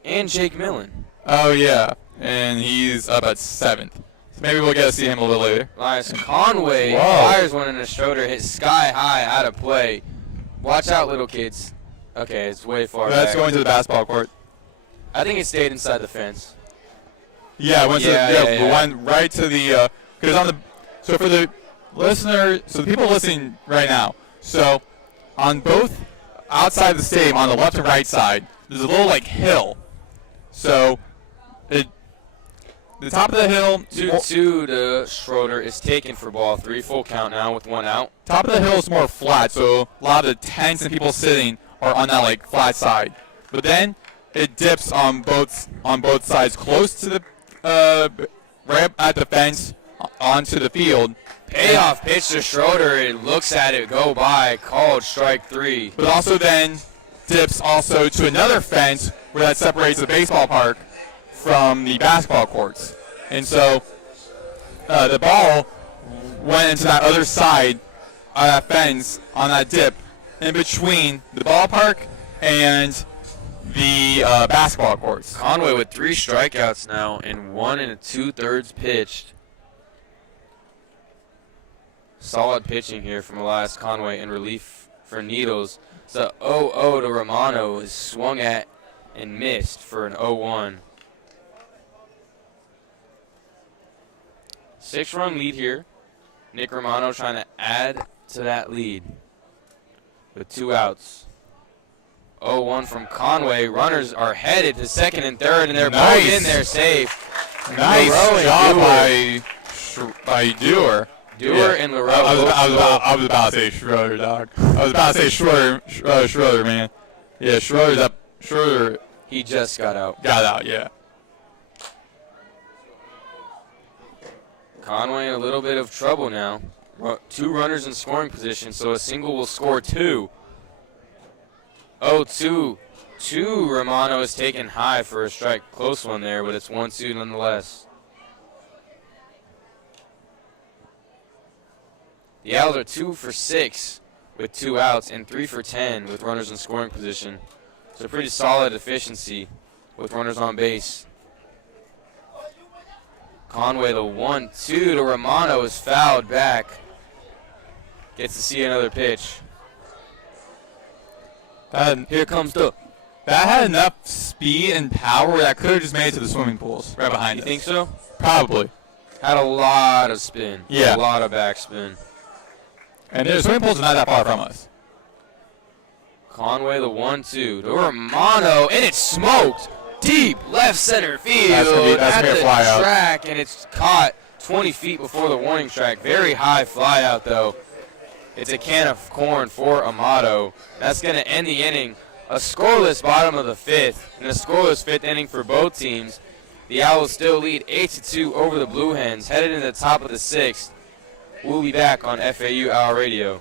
And Jake Millen. Oh, yeah. And he's up at 7th. So maybe we'll get to see him a little later. Elias Conway fires one in the shoulder, hits sky high out of play. Watch out, little kids. Okay, it's way far back. That's going to the basketball court. I think it stayed inside the fence. Yeah, it went right to the because on the so for the listener, so the people listening right now, so on both outside the stadium on the left and right side, there's a little like hill. So the top of the hill 2-2 to Schroeder is taken for ball 3, full count now with 1 out. Top of the hill is more flat, so a lot of the tents and people sitting are on that like flat side. But then it dips on both sides, close to the right at the fence onto the field. Payoff pitch to Schroeder. It looks at it go by, called strike 3. But also then dips also to another fence where that separates the baseball park from the basketball courts. And so the ball went into that other side of that fence on that dip in between the ballpark and the basketball courts. Conway with 3 strikeouts now and 1 2/3 pitched. Solid pitching here from Elias Conway in relief for Needles. It's a 0-0 to Romano, is swung at and missed for an 0-1. 6-run lead here. Nick Romano trying to add to that lead with 2 outs. 0-1 from Conway. Runners are headed to second and third, and they're both in there safe. Nice job by Dewar. Dewar and LaRoe. I was about to say Schroeder, dog. I was about to say Schroeder, man. Yeah, Schroeder's up. Schroeder. He just got out. Got out, yeah. Conway in a little bit of trouble now. 2 runners in scoring position, so a single will score 2. 0-2. 2. Romano is taken high for a strike. Close one there, but it's 1-2 nonetheless. The Owls are 2 for 6 with 2 outs and 3 for 10 with runners in scoring position. So pretty solid efficiency with runners on base. Conway, the 1-2 to Romano, is fouled back. Gets to see another pitch. Here comes the... That had enough speed and power that could have just made it to the swimming pools right behind us. You think so? Probably. Had a lot of spin. Yeah. A lot of backspin. And the swimming pools are not that far from us. Conway, the 1-2 to Romano, and it's smoked deep left center field that's gonna be a fly out. Track, and it's caught 20 feet before the warning track. Very high fly out, though. It's a can of corn for Amato. That's going to end the inning. A scoreless bottom of the 5th, and a scoreless 5th inning for both teams. The Owls still lead 8-2 over the Blue Hens, headed into the top of the 6th. We'll be back on FAU Owl Radio.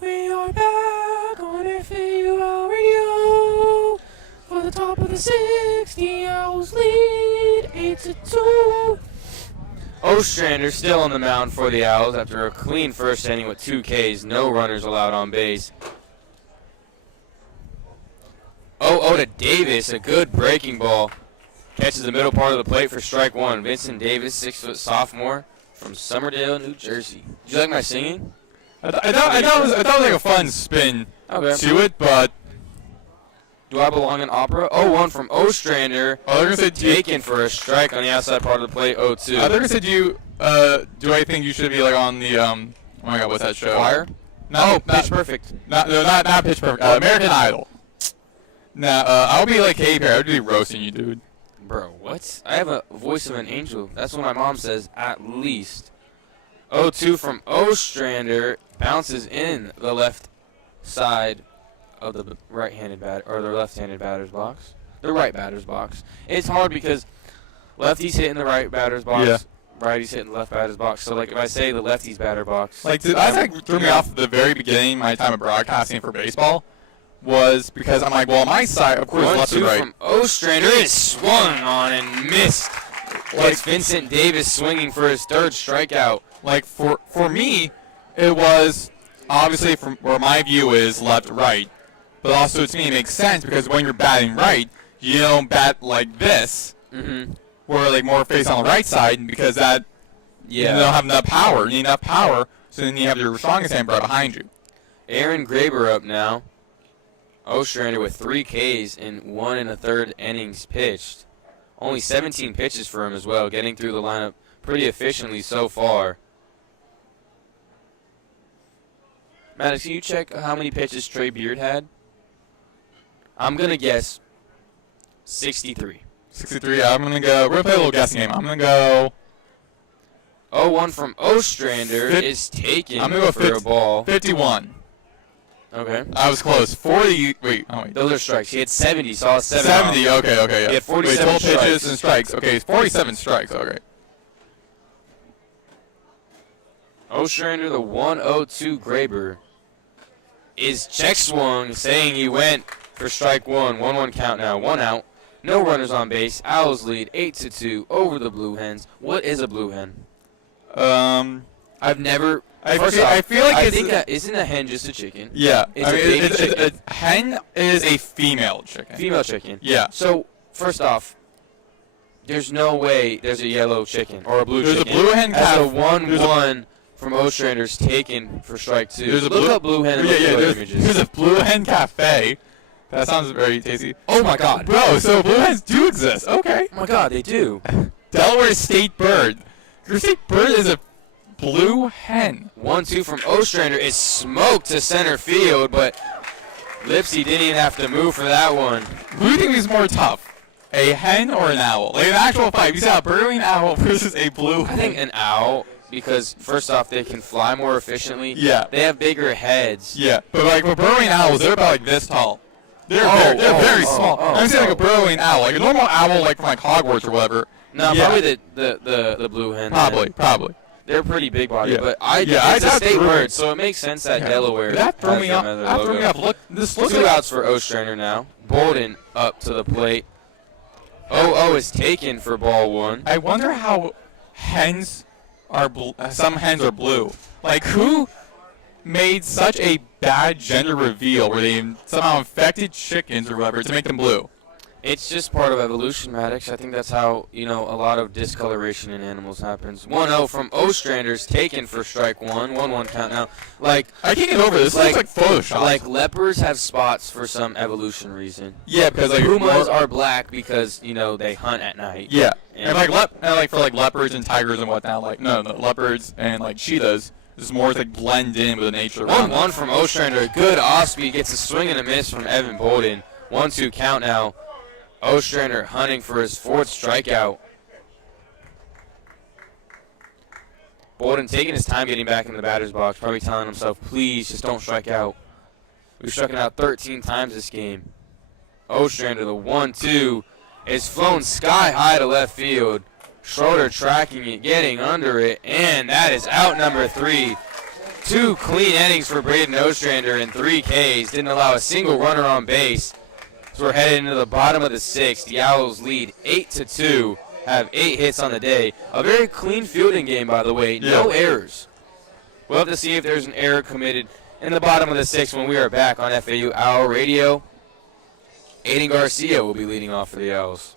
We are back on FAU Owl Radio. For the top of the 6th, the Owls lead 8-2. Ostrander still on the mound for the Owls after a clean first inning with 2 Ks, no runners allowed on base. 0-0 to Davis, a good breaking ball. Catches the middle part of the plate for strike 1. Vincent Davis, 6-foot sophomore from Somerdale, New Jersey. Did you like my singing? I thought it was like a fun spin to it, but... Do I belong in opera? 0-1 from Ostrander. Taken for a strike on the outside part of the plate, 0-2. I thought you said do I think you should be like on the, oh my god, what's that show? Choir? Pitch Perfect. Not Pitch Perfect. American Idol. Nah, I'll be like Katy Perry. I'll be roasting you, dude. Bro, what? I have a voice of an angel. That's what my mom says, at least. 0-2 from Ostrander. Bounces in the left side of the right-handed batter, or the left-handed batter's box. The right batter's box. It's hard because lefties hit in the right batter's box, righties hit in the left batter's box. So, like, if I say the lefty's batter box. Like, that threw me off at the very beginning, my time of broadcasting for baseball, was because I'm like, well, my side, of course, left and 1-2 right. from Ostrander is swung on and missed. It's Vincent Davis swinging for his 3rd strikeout. Like, for me, it was obviously from where my view is left-right. But also, to me, it makes sense because when you're batting right, you don't bat like this, where like more face on the right side, because that you don't have enough power. You need enough power, so then you have your strongest hand right behind you. Aaron Graber up now. Ostrander with 3 Ks in 1 1/3 innings pitched. Only 17 pitches for him as well, getting through the lineup pretty efficiently so far. Maddox, can you check how many pitches Trey Beard had? I'm going to guess 63. 63. I'm going to go. We're going to play a little guessing game. I'm going to go. 0-1 from Ostrander is taken I'm going to go for a ball. 51. Okay. I was close. 40. Wait. Oh, wait. Those are strikes. He had 70, so I was 70. off. Okay. Yeah. He had 47 12 strikes. pitches and strikes. Okay, 47 strikes. Okay. Ostrander, the 1-0-2 Grayburg, is check swung, saying he went for strike one. 1-1 count now. 1 out. No runners on base. Owls lead 8-2 over the Blue Hens. What is a Blue Hen? I've never. I feel like isn't a hen just a chicken? Yeah. It's a baby chicken. A hen is a female chicken. Female chicken. Yeah. So first off, there's no way there's a yellow chicken or a blue chicken. There's a blue hen calf. As a 1-1 from Ostrander's taken for strike 2. Look up blue hen and look at the images. There's a blue hen cafe. That sounds very tasty. Oh my God. Bro, so blue hens do exist. Okay. Oh my God, they do. Delaware state bird. Your state bird is a blue hen. 1-2 from Ostrander is smoked to center field, but Lipsy didn't even have to move for that one. Who do you think is more tough? A hen or an owl? Like an actual fight. You got a burrowing owl versus a blue hen. I think an owl, because first off, they can fly more efficiently. Yeah. They have bigger heads. Yeah. But like for burrowing owls, they're about like this tall. They're very small. I'm saying like a burrowing owl, like a normal owl, like from like Hogwarts or whatever. No, yeah. probably the blue hen. Probably. They're pretty big body, Yeah. but it's a state bird, so it makes sense that Delaware That threw has me them off. as their That threw logo. me off. Look, this looks 2 like outs for Ostrander now. Bolden up to the plate. 0-0 is taken for ball 1. I wonder how hens are some hens are blue. Like who made such a bad gender reveal where they somehow infected chickens or whatever to make them blue? It's just part of evolution, Maddox. I think that's how, a lot of discoloration in animals happens. 1-0 from Ostrander's taken for strike 1. 1-1 count now. Like, I can't get over this. This looks like Photoshop. Like leopards have spots for some evolution reason. Yeah, because like pumas are black because, they hunt at night. Yeah. And like for like leopards and tigers and whatnot, like no leopards and like cheetahs just more like blend in with the nature. 1-1 from Ostrander. Good off speed, gets a swing and a miss from Evan Bolden. 1-2 count now. Ostrander hunting for his 4th strikeout. Bolden taking his time getting back in the batter's box, probably telling himself, please, just don't strike out. We've struck out 13 times this game. Ostrander, the 1-2, is flown sky high to left field. Schroeder tracking it, getting under it, and that is out number 3. 2 clean innings for Brayden Ostrander and 3 Ks. Didn't allow a single runner on base. So we're headed into the bottom of the 6th. The Owls lead 8-2, have 8 hits on the day. A very clean fielding game, by the way. No errors. We'll have to see if there's an error committed in the bottom of the 6th when we are back on FAU Owl Radio. Aiden Garcia will be leading off for the Owls.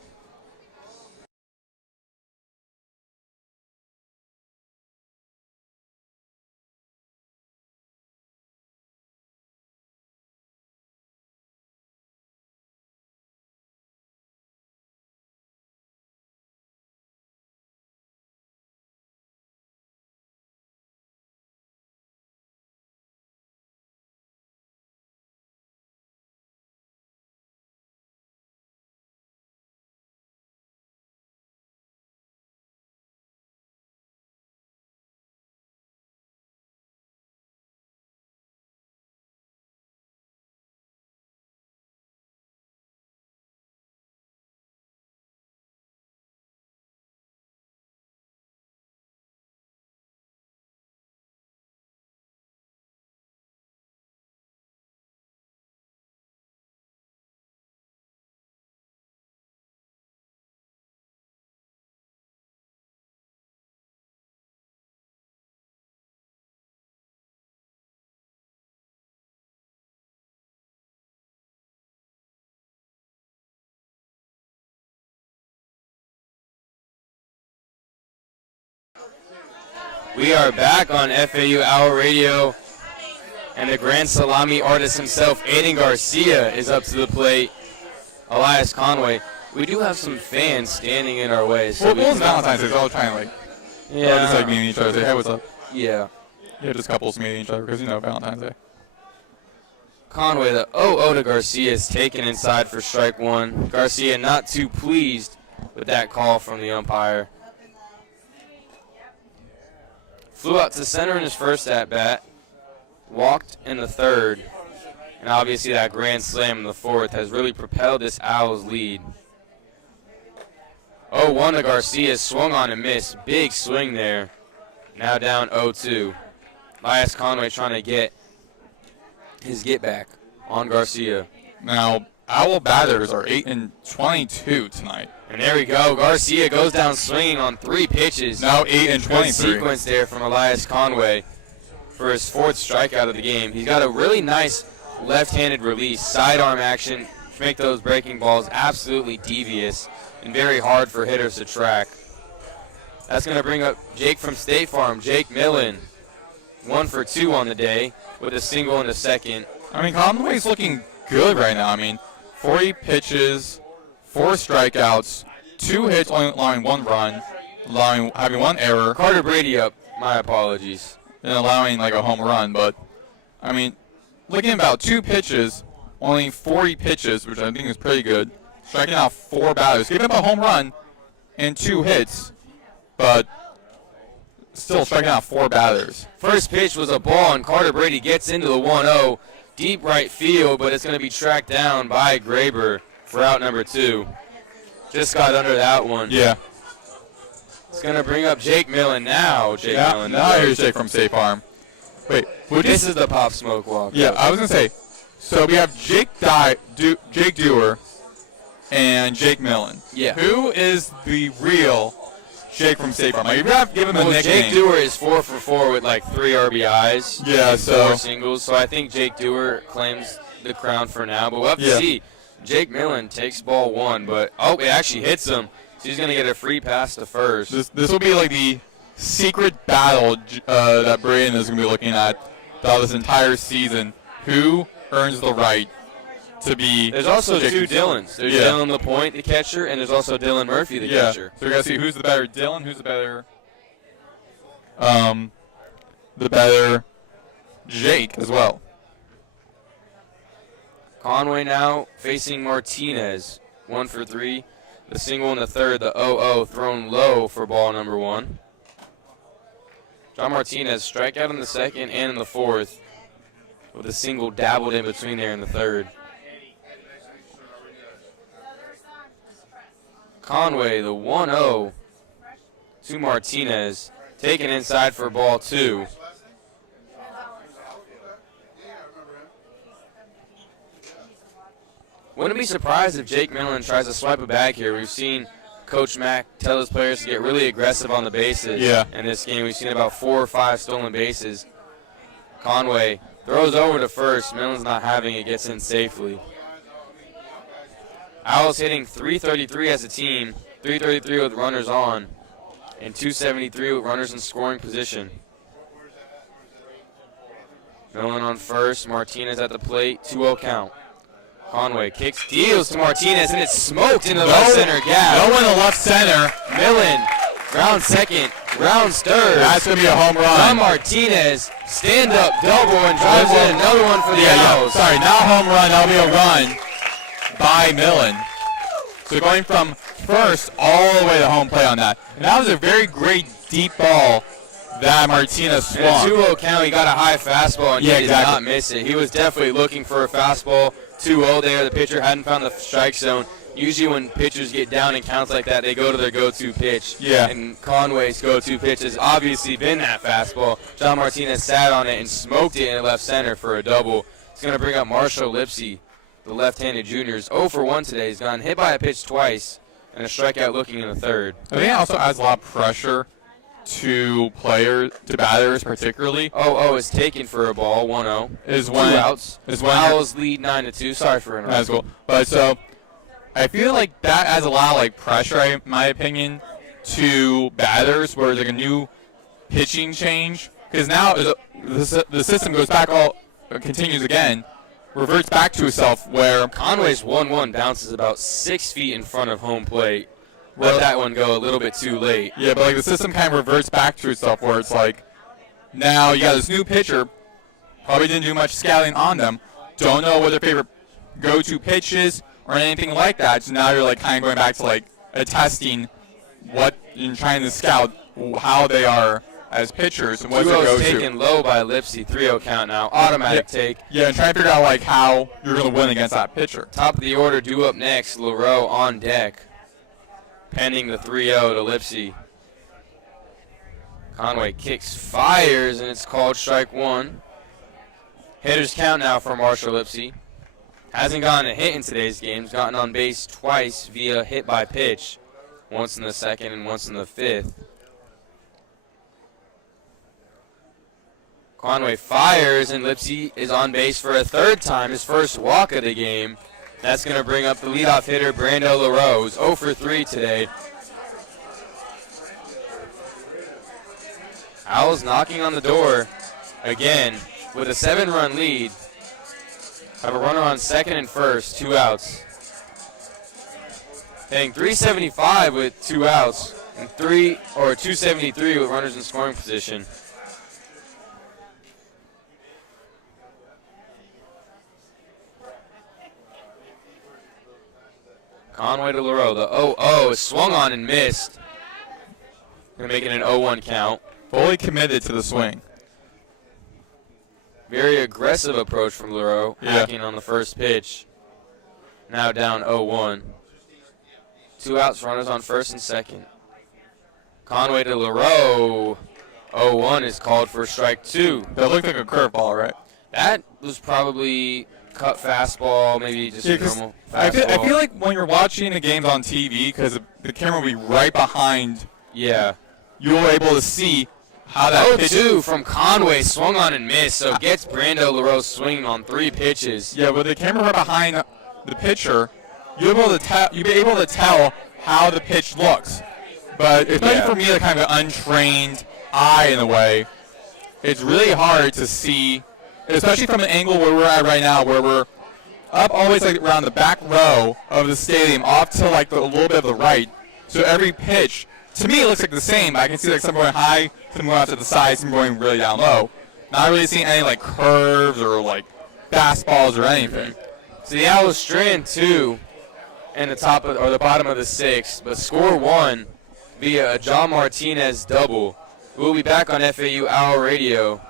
We are back on FAU Hour Radio, and the grand salami artist himself, Aiden Garcia, is up to the plate. Elias Conway. We do have some fans standing in our way. So well, it's Valentine's Day, so all trying to just like meeting each other, say, hey, what's up? Yeah. Yeah, just couples meeting each other because, Valentine's Day. Conway, the 0-0 to Garcia is taken inside for strike 1. Garcia not too pleased with that call from the umpire. Flew out to center in his first at-bat, walked in the third, and obviously that grand slam in the fourth has really propelled this Owls lead. 0-1 to Garcia, swung on and missed. Big swing there. Now down 0-2. Elias Conway trying to get his get back on Garcia. Now, Owl batters are 8-22 tonight. And there we go. Garcia goes down swinging on 3 pitches. Now 8-23. Good sequence there from Elias Conway for his 4th strikeout of the game. He's got a really nice left-handed release, sidearm action to make those breaking balls absolutely devious and very hard for hitters to track. That's going to bring up Jake from State Farm, Jake Millen. 1 for 2 on the day with a single in the second. I mean, Conway's looking good right now. I mean, 40 pitches, 4 strikeouts, 2 hits, only allowing 1 run, having 1 error. Carter Brady up. My apologies. And allowing like a home run. But, I mean, looking at about 2 pitches, only 40 pitches, which I think is pretty good. Striking out 4 batters, giving up a home run and 2 hits, but still striking out 4 batters. First pitch was a ball, and Carter Brady gets into the 1-0. Deep right field, but it's going to be tracked down by Graber for out number 2. Just got under that one. Yeah. It's going to bring up Jake Millen now. Millen. Now here's Jake from State Farm. Wait, this is the Pop Smoke walk. Yeah, I was going to say, so we have Jake Dewar and Jake Millen. Yeah. Who is the real Jake from State Farm? You have to give him a nickname. Jake Dewar is 4 for 4 with like 3 RBIs. Yeah, and so 4 singles. So I think Jake Dewar claims the crown for now. But we'll have to see. Jake Millen takes ball 1, but it actually hits him. So he's going to get a free pass to first. This will be like the secret battle that Brayden is going to be looking at throughout this entire season. Who earns the right to be? There's also Jake 2 Dylans. There's Dylan LaPointe, the catcher, and there's also Dylan Murphy, the catcher. So we got to see who's the better Dylan, who's the better Jake as well. Conway now facing Martinez. 1 for 3. The single in the third, the 0-0 thrown low for ball number 1. John Martinez strikeout in the second and in the fourth with a single dabbled in between there in the third. Conway, the 1-0 to Martinez, taken inside for ball 2. Wouldn't be surprised if Jake Millen tries to swipe a bag here. We've seen Coach Mack tell his players to get really aggressive on the bases. In this game, we've seen about 4 or 5 stolen bases. Conway throws over to first. Millen's not having it, gets in safely. Owls hitting .333 as a team, .333 with runners on, and .273 with runners in scoring position. Millen on first, Martinez at the plate, 2-0 count. Conway kicks, deals to Martinez, and it's smoked into the left center gap. No one in the left center. Millen, ground second, grounds third. That's going to be a home run. John Martinez, stand-up double, and drives in another one for the Owls. Sorry, not a home run. That'll be a run by Millen. So going from first all the way to home plate on that. And that was a very great deep ball that Martinez swung. And a 2-0 count, he got a high fastball, and he did not miss it. He was definitely looking for a fastball. 2-0 there. The pitcher hadn't found the strike zone. Usually when pitchers get down in counts like that, they go to their go-to pitch. And Conway's go-to pitch has obviously been that fastball. John Martinez sat on it and smoked it in left center for a double. It's going to bring up Marshall Lipsy, the left-handed juniors. 0 for 1 today. He's gotten hit by a pitch twice and a strikeout looking in the third. I think it also adds a lot of pressure to batters particularly. 0-0 is taken for a ball, 1-0. Is 2 when outs. Owls lead 9-2. Sorry for interrupting. That's cool. But so I feel like that adds a lot of pressure, in my opinion, to batters where there's a new pitching change. Because now the system goes back continues again, reverts back to itself where Conway's 1-1 bounces about 6 feet in front of home plate. Let that one go a little bit too late. Yeah, but the system kind of reverts back to itself where it's now you got this new pitcher, probably didn't do much scouting on them, don't know what their favorite go-to pitch is or anything like that. So now you're kind of going back to attesting what and trying to scout how they are as pitchers and what they 2-0's go to. taken low by Lipsy. 3-0 count now. Automatic take. Yeah, and trying to figure out like how you're going to win against that pitcher. Top of the order due up next. LaRoe on deck. Pending the 3-0 to Lipsy. Conway kicks, fires, and it's called strike one. Hitters count now for Marshall Lipsy. Hasn't gotten a hit in today's games. Gotten on base twice via hit by pitch. Once in the second and once in the fifth. Conway fires, and Lipsy is on base for a third time, his first walk of the game. That's going to bring up the leadoff hitter, Brando LaRoe, 0 for 3 today. Owls knocking on the door again with a 7-run lead. Have a runner on second and first, 2 outs. Hitting .375 with 2 outs and 273 with runners in scoring position. Conway to LaRoe. The 0-0 is swung on and missed. Going to make it an 0-1 count. Fully committed to the swing. Very aggressive approach from LaRoe, hacking on the first pitch. Now down 0-1. 2 outs, runners on first and second. Conway to LaRoe. 0-1 is called for strike 2. That looked like a curveball, right? That was probably cut fastball, maybe just a normal fastball. I feel like when you're watching the games on TV, because the camera will be right behind, yeah, you're able to see how that pitch 0-2 from Conway, swung on and missed, so gets Brando LaRoe swinging on 3 pitches. Yeah, with the camera right behind the pitcher, you'll be able to tell how the pitch looks. But especially for me, like kind of an untrained eye in a way, it's really hard to see, especially from an angle where we're at right now, where we're up always like around the back row of the stadium, off to like a little bit of the right. So every pitch, to me, it looks like the same. I can see like some going high, some going out to the side, some going really down low. Not really seeing any like curves or like fastballs or anything. So the Owls strand 2 in the top of, or the bottom of the 6th, but score 1 via a John Martinez double. We'll be back on FAU Owl Radio.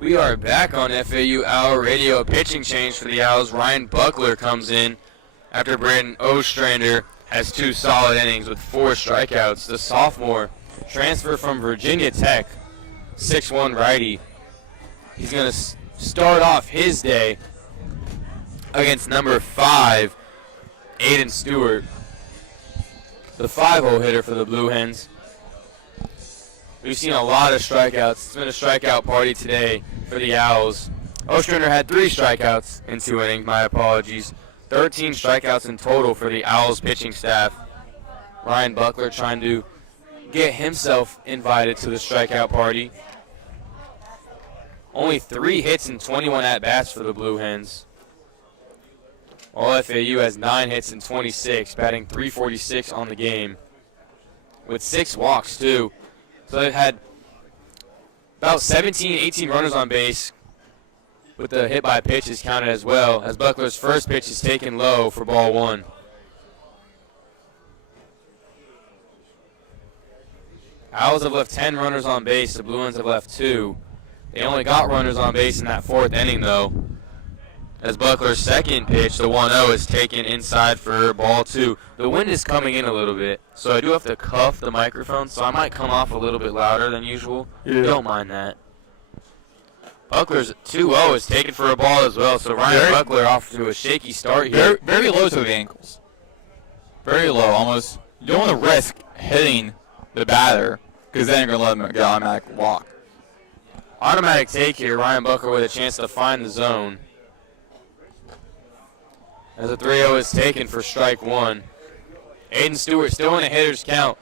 We are back on FAU Owl Radio. A pitching change for the Owls. Ryan Buckler comes in after Brayden Ostrander has 2 solid innings with 4 strikeouts. The sophomore transfer from Virginia Tech, 6'1" righty. He's going to start off his day against number 5, Aiden Stewart, the 5-hole hitter for the Blue Hens. We've seen a lot of strikeouts. It's been a strikeout party today for the Owls. Ostrander had 3 strikeouts in 2 innings. My apologies. 13 strikeouts in total for the Owls pitching staff. Ryan Buckler trying to get himself invited to the strikeout party. Only 3 hits and 21 at-bats for the Blue Hens. While FAU has 9 hits and 26, batting .346 on the game. With 6 walks, too. So they've had about 17, 18 runners on base, with the hit by pitch is counted as well, as Buckler's first pitch is taken low for ball 1. Owls have left 10 runners on base. The Blue Hens have left 2. They only got runners on base in that 4th inning, though. As Buckler's second pitch, the 1-0, is taken inside for ball 2. The wind is coming in a little bit, so I do have to cuff the microphone, so I might come off a little bit louder than usual. Yeah. Don't mind that. Buckler's 2-0 is taken for a ball as well, so Ryan Buckler off to a shaky start here. Very low to the ankles. Very low, almost. You don't want to risk hitting the batter, because then you're going to let him get an automatic walk. Automatic take here, Ryan Buckler with a chance to find the zone. As a 3-0 is taken for strike 1. Aiden Stewart still in a hitter's count.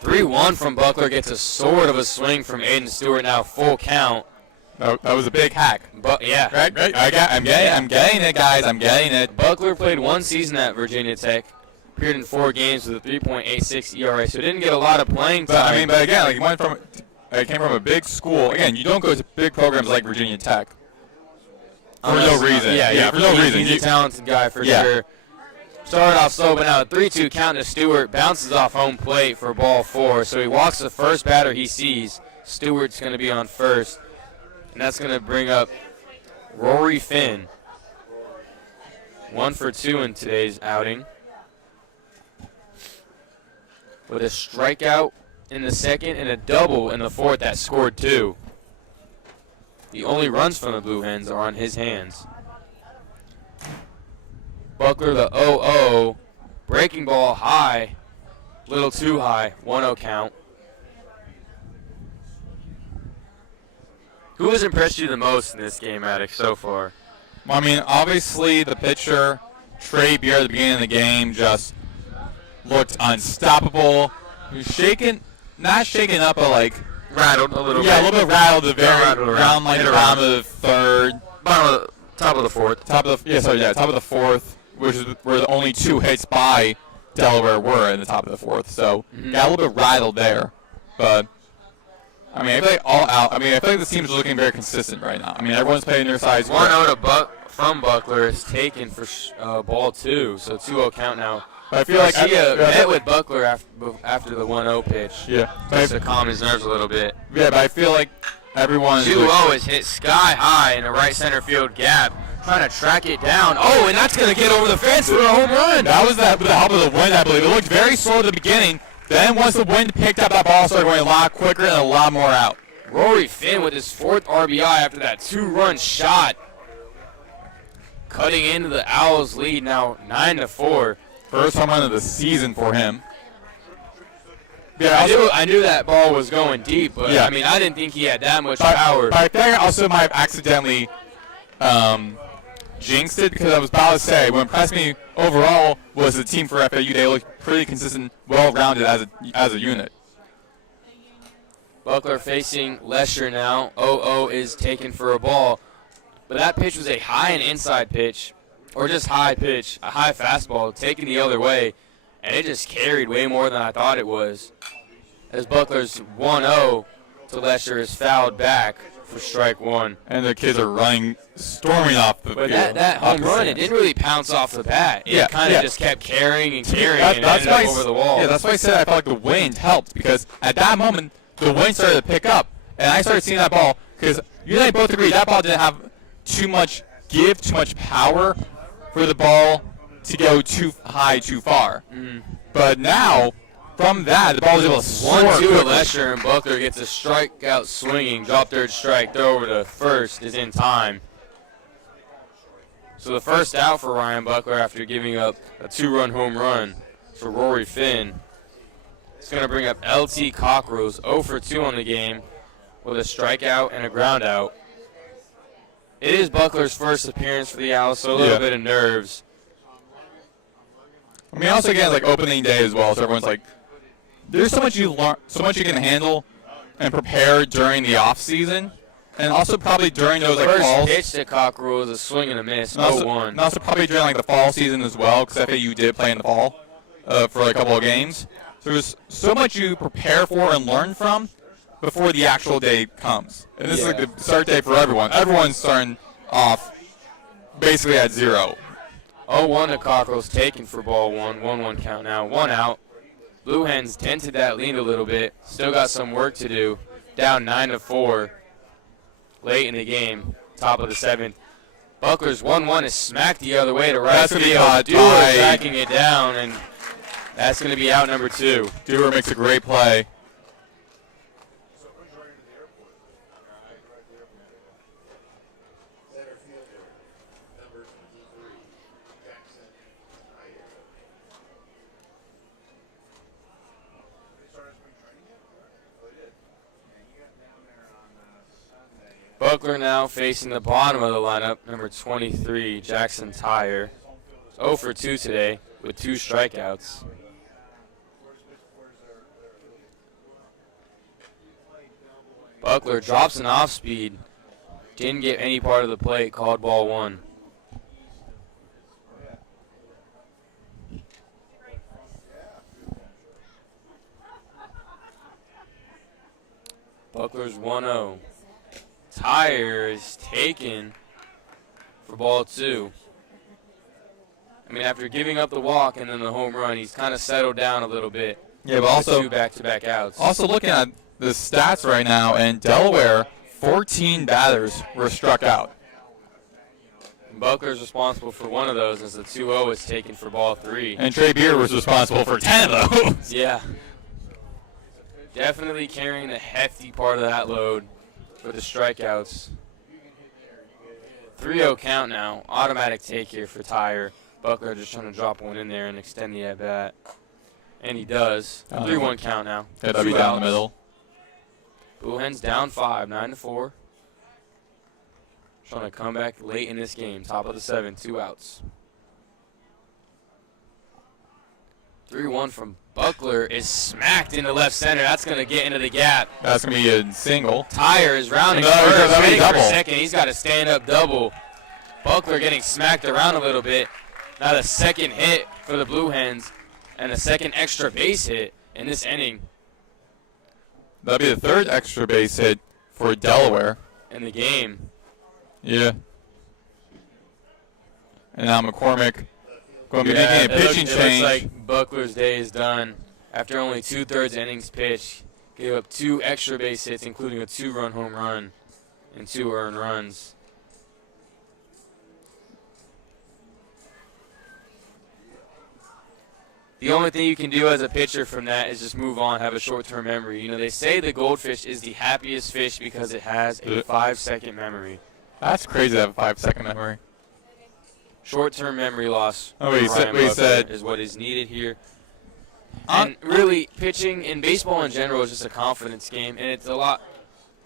(3-1) from Buckler gets a sort of a swing from Aiden Stewart. Now full count. That was a big hack. But yeah, Right. I'm getting it, guys. I'm getting it. Buckler played one season at Virginia Tech. Appeared in 4 games with a 3.86 ERA, so didn't get a lot of playing time. But again, like he came from a big school. Again, you don't go to big programs like Virginia Tech for no reason. Yeah, for no reason. He's a talented guy for sure. Started off slow, but now a 3-2 count to Stewart. Bounces off home plate for ball 4, so he walks the first batter he sees. Stewart's going to be on first, and that's going to bring up Rory Finn. 1 for 2 in today's outing, with a strikeout in the second and a double in the fourth that scored 2. The only runs from the Blue Hens are on his hands. Buckler the 0-0. Breaking ball high. Little too high. 1-0 count. Who has impressed you the most in this game, Maddox, so far? Well, I mean, obviously the pitcher, Trey Beer, at the beginning of the game just looked unstoppable. He was not shaken up, but like rattled a little bit. Yeah, a little bit rattled. The very around like the bottom of the third, top of the fourth. top of the fourth, which is where the only 2 hits by Delaware were in the top of the fourth. So got a little bit rattled there, but I mean, I feel like I feel like this team's looking very consistent right now. I mean, everyone's playing their sides. 1-0 from Buckler is taken for ball 2, so 2-0 count now. But I feel like Garcia met with Buckler after the 1-0 pitch. Yeah. Just to calm his nerves a little bit. Yeah, but I feel like everyone. 2-0 is hit sky high in a right center field gap. Trying to track it down. Oh, and that's going to get over the fence for a home run. That was with the help of the wind, I believe. It looked very slow at the beginning. Then once the wind picked up, that ball started going a lot quicker and a lot more out. Rory Finn with his 4th RBI after that 2-run shot. Cutting into the Owls' lead now 9-4. First home run of the season for him. Yeah, I knew that ball was going deep, but I mean, I didn't think he had that much power. But I think I also might have accidentally jinxed it, because I was about to say, what impressed me overall was the team for FAU. They looked pretty consistent, well-rounded as a unit. Buckler facing Lesher now. 0-0 is taken for a ball. But that pitch was a high and inside pitch, or just high pitch, a high fastball taken the other way, and it just carried way more than I thought it was. As Buckler's 1-0 to Lesher is fouled back for strike 1. And the kids are storming off the field. But that home run, it didn't really pounce off the bat. It kind of just kept carrying and carrying and ended up over the wall. Yeah, that's why I said I felt like the wind helped, because at that moment, the wind started to pick up, and I started seeing that ball, because you and I both agree that ball didn't have too much give, too much power for the ball to go too high, too far. But now, from that, the ball was able to soar 1-2 to quickly. Lesher, and Buckler gets a strikeout swinging. Drop third strike, throw over to first is in time. So the first out for Ryan Buckler after giving up a 2-run home run for Rory Finn. It's going to bring up LT Cockrose, 0 for 2 on the game with a strikeout and a ground out. It is Buckler's first appearance for the Owls, so a little bit of nerves. I mean, also again, like opening day as well, so everyone's like, there's so much you learn, so much you can handle and prepare during the off season, and also probably during those like First pitch to Cockrell is a swing and a miss, 0-1. And also probably during like the fall season as well, because FAU did play in the fall for a couple of games. So there's so much you prepare for and learn from before the actual day comes. And this is like the start day for everyone. Everyone's starting off basically at 0. 0-1 to Cockrell's taken for ball 1. 1-1 count now. 1 out. Blue Hens dented that lead a little bit. Still got some work to do. Down 9-4 late in the game, top of the 7th. Buckler's 1-1 is smacked the other way to right That's going to be field. Dewar tracking it down, and that's going to be out number 2. Dewar makes a great play. Buckler now facing the bottom of the lineup, number 23, Jackson Tyer. 0 for 2 today with 2 strikeouts. Buckler drops an off speed. Didn't get any part of the plate, called ball 1. Buckler's 1-0. Tyer is taken for ball 2. I mean, after giving up the walk and then the home run, he's kind of settled down a little bit. Yeah, but also 2 back-to-back outs. Also looking at the stats right now, in Delaware, 14 batters were struck out. And Buckler's responsible for one of those as the 2-0 is taken for ball 3. And Trey Beer was responsible for 10 of those. Yeah. Definitely carrying the hefty part of that load for the strikeouts. 3-0 count now. Automatic take here for Tyer. Buckler just trying to drop one in there and extend the at-bat. And he does. 3-1 count now. Yeah, that'll be down the middle. Blue Hens down 5, 9-4. Trying to come back late in this game. Top of the 7, 2 outs. 3-1 from Buckler is smacked into left center. That's going to get into the gap. That's going to be a single. Tyer is rounding first, waiting for second. He's got a stand-up double. Buckler getting smacked around a little bit. Now the second hit for the Blue Hens and a second extra base hit in this inning. That'll be the 3rd extra base hit for Delaware. In the game. Yeah. And now McCormick going to be making a pitching change. It looks like Buckler's day is done. After only 2/3 innings pitched, gave up 2 extra base hits, including a 2-run home run and 2 earned runs. The only thing you can do as a pitcher from that is just move on, have a short-term memory. You know, they say the goldfish is the happiest fish because it has a 5-second memory. That's crazy to have a 5-second memory. Short-term memory loss we said is what is needed here. And really, pitching in baseball in general is just a confidence game, and it's a lot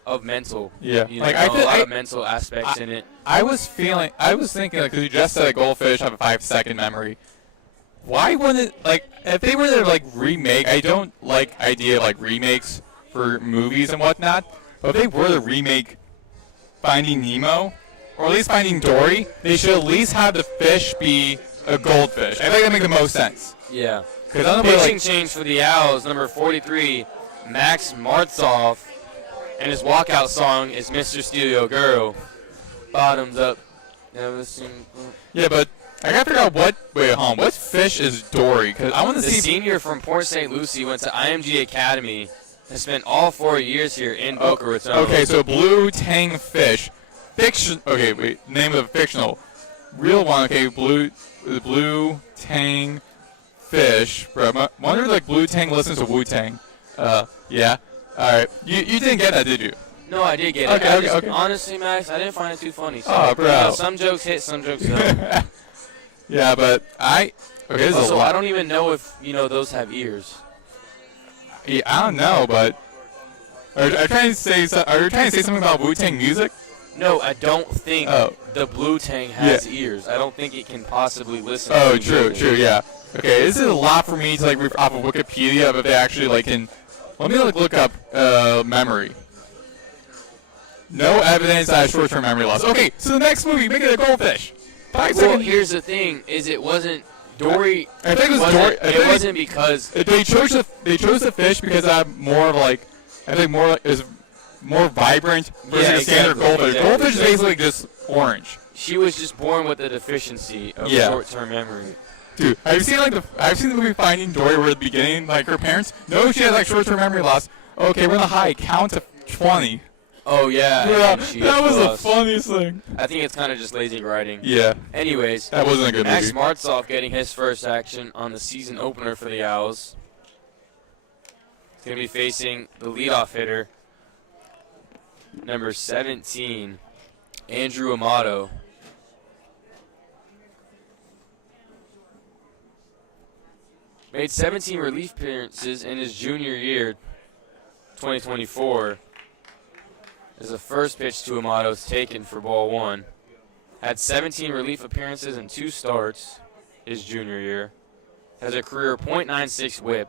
of mental. Yeah, you know, a lot of mental aspects in it. I was thinking, because you just said a goldfish have a 5-second memory. Why wouldn't if they were to remake? I don't like idea of remakes for movies and whatnot, but if they were to remake Finding Nemo, or at least Finding Dory, they should at least have the fish be a goldfish. I think that makes the most sense. Yeah. Pitching change for the Owls, number 43, Max Martzoff, and his walkout song is Mr. Steal Your Girl. Bottoms up. Never seen. Yeah, but I gotta figure out what fish is Dory? Because I want to see. The senior from Port St. Lucie went to IMG Academy and spent all 4 years here in Boca Raton. Okay, so blue tang fish. Fiction. Okay, wait. Name of the fictional. Real one. Okay, blue tang fish. Bro, I wonder if Blue Tang listens to Wu Tang. Yeah. All right. You didn't get that, did you? No, I did get it. Okay. Honestly, Max, I didn't find it too funny. So, bro. You know, some jokes hit, some jokes don't. Yeah, but okay. Also, I don't even know if those have ears. Yeah, I don't know, but are you trying to say something about Wu Tang music? No, I don't think the Blue Tang has ears. I don't think it can possibly listen. Oh, true, yeah. Okay, this is a lot for me to read off of Wikipedia, but they actually can. Let me look up memory. No evidence that short-term memory loss. Okay, so the next movie, make it a goldfish. Well, here's the thing: is it wasn't Dory? I think it was Dory. It wasn't because they chose the fish because I have more is more vibrant versus a standard goldfish. Exactly. Goldfish is basically just orange. She was just born with a deficiency of short-term memory. Dude, have you seen the movie Finding Dory where at the beginning, like her parents know she has like short-term memory loss. Okay, we're in the high. Count to 20. Oh, yeah. Yeah, She that was lost. the funniest thing. I think it's kind of just lazy writing. Yeah. Anyways, That wasn't a good Max movie. Martzoff getting his first action on the season opener for the Owls. He's going to be facing the leadoff hitter, number 17, Andrew Amato. Made 17 relief appearances in his junior year, 2024. As the first pitch to Amato is taken for ball one. Had 17 relief appearances and 2 starts his junior year. Has a career .96 whip.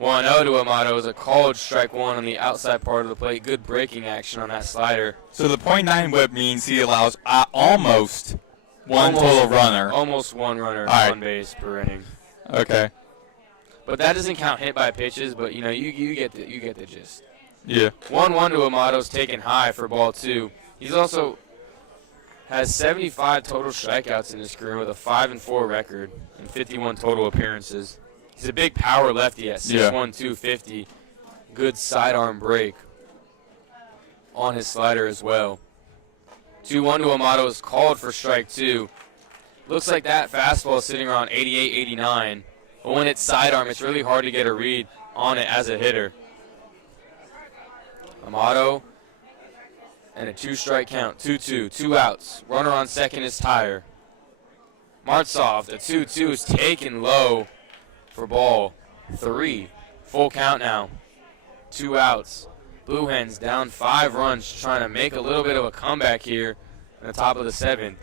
1-0 to Amato is a called strike one on the outside part of the plate. Good breaking action on that slider. So the .9 whip means he allows almost one total runner. Almost one runner right. on base per inning. Okay. But that doesn't count hit by pitches. But you get the gist. Yeah. 1-1 to Amato's taken high for ball two. He's also has 75 total strikeouts in his career with a 5-4 record and 51 total appearances. He's a big power lefty at 6'1", 250. Good sidearm break on his slider as well. 2-1 to Amato is called for strike two. Looks like that fastball is sitting around 88, 89. But when it's sidearm, it's really hard to get a read on it as a hitter. Amato and a 2-strike count, 2-2, 2 outs. Runner on second is Tyre. Martzoff, the 2-2 is taken low for ball 3. Full count now. 2 outs. Blue Hens down 5 runs, trying to make a little bit of a comeback here in the top of the 7th.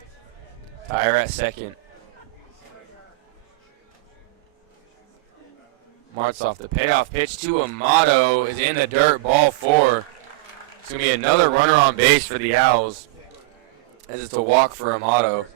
Tyre at second. Martzoff, the payoff pitch to Amato is in the dirt, ball 4. It's going to be another runner on base for the Owls, as it's a walk for Amato.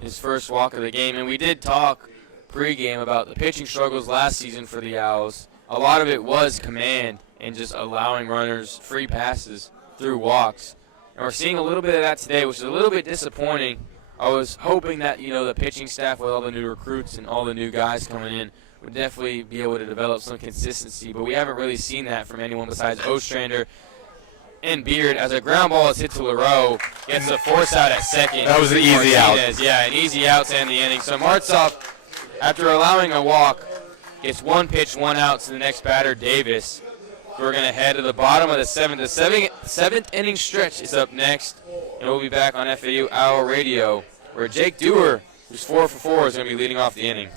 His first walk of the game. And we did talk pregame about the pitching struggles last season for the Owls. A lot of it was command and just allowing runners free passes through walks. And we're seeing a little bit of that today, which is a little bit disappointing. I was hoping that, the pitching staff with all the new recruits and all the new guys coming in would definitely be able to develop some consistency, but we haven't really seen that from anyone besides Ostrander and Beard. As a ground ball is hit to LaRoe, gets the force out at second. That was an easy out. Yeah, an easy out to end the inning. So Martzoff, after allowing a walk, gets 1 pitch, 1 out to the next batter, Davis. We're going to head to the bottom of the 7th. The 7th inning stretch is up next, and we'll be back on FAU Owl Radio, where Jake Dewar, who's 4 for 4, is going to be leading off the inning.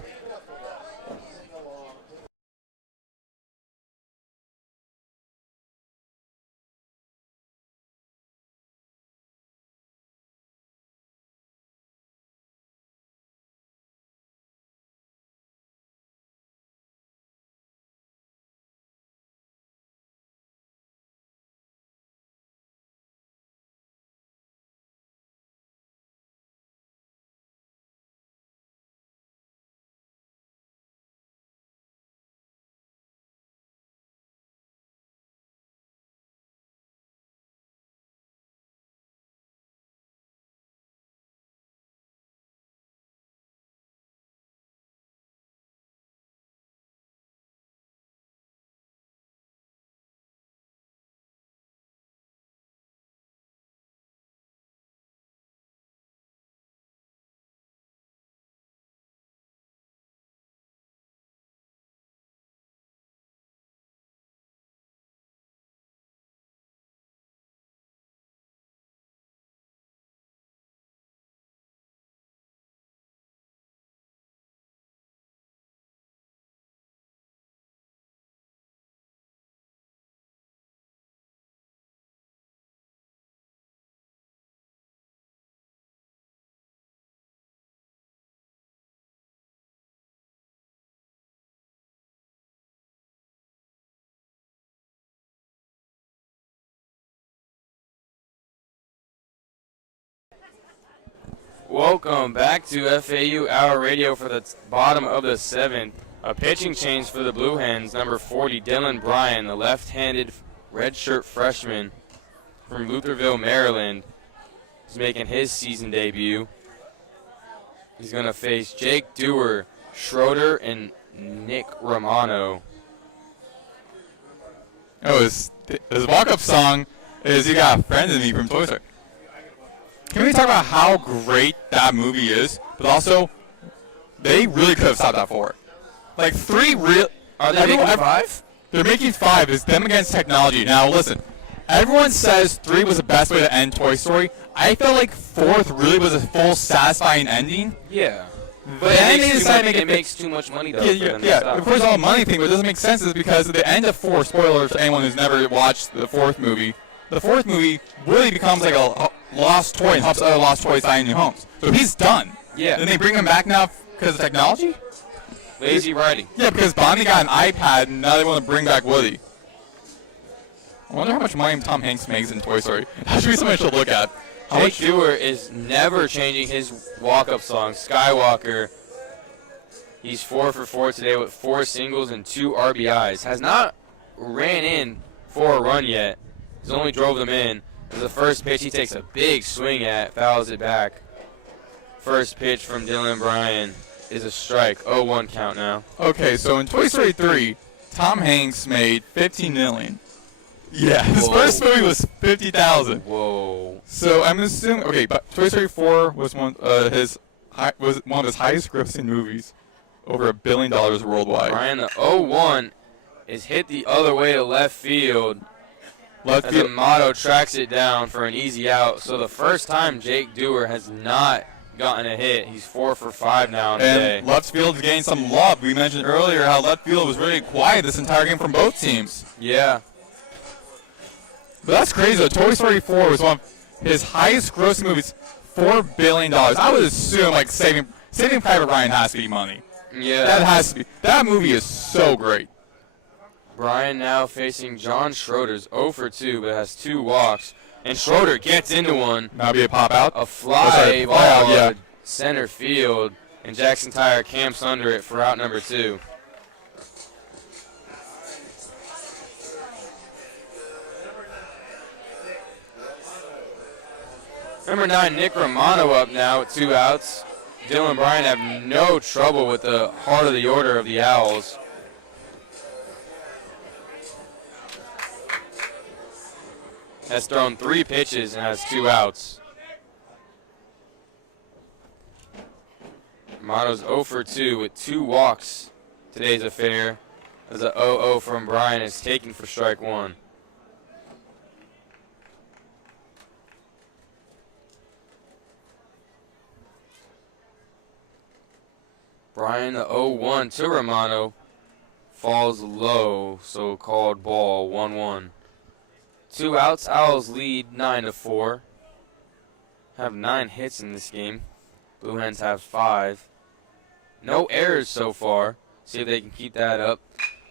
Welcome back to FAU Hour Radio for the bottom of the 7th. A pitching change for the Blue Hens, number 40, Dylan Bryan, the left-handed redshirt freshman from Lutherville, Maryland, is making his season debut. He's going to face Jake Dewar, Schroeder, and Nick Romano. Oh, his walk-up song is "You Got a Friend in Me" from Toy Story. Can we talk about how great that movie is? But also, they really could have stopped at 4. Like 3 real. Are they making 5? They're making 5. It's them against technology. Now listen, everyone says 3 was the best way to end Toy Story. I felt like 4th really was a full satisfying ending. Yeah. But Then it makes too much money, though. Yeah. Of course, all the money thing, but it doesn't make sense is because at the end of 4, spoilers for anyone who's never watched the 4th movie, the 4th movie really becomes like a lost toy and helps other lost toys find new homes. So he's done. Yeah. Then they bring him back now because of technology? Lazy writing. Yeah, because Bonnie got an iPad and now they want to bring back Woody. I wonder how much money Tom Hanks makes in Toy Story. That should be something I should look at. Jake Dewar is never changing his walk-up song, Skywalker. He's 4 for 4 today with 4 singles and 2 RBIs. Has not ran in for a run yet. He's only drove them in. The first pitch he takes a big swing at, fouls it back. First pitch from Dylan Bryan is a strike. 0-1 count now. Okay, so in Toy Story 3, Tom Hanks made $15 million. Yeah, his first movie was $50,000. Whoa. So I'm assuming, okay, but Toy Story 4 was one of his highest grossing movies, over $1 billion worldwide. Bryan, the 0-1 is hit the other way to left field. As Amato tracks it down for an easy out. So the first time Jake Dewar has not gotten a hit. He's 4 for 5 now today. And left field's gained some love. We mentioned earlier how left field was really quiet this entire game from both teams. Yeah. But that's crazy though. Toy Story 4 was one of his highest grossing movies, $4 billion. I would assume like Saving Private Ryan has to be money. Yeah. That has to be. That movie is so great. Bryan now facing John Schroeder's 0 for 2, but has 2 walks. And Schroeder gets into one. That'll be a pop out. A fly ball out, yeah. Center field. And Jackson Tyre camps under it for out number 2. Number 9, Nick Romano up now with 2 outs. Dylan Bryan have no trouble with the heart of the order of the Owls. Has thrown 3 pitches and has 2 outs. Romano's 0 for 2 with 2 walks. Today's affair as a 0-0 from Bryan is taken for strike 1. Bryan, the 0-1 to Romano, falls low, so called ball, 1-1. 2 outs, Owls lead 9-4. Have 9 hits in this game. Blue Hens have 5. No errors so far. See if they can keep that up.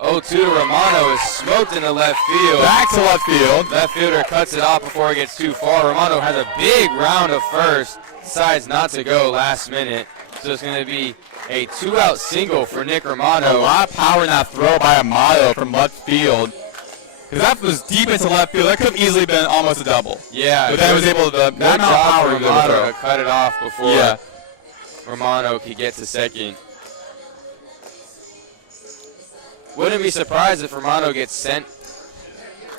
0-2 to Romano is smoked into left field. Back to left field. Left fielder cuts it off before it gets too far. Romano has a big round of first. Decides not to go last minute. So it's going to be a 2-out single for Nick Romano. A lot of power in that throw by Amato from left field. Because that was deep into left field. That could have easily been almost a double. Yeah. But then was able to, that amount of power for Romano to cut it off before Romano could get to second. Wouldn't be surprised if Romano gets sent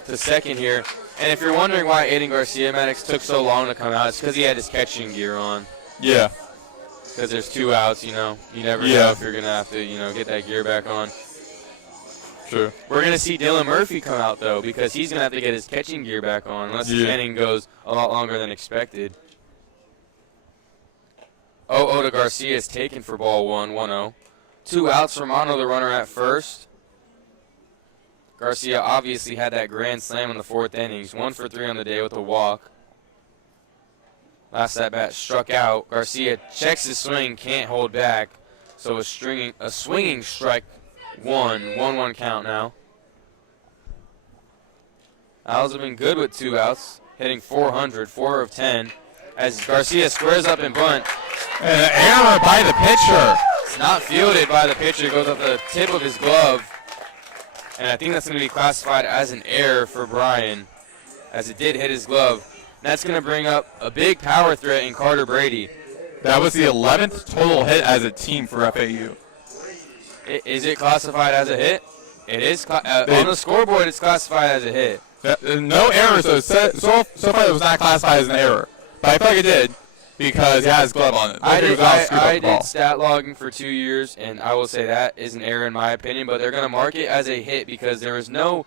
to second here. And if you're wondering why Aiden Garcia Maddox took so long to come out, it's because he had his catching gear on. Yeah. Because there's 2 outs, you know. You never know if you're going to have to, get that gear back on. True. We're going to see Dylan Murphy come out, though, because he's going to have to get his catching gear back on, unless his inning goes a lot longer than expected. 0-0 to Garcia is taken for ball 1, 1-0. 2 outs, Romano, the runner at first. Garcia obviously had that grand slam in the 4th innings. 1 for 3 on the day with a walk. Last at bat struck out. Garcia checks his swing, can't hold back. So a swinging strike 1. 1-1 count now. Owls have been good with 2 outs, hitting .400, 4 of 10. As Garcia squares up and bunt. And an error by the pitcher. It's not fielded by the pitcher. Goes off the tip of his glove. And I think that's going to be classified as an error for Bryan, as it did hit his glove. And that's going to bring up a big power threat in Carter Brady. That was the 11th total hit as a team for FAU. Is it classified as a hit? It is. On the scoreboard, it's classified as a hit. No error, so far it was not classified as an error. But I feel like it did because it has his glove on it. I did stat logging for 2 years, and I will say that is an error in my opinion, but they're going to mark it as a hit because there is no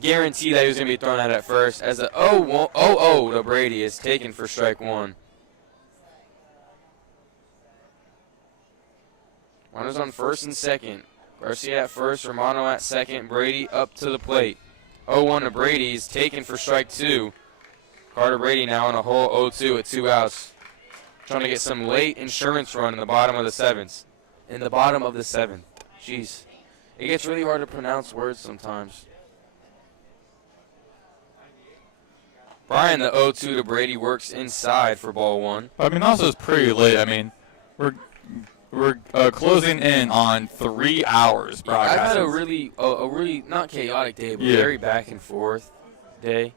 guarantee that he was going to be thrown out at first. As the 0-0 to Brady is taken for strike one. Runners on first and second. Garcia at first, Romano at second, Brady up to the plate. 0-1 to Brady is taken for strike two. Carter Brady now on a hole 0-2 with 2 outs. Trying to get some late insurance run in the bottom of the seventh. Jeez. It gets really hard to pronounce words sometimes. Brian, the 0-2 to Brady, works inside for ball one. I mean, also it's pretty late. I mean, we're closing in on 3 hours. I've had a really not chaotic day, but very back and forth day.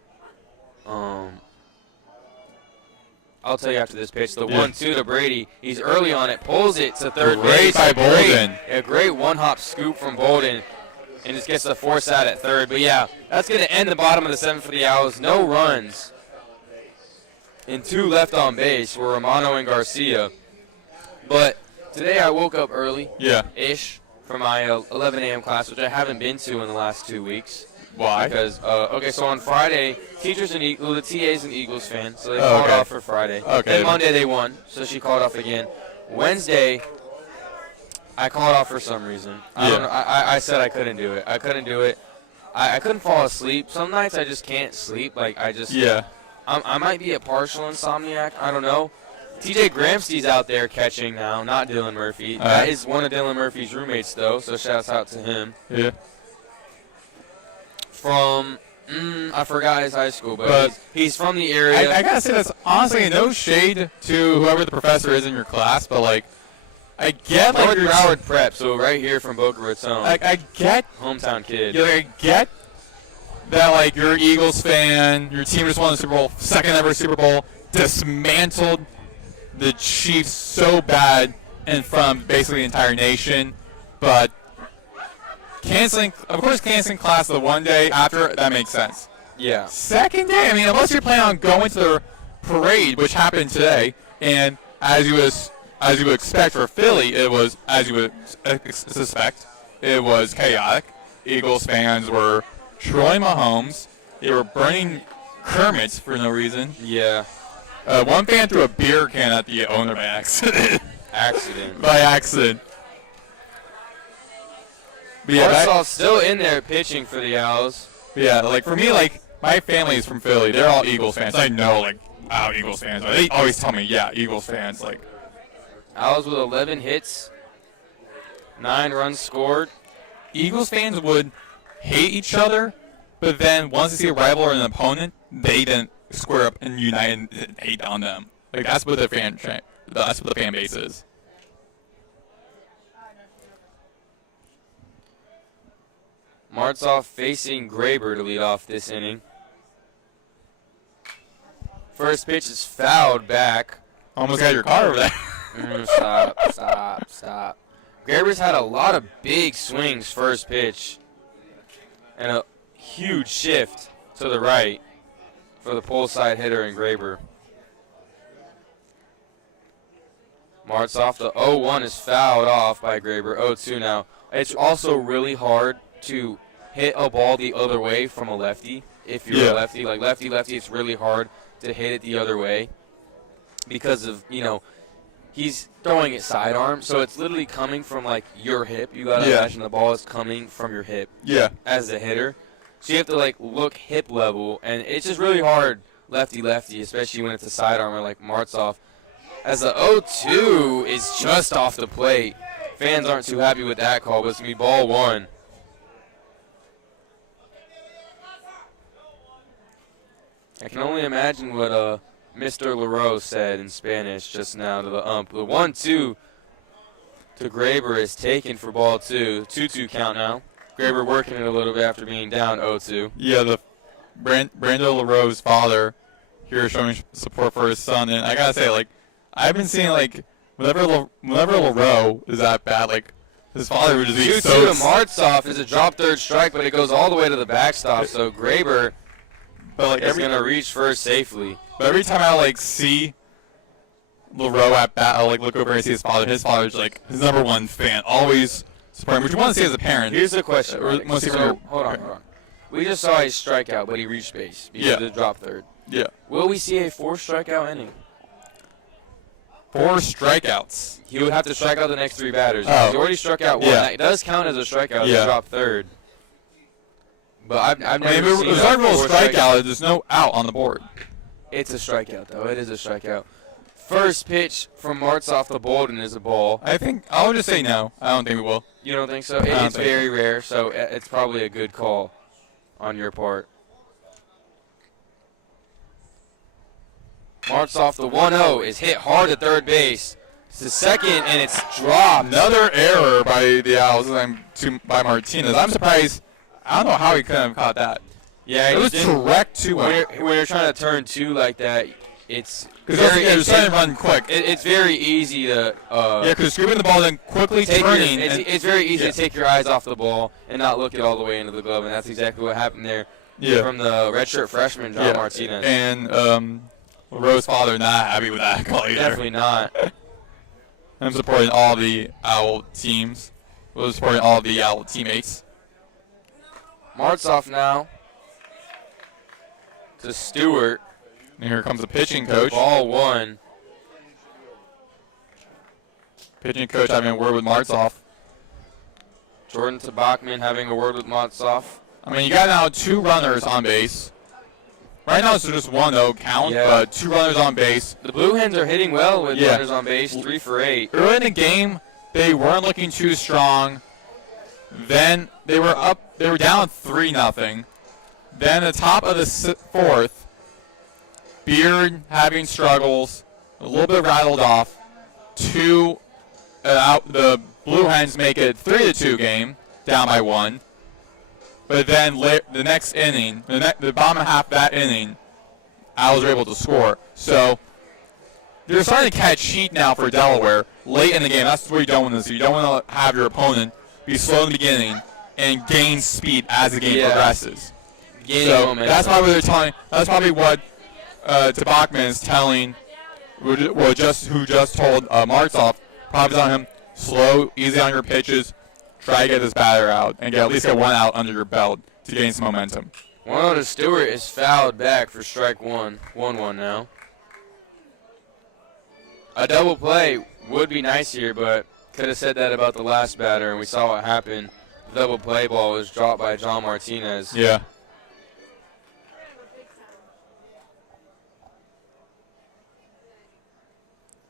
I'll tell you after this pitch. The 1-2 to Brady. He's early on it, pulls it to third base. By Bolden. A great one-hop scoop from Bolden, and just gets the force out at third. But yeah, that's going to end the bottom of the seventh for the Owls. No runs. And 2 left on base were Romano and Garcia. But today I woke up early, ish, for my 11 a.m. class, which I haven't been to in the last 2 weeks. Why? Because, so on Friday, the TA's an Eagles fan, so they called off for Friday. Okay. Then Monday they won, so she called off again. Wednesday, I called off for some reason. I don't know. I said I couldn't do it. I couldn't fall asleep. Some nights I just can't sleep. I might be a partial insomniac. I don't know. TJ Gramste's out there catching now, not Dylan Murphy. That is one of Dylan Murphy's roommates, though, so shouts out to him. Yeah. From, I forgot his high school, but he's from the area. I gotta say, that's honestly no shade to whoever the professor is in your class, but, I get, North Broward Prep, so right here from Boca Raton. I get. Hometown kid. Yeah, I get that, you're an Eagles fan, your team just won the Super Bowl, second ever Super Bowl, dismantled the Chiefs so bad in front of basically the entire nation, but canceling class the one day after, that makes sense. Yeah. Second day, I mean, unless you're planning on going to the parade, which happened today, and as you would expect for Philly, it was, as you would suspect, it was chaotic. Eagles fans were trolling Mahomes. They were burning Kermits for no reason. Yeah. One fan threw a beer can at the owner by accident. By accident. But Arkansas still in there pitching for the Owls. Yeah, for me, my family is from Philly. They're all Eagles fans. I know, Eagles fans. They always tell me, Eagles fans. Owls with 11 hits, 9 runs scored. Eagles fans would hate each other, but then once they see a rival or an opponent, they then square up and unite and hate on them. That's what the fan base is. Martzoff facing Graber to lead off this inning. First pitch is fouled back. Almost got your car over there. Stop. Graber's had a lot of big swings first pitch. And a huge shift to the right for the pull side hitter in Graber. Martzoff, the 0-1 is fouled off by Graber. 0-2 now. It's also really hard to hit a ball the other way from a lefty. If you're a lefty, lefty, it's really hard to hit it the other way because of, he's throwing it sidearm, so it's literally coming from, your hip. You got to imagine the ball is coming from your hip as a hitter. So you have to, look hip level, and it's just really hard lefty, especially when it's a sidearmer like Martzoff. As the 0-2 is just off the plate. Fans aren't too happy with that call, but it's going to be ball one. I can only imagine what Mr. LaRose said in Spanish just now to the ump. The 1-2 to Graber is taken for ball two. 2-2 count now. Graber working it a little bit after being down 0-2. Yeah, the Brando LaRose's father here showing support for his son. And I got to say, I've been seeing, like, whenever LaRoe is that bad, like, his father would just be 2-2 so... to Martzoff is a drop third strike, but it goes all the way to the backstop, so Graber is going to reach first safely. But every time I, like, see LaRoe at bat, I'll, like, look over and see his father. His father's, like, his #1 fan, always supporting, which you want to see as a parent. Here's the question. Hold on. We just saw a strikeout, but he reached base because of the drop third. Yeah. Will we see a 4 strikeout inning? 4 strikeouts. He would have to strike out the next 3 batters. Oh. He already struck out 1. Yeah. That does count as a strikeout as a drop third. But I've never seen a strikeout. There's no out on the board. It's a strikeout, though. It is a strikeout. First pitch from Martzoff to Bolden is a ball. I'll just say no. I don't think we will. You don't think so? It's very rare, so it's probably a good call on your part. Martzoff, the 1-0, is hit hard at third base. It's the second, and it's dropped. Another error by the Owls by Martinez. I'm surprised. I don't know how he couldn't have caught that. Yeah, it was direct to him. When you're trying to turn 2 like that, it's trying to run quick. It's very easy to because scooping the ball then quickly turning. It's very easy to take your eyes off the ball and not look it all the way into the glove, and that's exactly what happened there from the redshirt freshman John Martinez. And LaRoe's father not happy with that call either. Definitely not. I'm supporting all the Owl teams. We're supporting all the Owl teammates. Martzoff now to Stewart. And here comes the pitching coach. Ball 1. Pitching coach having a word with Martzoff. Jordan to Bachman having a word with Martzoff. I mean, you got now 2 runners on base. Right now it's just 1, though, but 2 runners on base. The Blue Hens are hitting well with runners on base, 3 for 8. Early in the game, they weren't looking too strong. Then they were down 3-0. Then at the top of the 4th, Beard having struggles, a little bit rattled off. The Blue Hens make it 3-2 game, down by 1. But then the next inning, the bottom half of that inning, Owls were able to score. So they're starting to catch heat now for Delaware late in the game. That's what you don't want to see. You don't want to have your opponent be slow in the beginning and gain speed as the game progresses. So that's probably what Bachman is telling, who just told Martzoff, probably telling him, slow, easy on your pitches, try to get this batter out and at least get 1 out under your belt to gain some momentum. 1-0 to Stewart is fouled back for strike 1. 1-1 now. A double play would be nice here, but could have said that about the last batter, and we saw what happened. The double play ball was dropped by John Martinez. Yeah.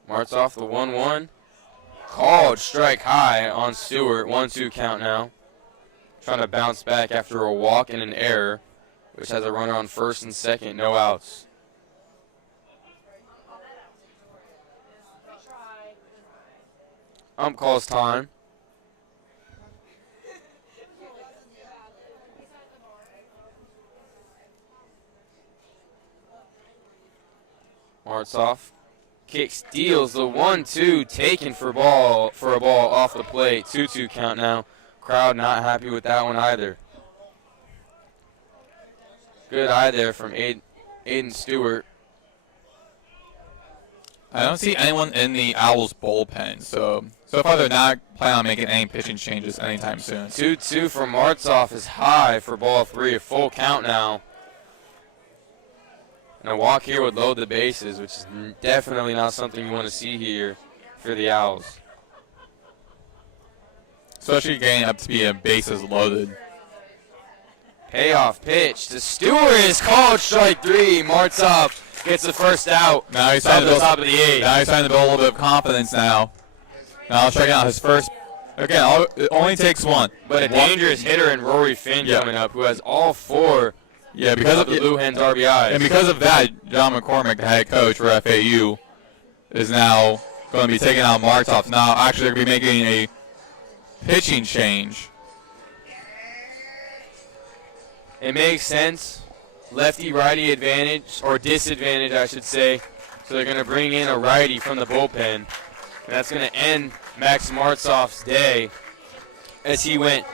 Martzoff the 1-1. Called strike high on Stewart. 1-2 count now. Trying to bounce back after a walk and an error, which has a runner on first and second, no outs. Ump calls time. Martzoff kick steals the 1-2 taken for a ball off the plate. 2-2 count now. Crowd not happy with that one either. Good eye there from Aiden Stewart. I don't see anyone in the Owls bullpen, so far they're not planning on making any pitching changes anytime soon. 2-2 from Martzoff is high for ball 3. A full count now. And a walk here would load the bases, which is definitely not something you want to see here for the Owls. Especially getting up to be a bases loaded. Payoff pitch to Stewart is called strike 3. Martzoff gets the first out. Now he's starting to the top of the 8th. Now he's starting to build a little bit of confidence now. Now striking out his first. Again, it only takes 1. But a dangerous hitter in Rory Finn coming up, who has all 4. Yeah, because of the Blue Hens RBIs. And because of that, John McCormick, the head coach for FAU, is now going to be taking out Martzoff. Now, actually, they're going to be making a pitching change. It makes sense. Lefty-righty advantage, or disadvantage, I should say. So they're going to bring in a righty from the bullpen. And that's going to end Max Martzoff's day as he went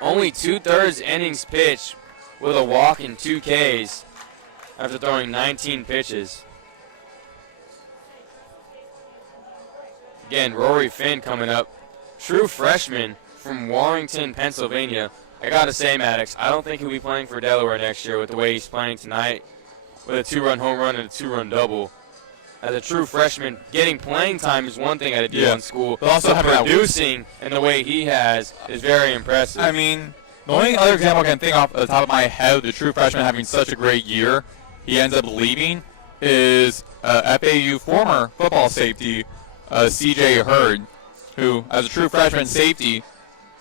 only 2/3 innings pitched with a walk and 2 Ks after throwing 19 pitches. Again, Rory Finn coming up. True freshman from Warrington, Pennsylvania. I got to say, Maddox, I don't think he'll be playing for Delaware next year with the way he's playing tonight with a 2-run home run and a 2-run double. As a true freshman, getting playing time is one thing at a D1 school, but also producing in the way he has is very impressive. I mean, the only other example I can think off the top of my head of the true freshman having such a great year, he ends up leaving, is FAU former football safety C.J. Hurd, who, as a true freshman safety,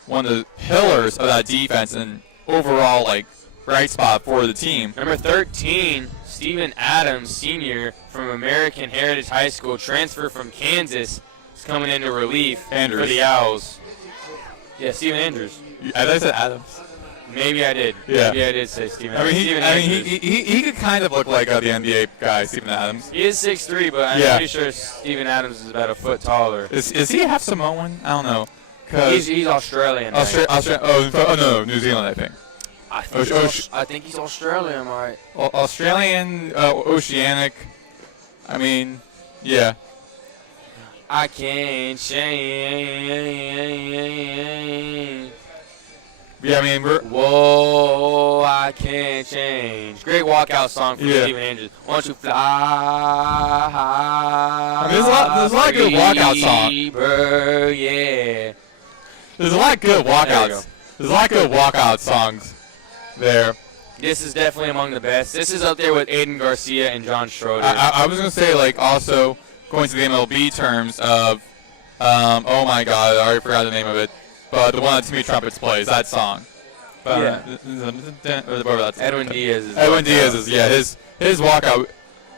one of the pillars of that defense and overall, like, bright spot for the team. Number 13, Stephen Adams, senior from American Heritage High School, transfer from Kansas, is coming into relief for the Owls. Yeah, Stephen Andrews. I said Adams. Maybe I did. Yeah. Maybe I did say Stephen I Adams. mean, he could kind of look like the NBA guy, Stephen Adams. He is 6'3", but I'm pretty sure Stephen Adams is about a foot taller. Is he half Samoan? I don't know. He's Australian. No, New Zealand, I think. I think he's Australian, right? Australian, Oceanic. I mean, yeah. I can't change. Yeah, I mean, whoa, I can't change. Great walkout song from Stephen Andrews. Won't you fly? I mean, there's a lot of good walkout songs. Yeah. There's a lot of good walkouts. There's a lot of good walkout songs there. This is definitely among the best. This is up there with Aiden Garcia and John Schroeder. I was going to say, like, also going to the MLB terms of, oh my God, I already forgot the name of it. But the one that Timmy Trumpets plays, that song. Edwin Diaz. Edwin Diaz is, his walkout.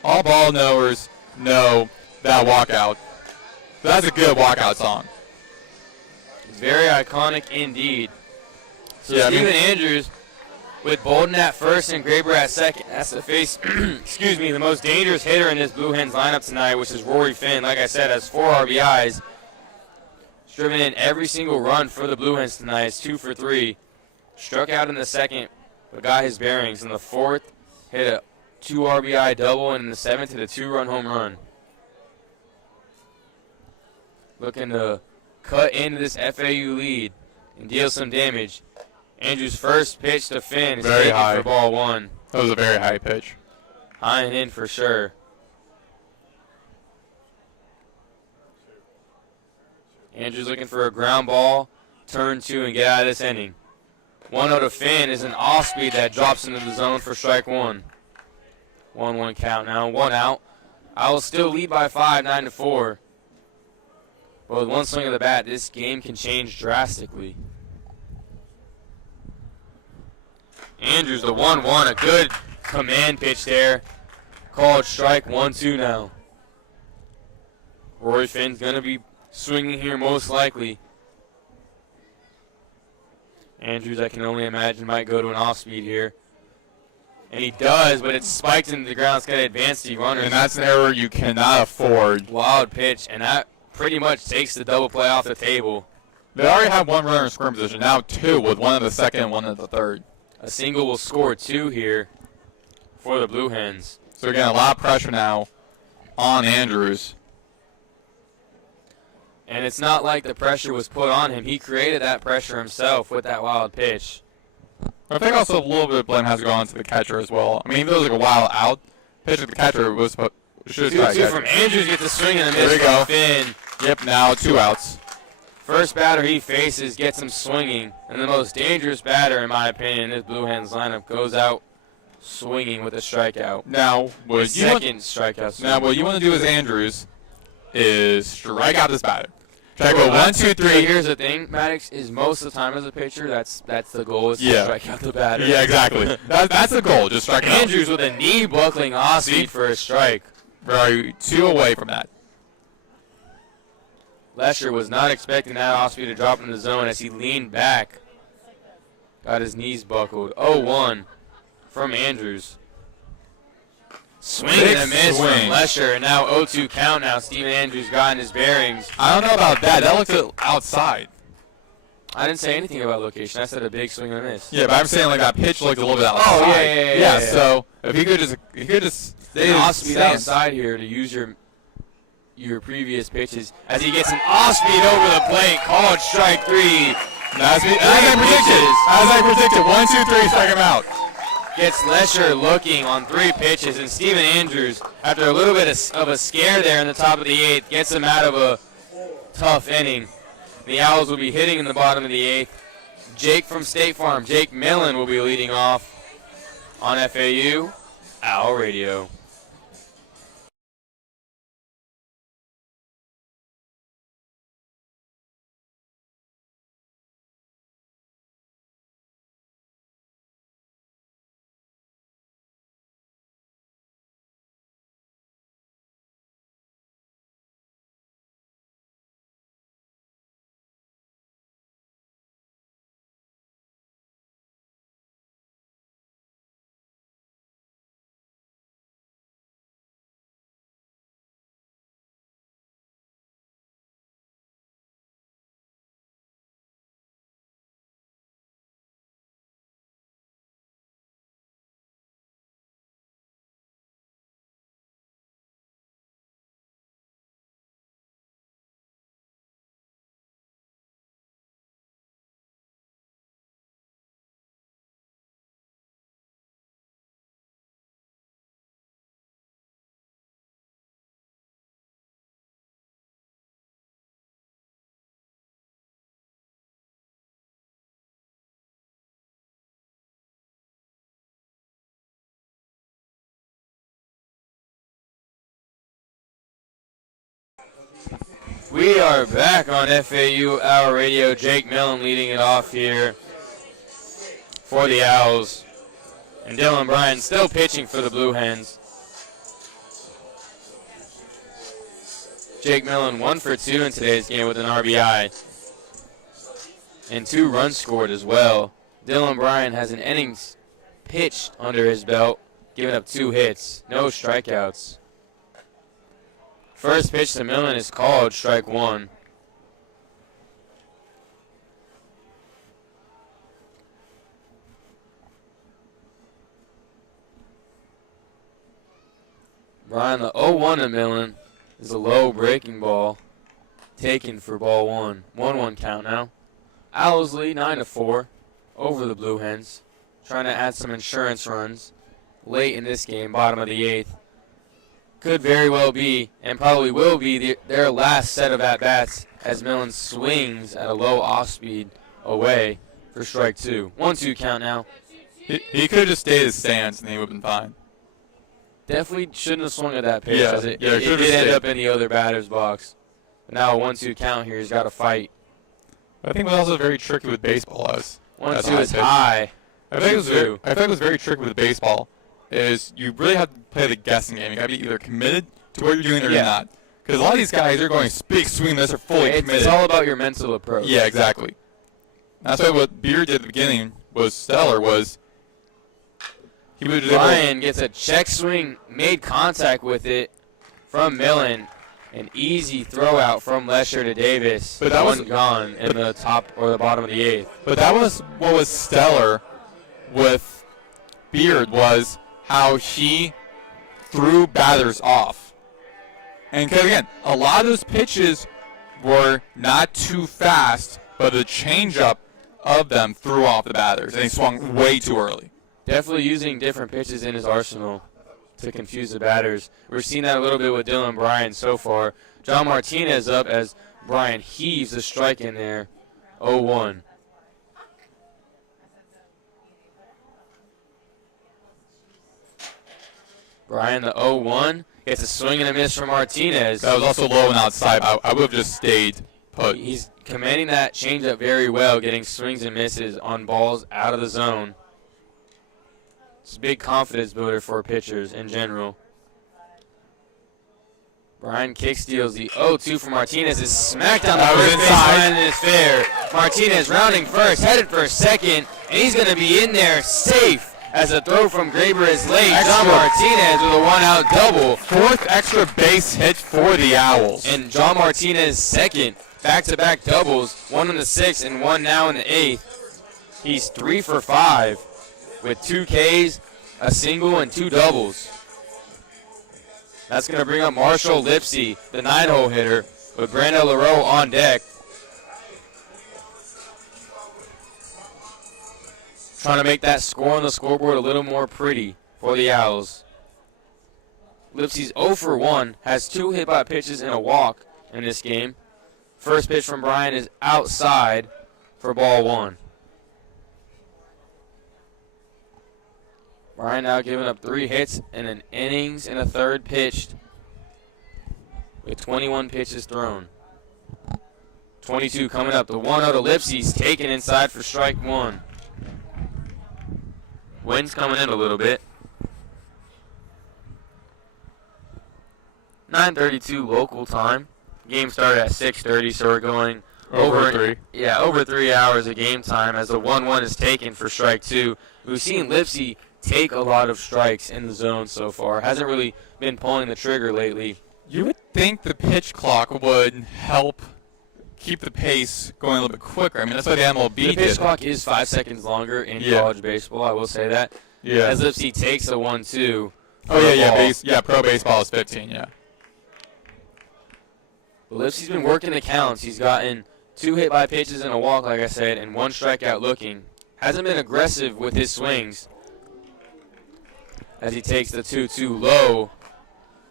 All ball knowers know that walkout. That's a good walkout song. It's very iconic indeed. So Stephen Andrews with Bolden at first and Graber at second. That's the face, the most dangerous hitter in this Blue Hens lineup tonight, which is Rory Finn. Like I said, has 4 RBIs. Driven in every single run for the Blue Hens tonight. It's 2 for 3. Struck out in the second, but got his bearings. In the fourth, hit a 2 RBI double, and in the seventh, hit a 2-run home run. Looking to cut into this FAU lead and deal some damage. Andrews' first pitch to Finn is taken for ball 1. That was a very high pitch. High and in for sure. Andrews looking for a ground ball, turn 2, and get out of this inning. 1-0 to Finn is an off-speed that drops into the zone for strike 1. 1-1 count now, 1 out. Owls still lead by 5, 9-4. But with one swing of the bat, this game can change drastically. Andrews, the 1-1, a good command pitch there. Called strike 1-2 now. Rory Finn's going to be swinging here most likely. Andrews, I can only imagine, might go to an off-speed here. And he does, but it's spiked into the ground. It's going to advance the runners. And that's an error you cannot afford. Wild pitch, and that pretty much takes the double play off the table. They already have 1 runner in scoring position, now 2 with 1 in the second and 1 in the third. A single will score 2 here for the Blue Hens. So again, a lot of pressure now on Andrews. And it's not like the pressure was put on him. He created that pressure himself with that wild pitch. I think also a little bit of blame has to go on to the catcher as well. I mean, even though it was like a wild out, pitch at the catcher was should have 2-2 from Andrews, gets a swing and a miss from Finn. Yep, now 2 outs. First batter he faces gets him swinging. And the most dangerous batter, in my opinion, in this Blue Hens lineup goes out swinging with a strikeout. Now, what strikeout swing. Now, what you want to do as Andrews is strike out this batter. Try to go 1, 2, 3. Here's the thing, Maddox, is most of the time as a pitcher, that's the goal, is to strike out the batter. Yeah, exactly. That's the goal, just strike out. Andrews with a knee buckling off-speed for a strike. Very 2 away from that. Lesher was not expecting that off-speed to drop in the zone as he leaned back. Got his knees buckled. 0-1 from Andrews. Swing and a miss from Lesher, and now 0-2 count now. Steven Andrews gotten his bearings. I don't know about that. That looked outside. I didn't say anything about location. I said a big swing and a miss. Yeah, but I'm saying like that pitch looked a little bit outside. Oh, yeah. So if he could just stay off-speed outside here to use your previous pitches as he gets an off-speed over the plate. Called strike 3. As I predicted, 1, 2, 3, strike him out. Gets Lesher looking on 3 pitches, and Steven Andrews, after a little bit of a scare there in the top of the 8th, gets him out of a tough inning. The Owls will be hitting in the bottom of the 8th. Jake from State Farm, Jake Millen, will be leading off on FAU Owl Radio. We are back on FAU Owl Radio. Jake Millen leading it off here for the Owls. And Dylan Bryan still pitching for the Blue Hens. Jake Millen 1 for 2 in today's game with an RBI. And 2 runs scored as well. Dylan Bryan has an innings pitched under his belt, giving up 2 hits, no strikeouts. First pitch to Millen is called, strike 1. Bryan, the 0-1 to Millen is a low breaking ball taken for ball 1. 1-1 count now. Owls lead 9-4 over the Blue Hens, trying to add some insurance runs late in this game, bottom of the 8th. Could very well be, and probably will be, their last set of at-bats as Millen swings at a low off-speed away for strike 2. 1-2 count now. He could have just stayed his stance and he would have been fine. Definitely shouldn't have swung at that pitch, Yeah, as it yeah, did end up in the other batter's box. But now a 1-2 count here. He's got to fight. I think it was also very tricky with baseball. 1-2 is high. I think it was very tricky with baseball. Is you really have to play the guessing game. You got to be either committed to what you're doing or you're not. Because a lot of these guys are going big swing this or fully committed. It's all about your mental approach. Yeah, exactly. That's why what Beard did at the beginning was stellar. Bryan gets a check swing, made contact with it from Millen. An easy throw out from Lesher to Davis. But that was gone in the top or the bottom of the 8th. But that was what was stellar with Beard, was how he threw batters off. And again, a lot of those pitches were not too fast, but the changeup of them threw off the batters, and he swung way too early. Definitely using different pitches in his arsenal to confuse the batters. We're seeing that a little bit with Dylan Bryan so far. John Martinez up as Bryan heaves a strike in there. 0-1. Bryan, the 0-1, gets a swing and a miss from Martinez. That was also low and outside. I would have just stayed put. He's commanding that changeup very well, getting swings and misses on balls out of the zone. It's a big confidence builder for pitchers in general. Bryan kick steals the 0-2 from Martinez. Is smacked down the first baseline and is fair. Martinez rounding first, headed for second, and he's going to be in there safe as a throw from Graber is late. Extra. John Martinez with a one-out double. 4th extra base hit for the Owls. And John Martinez second. Back-to-back doubles, one in the 6th and one now in the 8th. He's 3 for 5 with 2 Ks, a single, and 2 doubles. That's going to bring up Marshall Lipsy, the 9-hole hitter, with Brandon LaRoe on deck. Trying to make that score on the scoreboard a little more pretty for the Owls. Lipsy's 0 for 1, has 2 hit-by pitches and a walk in this game. First pitch from Bryan is outside for ball 1. Bryan now giving up 3 hits and an innings and a third pitched with 21 pitches thrown. 22 coming up. The 1-0 to Lipsy's taken inside for strike 1. Wind's coming in a little bit. 9:32 local time. Game started at 6:30, so we're going over 3. Yeah, over 3 hours of game time as the 1-1 is taken for strike 2. We've seen Lipsy take a lot of strikes in the zone so far. Hasn't really been pulling the trigger lately. You would think the pitch clock would help keep the pace going a little bit quicker. I mean, that's what the MLB did. The pitch clock is 5 seconds longer in college baseball, I will say that. Yeah. As Lipsy takes a 1-2. Oh, yeah, pro baseball is 15, yeah. But Lipsy's been working the counts. He's gotten 2 hit-by pitches and a walk, like I said, and 1 strikeout looking. Hasn't been aggressive with his swings as he takes the 2-2 low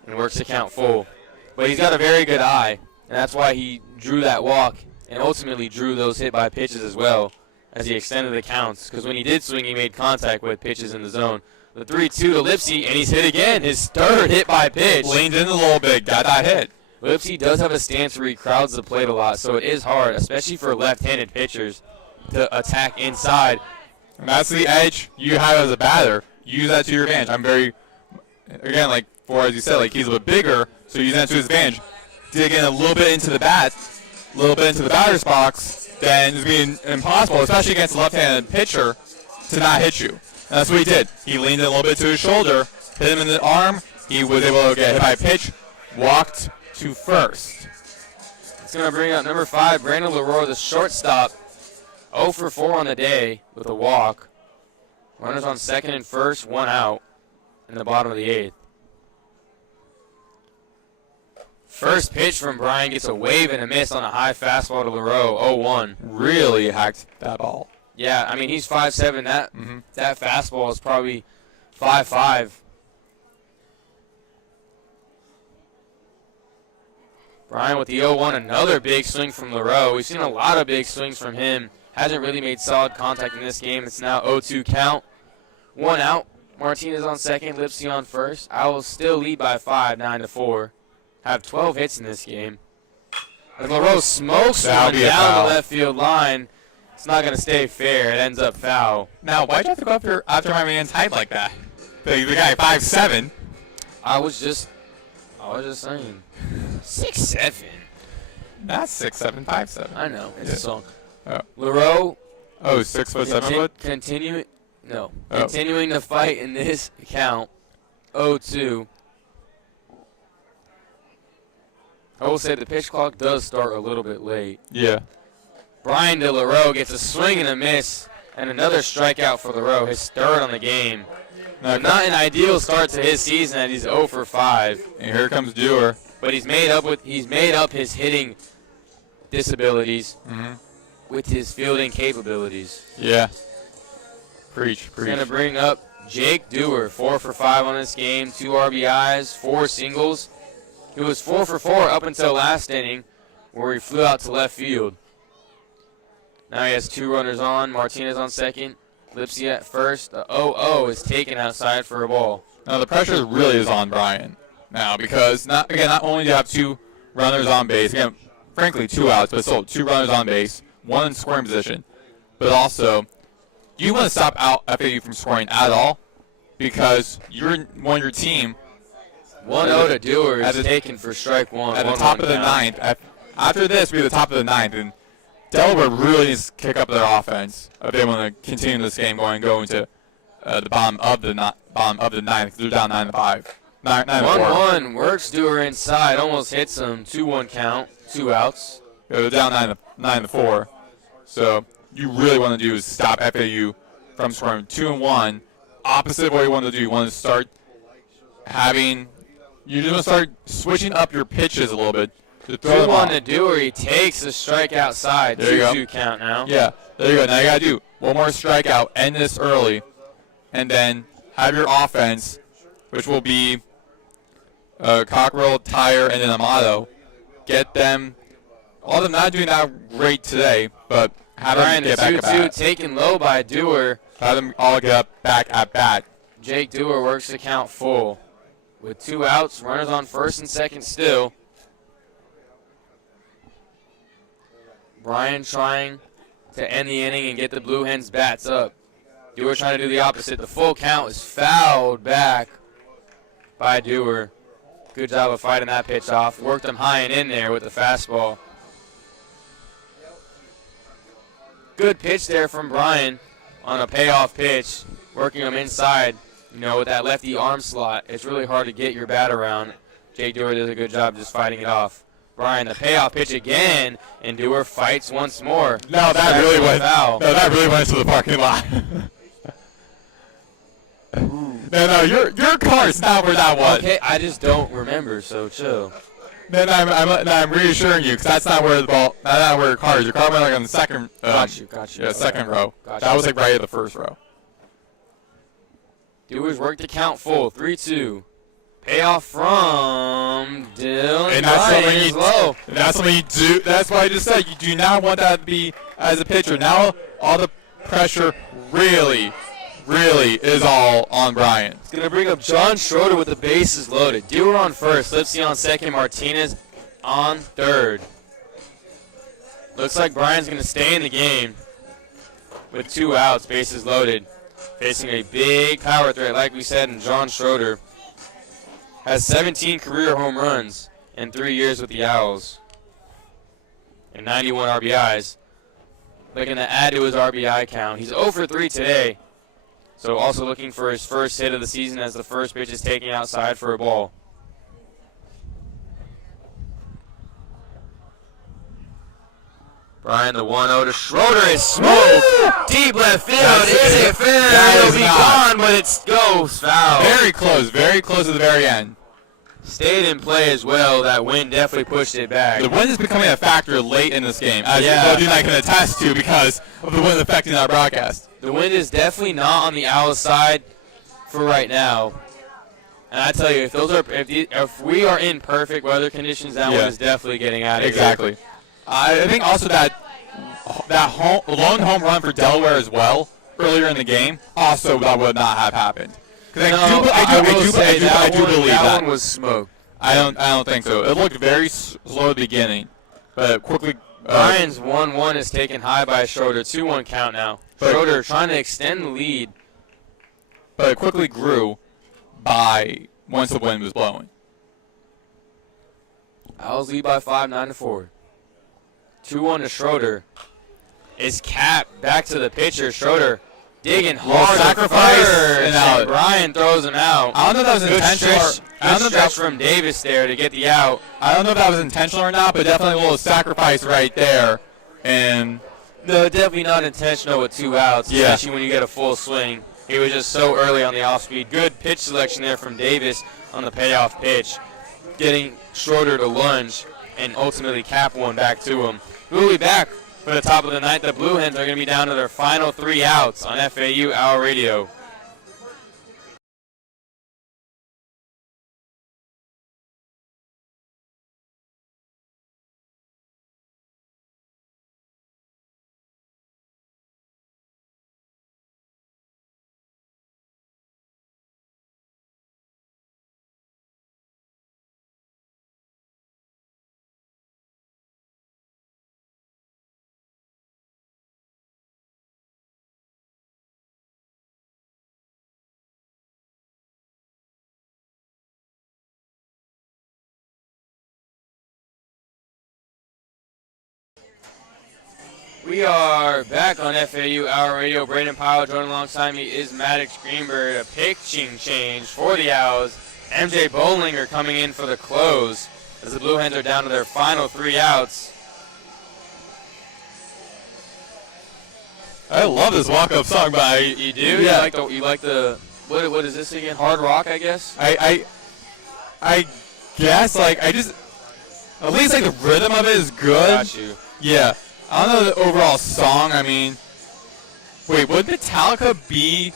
and works the count full. But he's got a very good eye, and that's why he drew that walk and ultimately drew those hit-by pitches as well as he extended the counts. Because when he did swing, he made contact with pitches in the zone. The 3-2 to Lipsy, and he's hit again. His third hit-by pitch. Leaned in a little bit, got that hit. Lipsy does have a stance where he crowds the plate a lot, so it is hard, especially for left-handed pitchers, to attack inside. And that's the edge you have as a batter. Use that to your advantage. I'm very, again, like, as you said, like, he's a bit bigger, so use that to his advantage. Dig in a little bit into the bat, a little bit into the batter's box, then it's being impossible, especially against a left-handed pitcher, to not hit you. And that's what he did. He leaned in a little bit to his shoulder, hit him in the arm. He was able to get hit by a pitch, walked to first. It's going to bring up number 5, Brandon LaRoe, the shortstop. 0 for 4 on the day with a walk. Runners on second and first, 1 out in the bottom of the 8th. First pitch from Bryan gets a wave and a miss on a high fastball to LaRoe, 0-1. Really hacked that ball. Yeah, I mean, he's 5'7". That fastball is probably 5'5". Bryan with the 0-1, another big swing from LaRoe. We've seen a lot of big swings from him. Hasn't really made solid contact in this game. It's now 0-2 count. 1 out. Martinez on second, Lipsy on first. Owls still lead by 5, 9-4. Have 12 hits in this game. As LaRoe smokes one down the left field line, it's not going to stay fair. It ends up foul. Now, why'd you have to go after my man's height like that? The guy 5'7". I was just saying. 6'7". That's 6'7", 5'7". I know. It's a song. Oh. LaRoe. 6 foot, 7 foot? Continuing the fight in this count. 0-2. I will say the pitch clock does start a little bit late. Yeah. Bryan to LaRoe gets a swing and a miss, and another strikeout for LaRoe, his third on the game. Not an ideal start to his season, and he's 0 for 5. And here comes Dewar. But he's made up his hitting disabilities with his fielding capabilities. Yeah. Preach. He's going to bring up Jake Dewar, 4 for 5 on this game, 2 RBIs, 4 singles. He was 4 for 4 up until last inning, where he flew out to left field. Now he has 2 runners on. Martinez on second. Lipsy at first. The 0-0 is taken outside for a ball. Now the pressure really is on Bryan now because not only do you have 2 runners on base, again, frankly 2 outs, but still 2 runners on base, 1 in scoring position, but also you want to stop out FAU from scoring at all because you're one of your team. 1-0 to Dewar is taken for strike 1. At the top of the 9th. After this, we're at the top of the 9th, and Delaware really needs to kick up their offense if they want to continue this game going to the bottom of the ninth. They're down 9-5. 9-4. 1-1 works Dewar inside, almost hits him. 2-1 count, 2 outs. Yeah, they're down 9-4. So you really want to do is stop FAU from scoring 2-1. Opposite of what you want to do. You want to start you just want to start switching up your pitches a little bit. To throw 2-1 to Dewar. He takes the strike outside. There you go. 2-2 count now. Yeah, there you go. Now you got to do one more strikeout, end this early, and then have your offense, which will be Cockrell, Tyre, and then Amato. Get them, all of them not doing that great today, but have them get back at bat. 2-2 taken low by Dewar. Have them all get up back at bat. Jake Dewar works the count full. With 2 outs, runners on first and second still. Bryan trying to end the inning and get the Blue Hens bats up. Dewar trying to do the opposite. The full count is fouled back by Dewar. Good job of fighting that pitch off. Worked him high and in there with the fastball. Good pitch there from Bryan on a payoff pitch. Working him inside, with that lefty arm slot. It's really hard to get your bat around. Jake Dewar does a good job just fighting it off. Bryan, the payoff pitch again, and Dewar fights once more. No, that really went to the parking lot. No, your car's not where that was. Okay, I just don't remember, so chill. Then I'm reassuring you, because that's not where the ball, that's not where your car is. Your car went on the second. Got you. Yeah, second row. Got that you. was right at the first row. Dewar's worked the count full, 3-2. Payoff from Dylan. And that's something you low. That's something you do. That's why I just said you do not want that to be as a pitcher. Now all the pressure really is all on Bryan. It's going to bring up John Schroeder with the bases loaded. Dewar on first. Lipsy on second. Martinez on third. Looks like Bryan's going to stay in the game with 2 outs, bases loaded. Facing a big power threat, like we said, in John Schroeder. Has 17 career home runs in 3 years with the Owls. And 91 RBIs. Looking to add to his RBI count. He's 0 for 3 today. So also looking for his first hit of the season as the first pitch is taken outside for a ball. Bryan, the 1-0 to Schroeder is smoked. Deep left field. Is it fair? It'll be gone, but it goes foul. Very close to the very end. Stayed in play as well. That wind definitely pushed it back. The wind is becoming a factor late in this game, as both you and I can attest to because of the wind affecting our broadcast. The wind is definitely not on the Owls' side for right now. And I tell you, if we are in perfect weather conditions, that one is definitely getting out of here. Exactly. I think also that lone home run for Delaware as well earlier in the game also that would not have happened. I do believe that one was smoked. I don't think so. It looked very slow at the beginning, but quickly. Bryan's 1-1 is taken high by Schroeder. 2-1 count now. Schroeder trying to extend the lead, but it quickly grew by once the wind was blowing. Owls lead by 5, 9-4. 2-1 to Schroeder. Is capped back to the pitcher. Schroeder digging hard. Sacrifice. And Bryan throws him out. I don't know if that was intentional. Good stretch from Davis there to get the out. I don't know if that was intentional or not, but definitely a little sacrifice right there. And no, definitely not intentional with 2 outs, especially when you get a full swing. He was just so early on the off speed. Good pitch selection there from Davis on the payoff pitch, getting Schroeder to lunge and ultimately cap one back to him. We'll be back for the top of the ninth. The Blue Hens are going to be down to their final 3 outs on FAU Owl Radio. We are back on FAU Hour Radio. Brayden Pyle joining alongside me is Maddox Greenburg. A pitching change for the Owls. MJ Bollinger coming in for the close as the Blue Hens are down to their final 3 outs. I love this walk-up song, but You do? Yeah. You like the what is this again? Hard rock, I guess? I guess, like, I just, at least, like, the rhythm of it is good. Got you. Yeah. I don't know the overall song. I mean, wait, would Metallica be,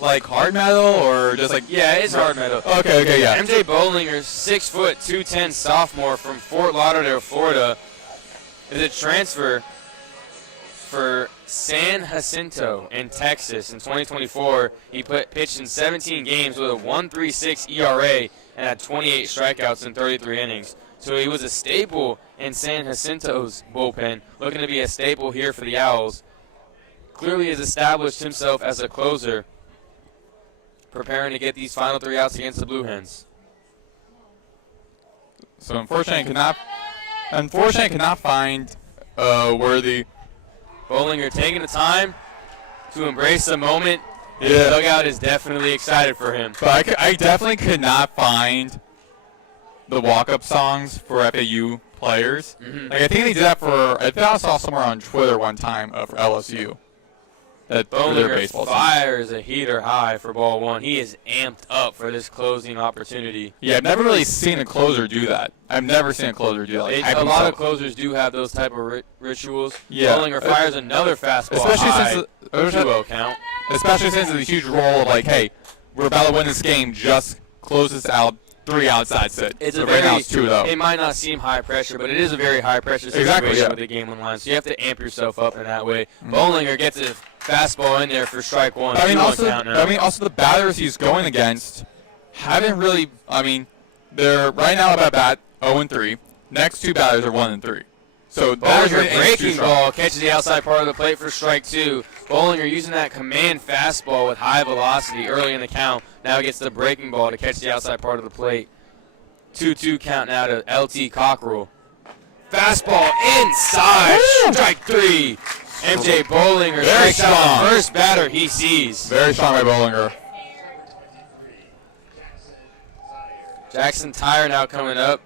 like, hard metal or just, like, Yeah, it's hard metal. Okay, yeah. MJ Bollinger, 6 foot, 210 sophomore from Fort Lauderdale, Florida, is a transfer for San Jacinto in Texas. In 2024, he pitched in 17 games with a 1.36 ERA and had 28 strikeouts in 33 innings. So he was a staple in San Jacinto's bullpen, looking to be a staple here for the Owls. Clearly has established himself as a closer, preparing to get these final 3 outs against the Blue Hens. So unfortunately, I cannot find worthy. Bollinger taking the time to embrace the moment. And Yeah. the dugout is definitely excited for him. But I definitely could not find the walk-up songs for FAU players. Like, I think they did that for, I think I saw somewhere on Twitter one time for LSU. That for their Bollinger baseball team. fires a heater high for ball 1. He is amped up for this closing opportunity. Yeah, I've never really seen a closer do that. I've never seen a closer do that. Like, hype A lot of himself. closers do have those type of rituals. Yeah. Bollinger fires another fastball Especially high, since 2-0 count. Especially since it's a huge role of, like, hey, we're about to win this game, just close this out, 3 outs, that's it. It's So a right now very, it's 2 though. it might not seem high pressure, but it is a very high pressure situation Exactly, yeah. with the game on the line. So you have to amp yourself up in that way. Bollinger gets a fastball in there for strike 1. I mean, 2-1 count now. also the batters he's going against haven't really. I mean, they're right now about bat 0-3. Next 2 batters are 1-3. So batters Bollinger are breaking ball catches the outside part of the plate for strike 2. Bollinger using that command fastball with high velocity early in the count. Now gets the breaking ball to catch the outside part of the plate. 2-2 count now to LT Cockrell. Fastball inside. Strike 3. MJ Bollinger Very strikes out strong. the first batter he sees. Very strong by Bollinger. Jackson Tyre now coming up.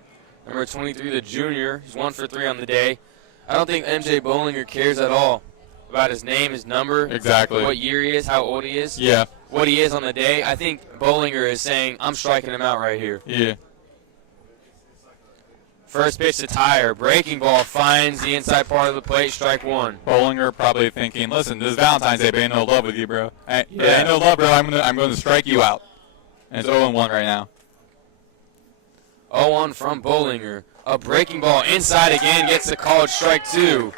Number 23, the junior. He's 1 for 3 on the day. I don't think MJ Bollinger cares at all about his name, his number, Exactly. what year he is, how old he is, Yeah. what he is on the day. I think Bollinger is saying, I'm striking him out right here. Yeah. First pitch to Tyre. Breaking ball finds the inside part of the plate, strike 1. Bollinger probably thinking, listen, this is Valentine's Day, but ain't no love with you, bro. Ain't Yeah. no love, bro. I'm gonna strike you out. And it's 0-1 right now. 0-1 from Bollinger. A breaking ball inside again gets the called strike 2.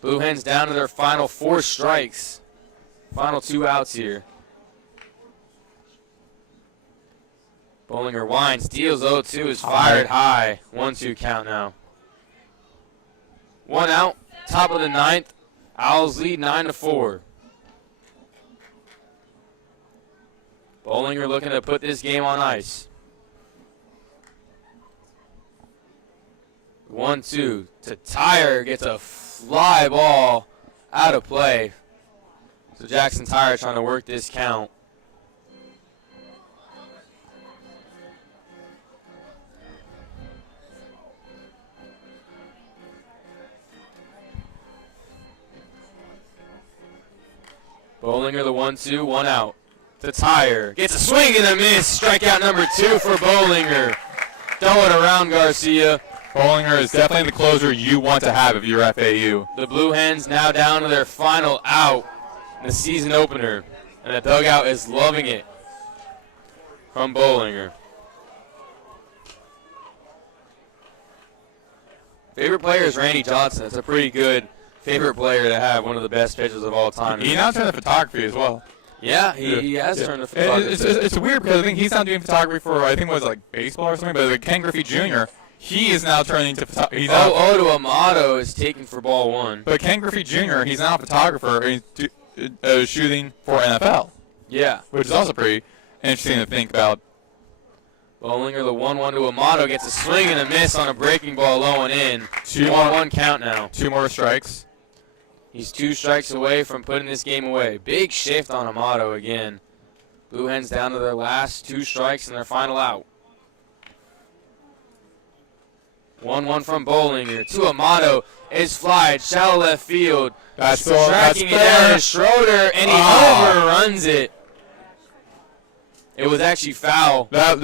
Blue Hens down to their final 4 strikes. Final 2 outs here. Bollinger winds, deals 0-2, is fired high. 1-2 count now. 1 out, top of the 9th. Owls lead 9-4. Bollinger looking to put this game on ice. 1-2 to Tyre, gets a fly ball out of play. So Jackson Tyre trying to work this count. Bollinger the 1-2, 1 out. To Tyre. Gets a swing and a miss. Strikeout number 2 for Bollinger. Throw it around Garcia. Bollinger is definitely the closer you want to have if you're FAU. The Blue Hens now down to their final out in the season opener. And the dugout is loving it from Bollinger. Favorite player is Randy Johnson. It's a pretty good favorite player to have, one of the best pitchers of all time. He now turned to photography as well. Yeah, he has turned to photography. It's weird because I think he's not doing photography for, I think it was like baseball or something, but like Ken Griffey Jr., he is now turning to photography. Odo Amato is taking for ball 1. But Ken Griffey Jr., he's now a photographer and he's shooting for NFL, Yeah. which is also pretty interesting to think about. Bollinger, the 1-1 to Amato, gets a swing and a miss on a breaking ball low and in. 2-1 count now. 2 more strikes. He's 2 strikes away from putting this game away. Big shift on Amato again. Blue Hens down to their last 2 strikes and their final out. 1-1 from Bollinger to Amato. Is fly, shallow left field. That's tracking it down to Schroeder, and he overruns it. It was actually foul. That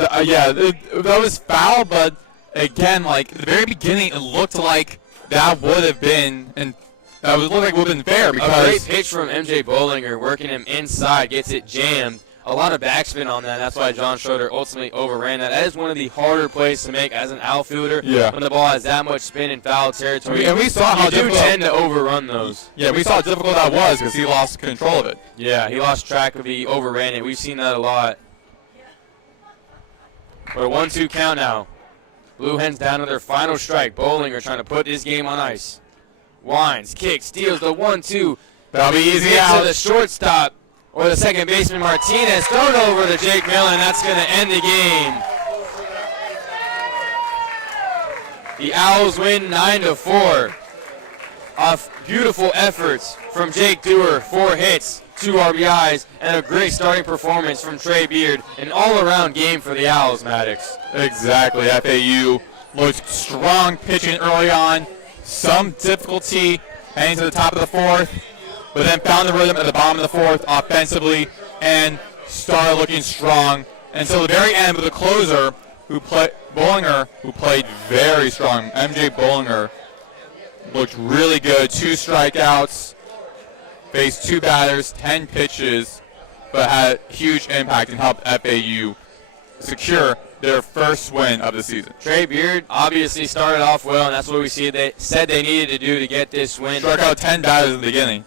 was foul, but again, like at the very beginning, it looked like that would have been, and that would look like it would have been fair because a great pitch from MJ Bollinger, working him inside, gets it jammed. A lot of backspin on that. That's why John Schroeder ultimately overran that. That is one of the harder plays to make as an outfielder. Yeah. When the ball has that much spin in foul territory. And we saw how you do tend to overrun those. Yeah, we saw how difficult that was because he lost control of it. Yeah, he lost track of it. He overran it. We've seen that a lot. But a 1-2 count now. Blue Hens down to their final strike. Bollinger trying to put this game on ice. Winds, kicks, steals the 1-2. That'll be easy Gets out. to the shortstop. Or the second baseman Martinez, thrown over to Jake Miller, and that's going to end the game. The Owls win 9-4 off beautiful efforts from Jake Dewar, 4 hits, 2 RBIs, and a great starting performance from Trey Beard. An all-around game for the Owls, Maddox. Exactly. FAU looked strong pitching early on, some difficulty heading to the top of the 4th. But then found the rhythm at the bottom of the 4th offensively and started looking strong until the very end with the closer, Bollinger, who played very strong. MJ Bollinger looked really good. 2 strikeouts, faced 2 batters, 10 pitches, but had huge impact and helped FAU secure their first win of the season. Trey Beard obviously started off well, and that's what we see they said they needed to do to get this win. Struck out 10 batters in the beginning.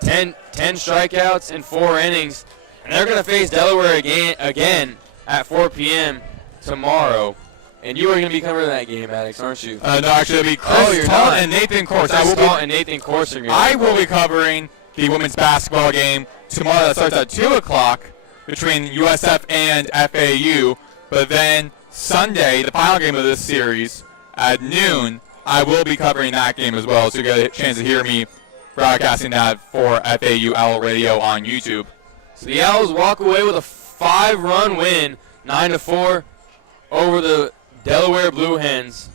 10 strikeouts in 4 innings. And they're going to face Delaware again at 4 p.m. tomorrow. And you are going to be covering that game, Maddox, aren't you? No, actually, it'll be Chris Tull and Nathan Corser. I will be covering the women's basketball game tomorrow that starts at 2 o'clock between USF and FAU. But then Sunday, the final game of this series, at noon, I will be covering that game as well. So you get a chance to hear me broadcasting that for FAU Owl Radio on YouTube. So the Owls walk away with a 5-run win, 9-4 over the Delaware Blue Hens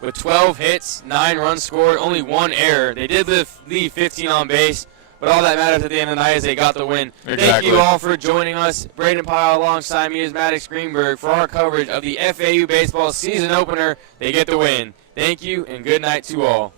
with 12 hits, 9 runs scored, only 1 error. They did leave 15 on base, but all that matters at the end of the night is they got the win. Exactly. Thank you all for joining us. Brayden Pyle alongside me is Maddox Greenburg for our coverage of the FAU baseball season opener. They get the win. Thank you and good night to all.